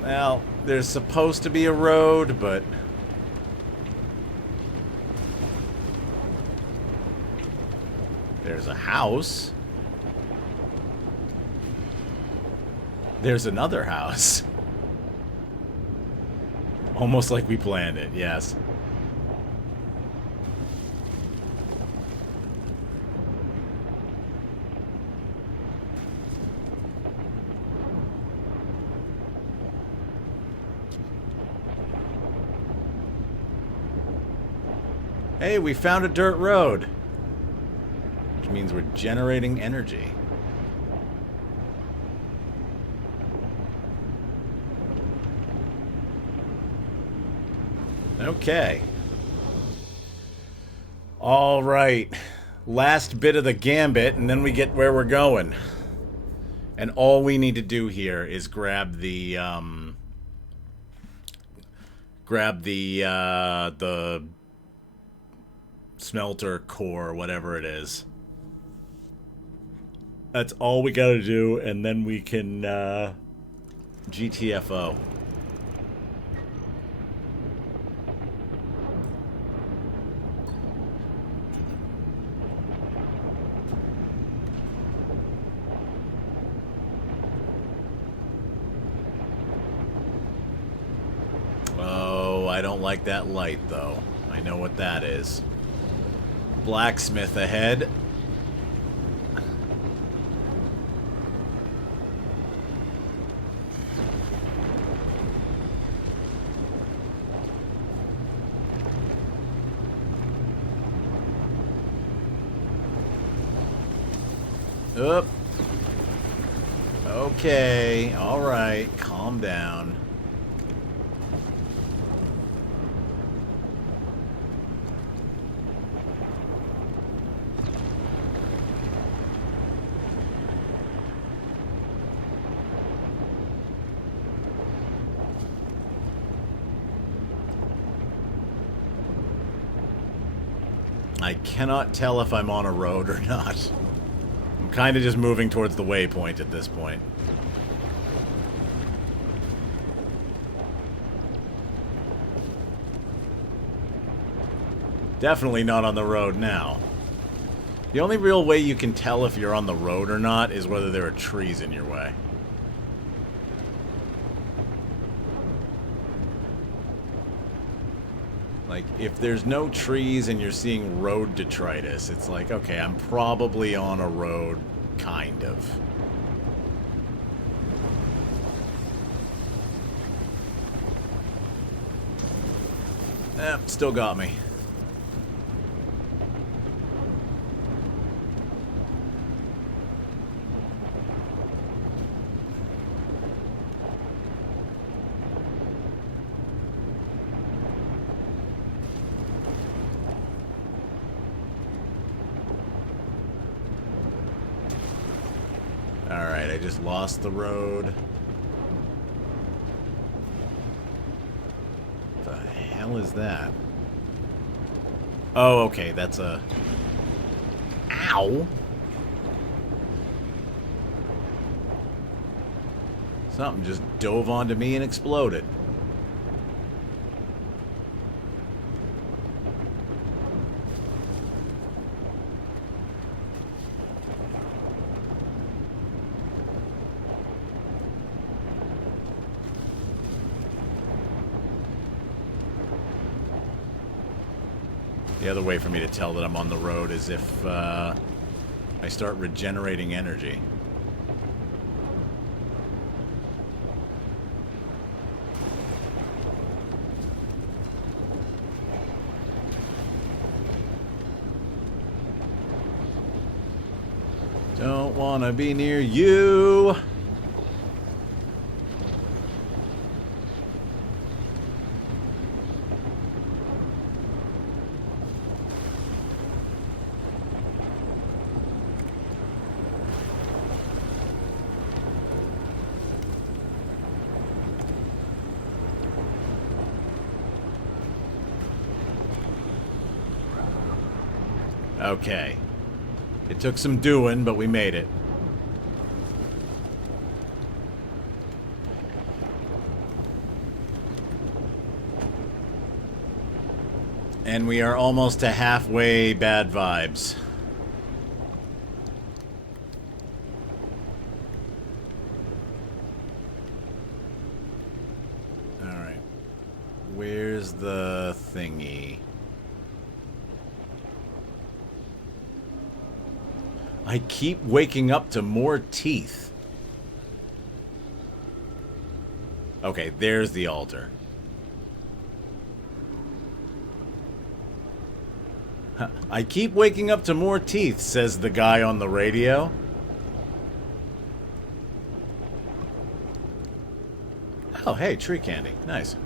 Well, there's supposed to be a road, but... There's a house. There's another house. Almost like we planned it, yes. Hey, we found a dirt road. Which means we're generating energy. Okay. All right. Last bit of the gambit, and then we get where we're going. And all we need to do here is grab the the smelter core, whatever it is. That's all we gotta do, and then we can GTFO. Oh, I don't like that light, though. I know what that is. Blacksmith ahead. Up. Okay, alright, calm down. I cannot tell if I'm on a road or not. I'm kind of just moving towards the waypoint at this point. Definitely not on the road now. The only real way you can tell if you're on the road or not is whether there are trees in your way. Like, if there's no trees and you're seeing road detritus, it's like, okay, I'm probably on a road, kind of. Still got me. Alright, I just lost the road. What the hell is that? Oh, okay, that's a... Ow! Something just dove onto me and exploded. The other way for me to tell that I'm on the road is if I start regenerating energy. Don't want to be near you. Okay. It took some doing, but we made it. And we are almost to halfway bad vibes. Alright. Where's the thingy? I keep waking up to more teeth. Okay, there's the altar. I keep waking up to more teeth, says the guy on the radio. Oh, hey, tree candy. Nice.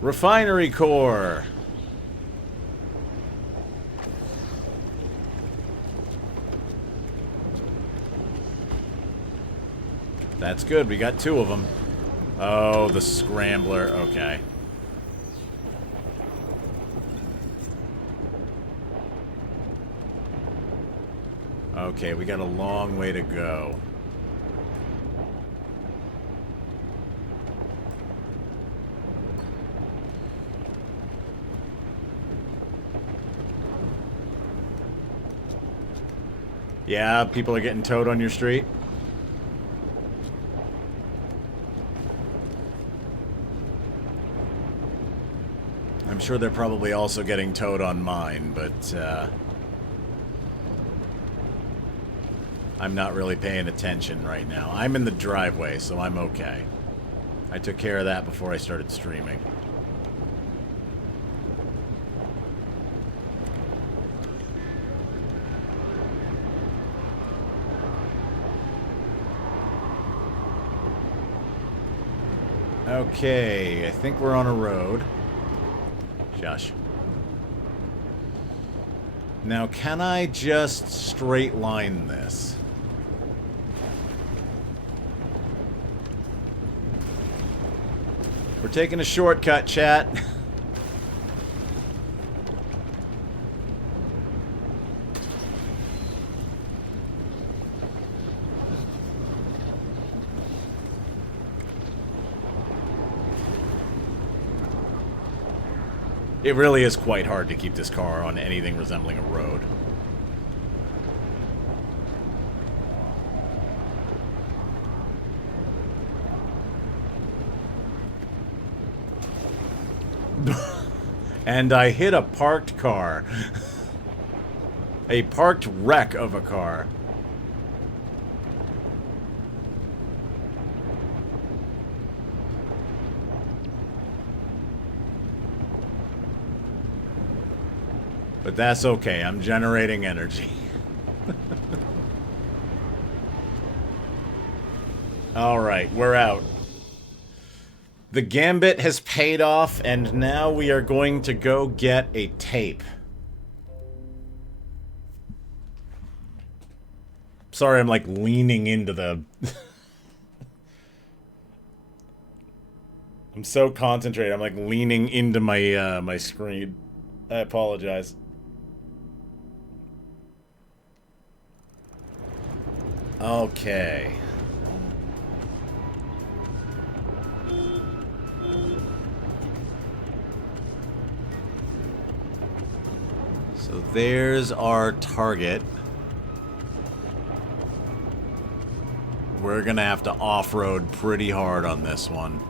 Refinery core. That's good. We got 2 of them. Oh, the scrambler. Okay. Okay, we got a long way to go. Yeah, people are getting towed on your street. I'm sure they're probably also getting towed on mine, but I'm not really paying attention right now. I'm in the driveway, so I'm okay. I took care of that before I started streaming. Okay, I think we're on a road. Shush. Now, can I just straight line this? We're taking a shortcut, chat. It really is quite hard to keep this car on anything resembling a road. And I hit a parked car. A parked wreck of a car. But that's okay, I'm generating energy. Alright, we're out. The gambit has paid off, and now we are going to go get a tape. Sorry, I'm like leaning into the... I'm so concentrated, I'm like leaning into my my screen. I apologize. Okay. So there's our target. We're gonna have to off-road pretty hard on this one.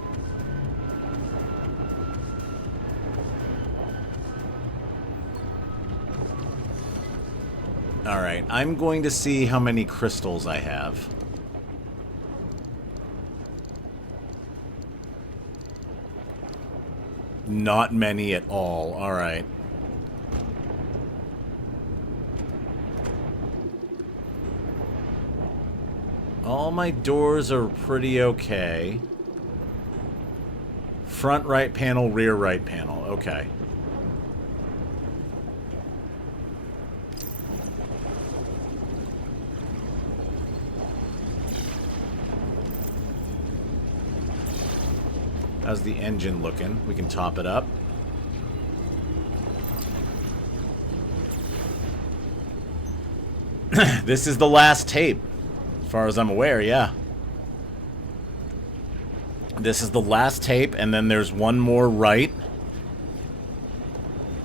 Alright, I'm going to see how many crystals I have. Not many at all, alright. All my doors are pretty okay. Front right panel, rear right panel, okay. How's the engine looking? We can top it up. This is the last tape. As far as I'm aware, yeah. This is the last tape, and then there's one more right.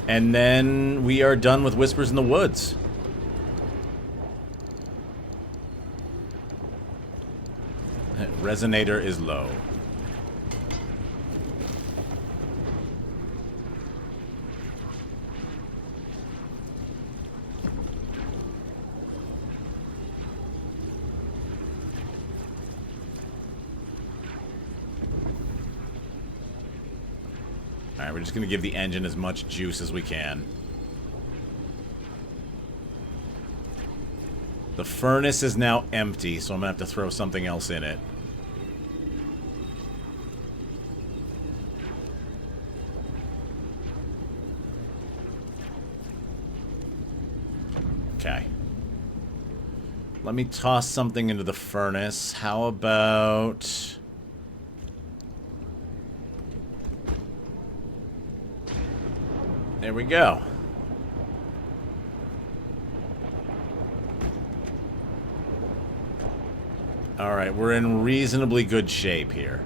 And then we are done with Whispers in the Woods. Resonator is low. Alright, we're just going to give the engine as much juice as we can. The furnace is now empty, so I'm going to have to throw something else in it. Okay. Let me toss something into the furnace. How about... There we go. Alright, we're in reasonably good shape here.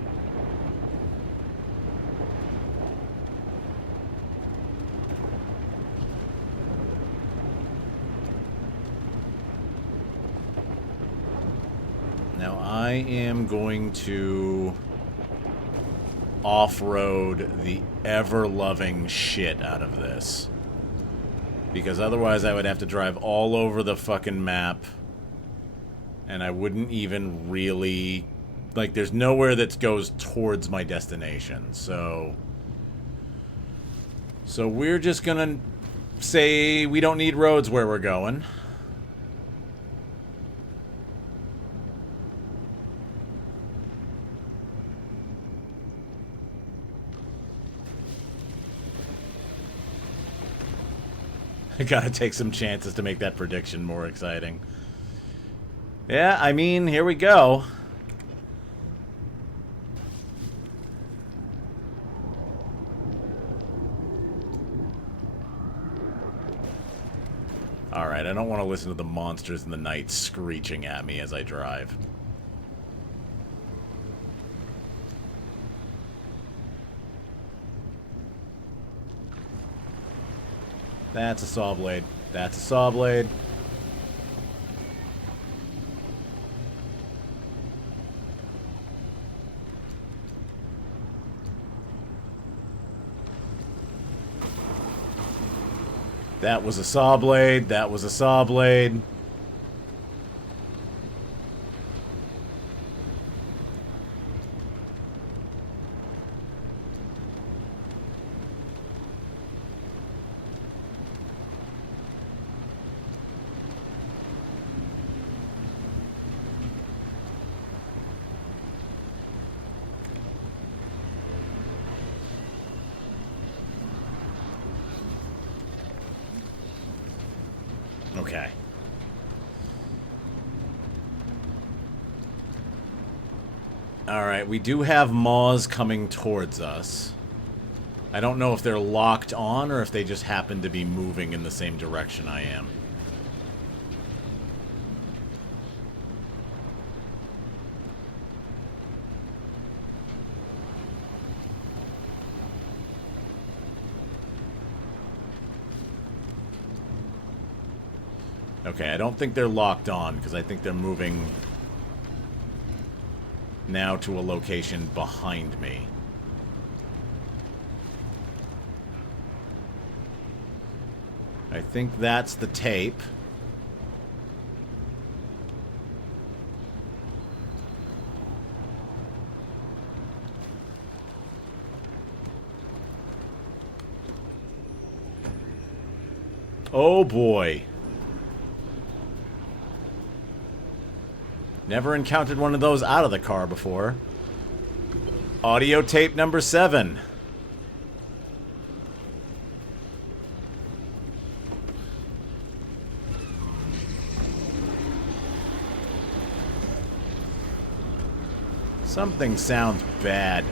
Now I am going to off-road the ever-loving shit out of this. Because otherwise I would have to drive all over the fucking map. And I wouldn't even really... Like, there's nowhere that goes towards my destination. So we're just gonna say we don't need roads where we're going. I gotta take some chances to make that prediction more exciting. Yeah, I mean, here we go. Alright, I don't want to listen to the monsters in the night screeching at me as I drive. That's a saw blade. That's a saw blade. That was a saw blade. That was a saw blade. Okay. Alright, we do have maws coming towards us. I don't know if they're locked on or if they just happen to be moving in the same direction I am. Okay, I don't think they're locked on, because I think they're moving now to a location behind me. I think that's the tape. Oh boy. Never encountered one of those out of the car before. Audio tape number 7. Something sounds bad.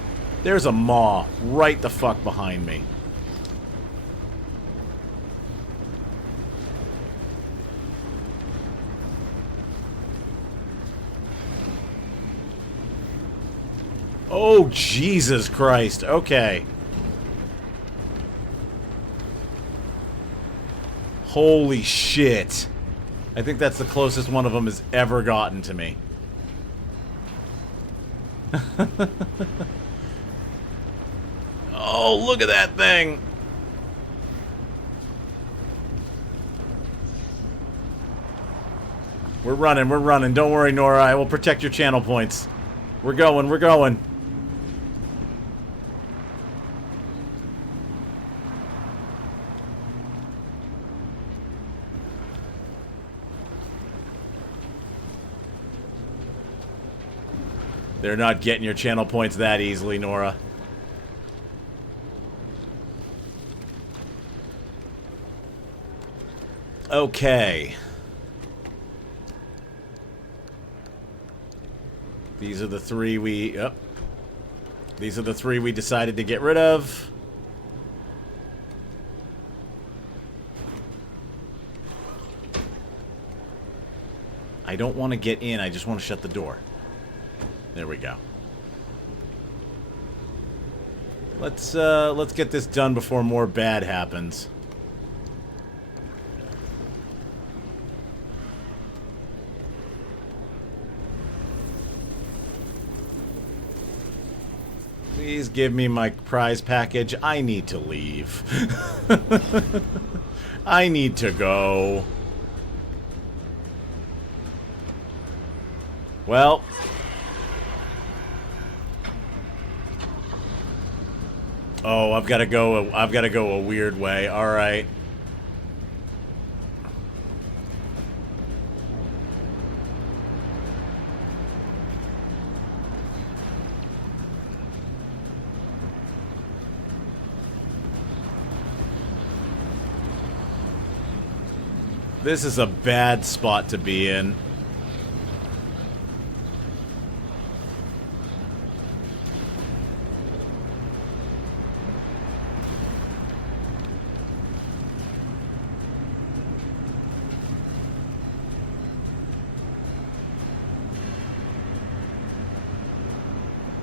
There's a maw right the fuck behind me. Oh, Jesus Christ. Okay. Holy shit. I think that's the closest one of them has ever gotten to me. Oh, look at that thing. We're running. Don't worry, Nora. I will protect your channel points. We're going. They're not getting your channel points that easily, Nora. Okay. These are the three we... Oh. These are the three we decided to get rid of. I don't want to get in, I just want to shut the door. There we go. Let's get this done before more bad happens. Please give me my prize package. I need to leave. I need to go. Well. Oh, I've got to go a weird way. All right. This is a bad spot to be in.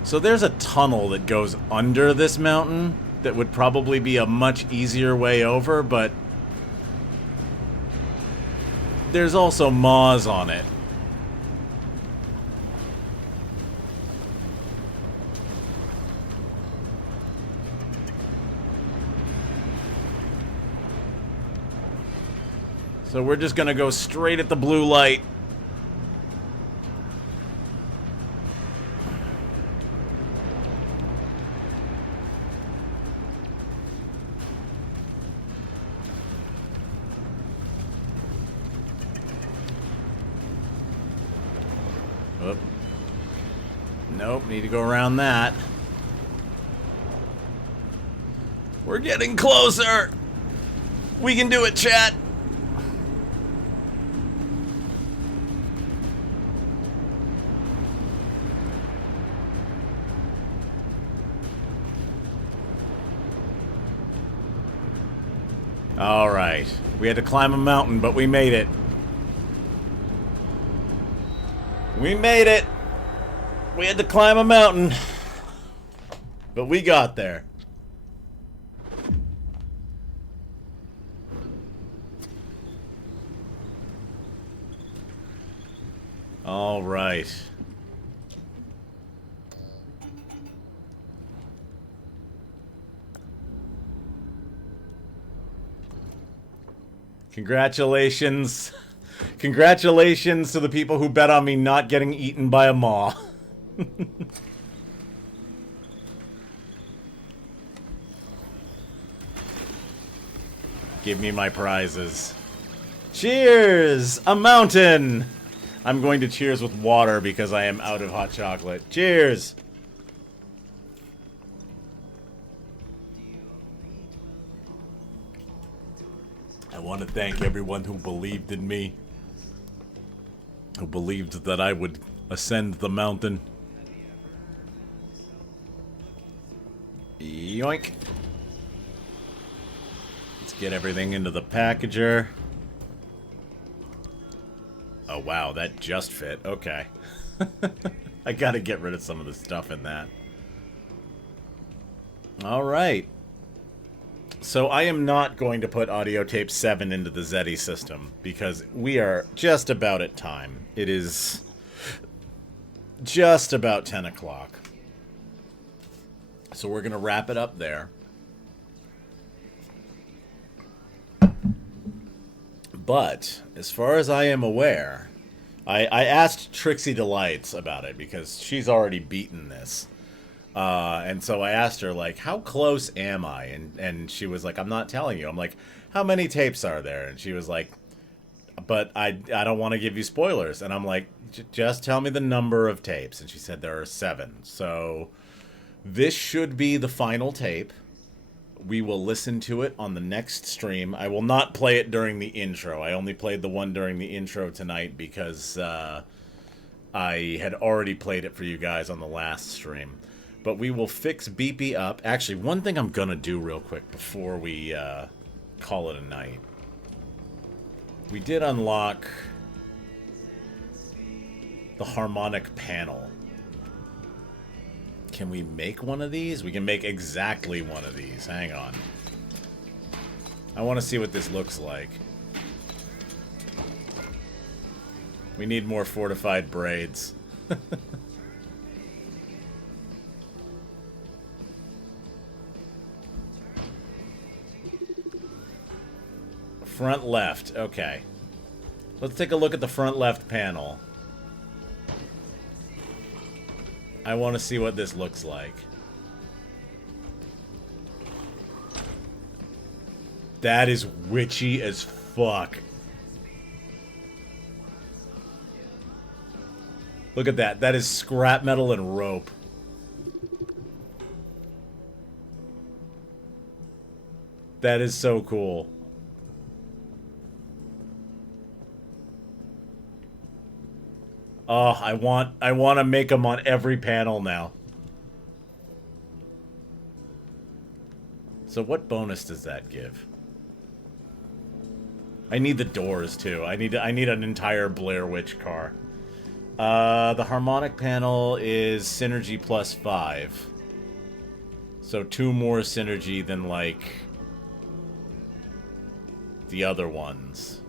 So there's a tunnel that goes under this mountain that would probably be a much easier way over, but there's also maws on it. So we're just gonna go straight at the blue light. Nope, need to go around that. We're getting closer. We can do it, chat. All right. We had to climb a mountain, but we made it. We made it. We had to climb a mountain, but we got there. All right. Congratulations. Congratulations to the people who bet on me not getting eaten by a maw. Give me my prizes. Cheers! A mountain! I'm going to cheers with water because I am out of hot chocolate. Cheers! I want to thank everyone who believed in me. Who believed that I would ascend the mountain. Yoink. Let's get everything into the packager. Oh wow, that just fit. Okay. I gotta get rid of some of the stuff in that. Alright. So I am not going to put audio tape 7 into the Zeddy system because we are just about at time. It is just about 10 o'clock. So we're going to wrap it up there. But, as far as I am aware, I asked Trixie Delights about it because she's already beaten this. And so I asked her, like, how close am I? And she was like, I'm not telling you. I'm like, how many tapes are there? And she was like, but I don't want to give you spoilers. And I'm like, Just tell me the number of tapes. And she said there are 7. So this should be the final tape. We will listen to it on the next stream. I will not play it during the intro. I only played the one during the intro tonight because I had already played it for you guys on the last stream. But we will fix Beepy up. Actually, one thing I'm going to do real quick before we call it a night. We did unlock the harmonic panel. Can we make one of these? We can make exactly one of these. Hang on. I want to see what this looks like. We need more fortified braids. Front left. Okay. Let's take a look at the front left panel. I want to see what this looks like. That is witchy as fuck. Look at that. That is scrap metal and rope. That is so cool. Oh, I want to make them on every panel now. So what bonus does that give? I need the doors too. I need an entire Blair Witch car. The harmonic panel is synergy plus 5. So 2 more synergy than like the other ones.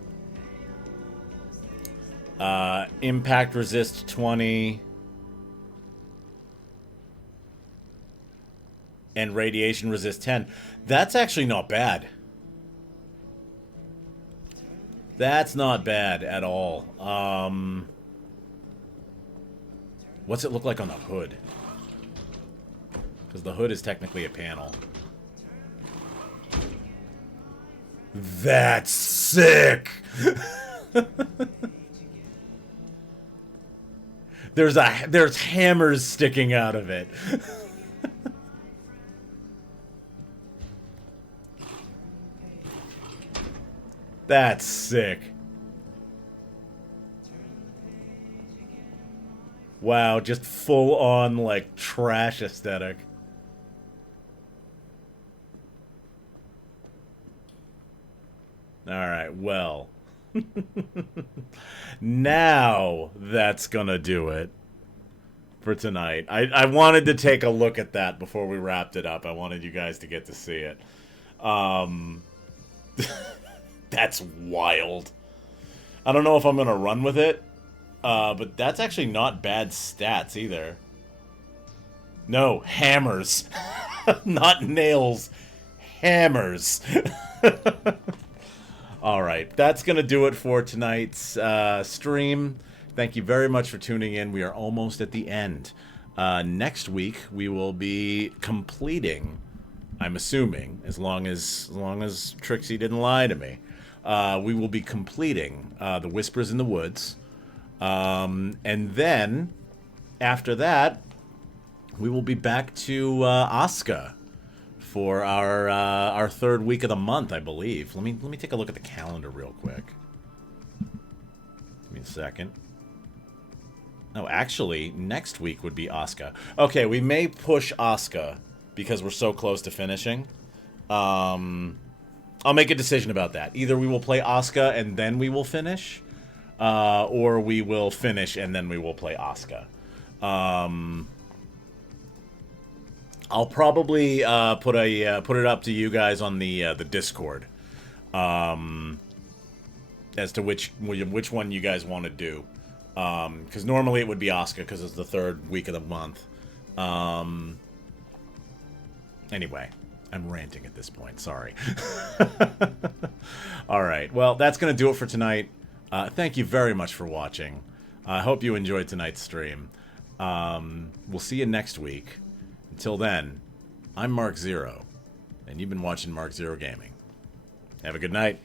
Impact resist 20. And radiation resist 10. That's actually not bad. That's not bad at all. What's it look like on the hood? Because the hood is technically a panel. That's sick! There's hammers sticking out of it. That's sick. Wow, just full on like trash aesthetic. All right, well. Now that's gonna do it for tonight. I wanted to take a look at that before we wrapped it up. I wanted you guys to get to see it. That's wild. I don't know if I'm gonna run with it, but that's actually not bad stats either. No, hammers. Not nails. Hammers. Alright, that's going to do it for tonight's stream. Thank you very much for tuning in. We are almost at the end. Next week, we will be completing, I'm assuming, as long as Trixie didn't lie to me, we will be completing The Whispers in the Woods. And then, after that, we will be back to Asuka for our 3rd week of the month, I believe. Let me take a look at the calendar real quick. Give me a second. No, actually, next week would be Asuka. Okay, we may push Asuka because we're so close to finishing. I'll make a decision about that. Either we will play Asuka and then we will finish, or we will finish and then we will play Asuka. I'll probably put it up to you guys on the Discord, as to which one you guys want to do, because normally it would be Asuka because it's the 3rd week of the month. Anyway, I'm ranting at this point. Sorry. All right. Well, that's gonna do it for tonight. Thank you very much for watching. I hope you enjoyed tonight's stream. We'll see you next week. Until then, I'm Mark Zero, and you've been watching Mark Zero Gaming. Have a good night.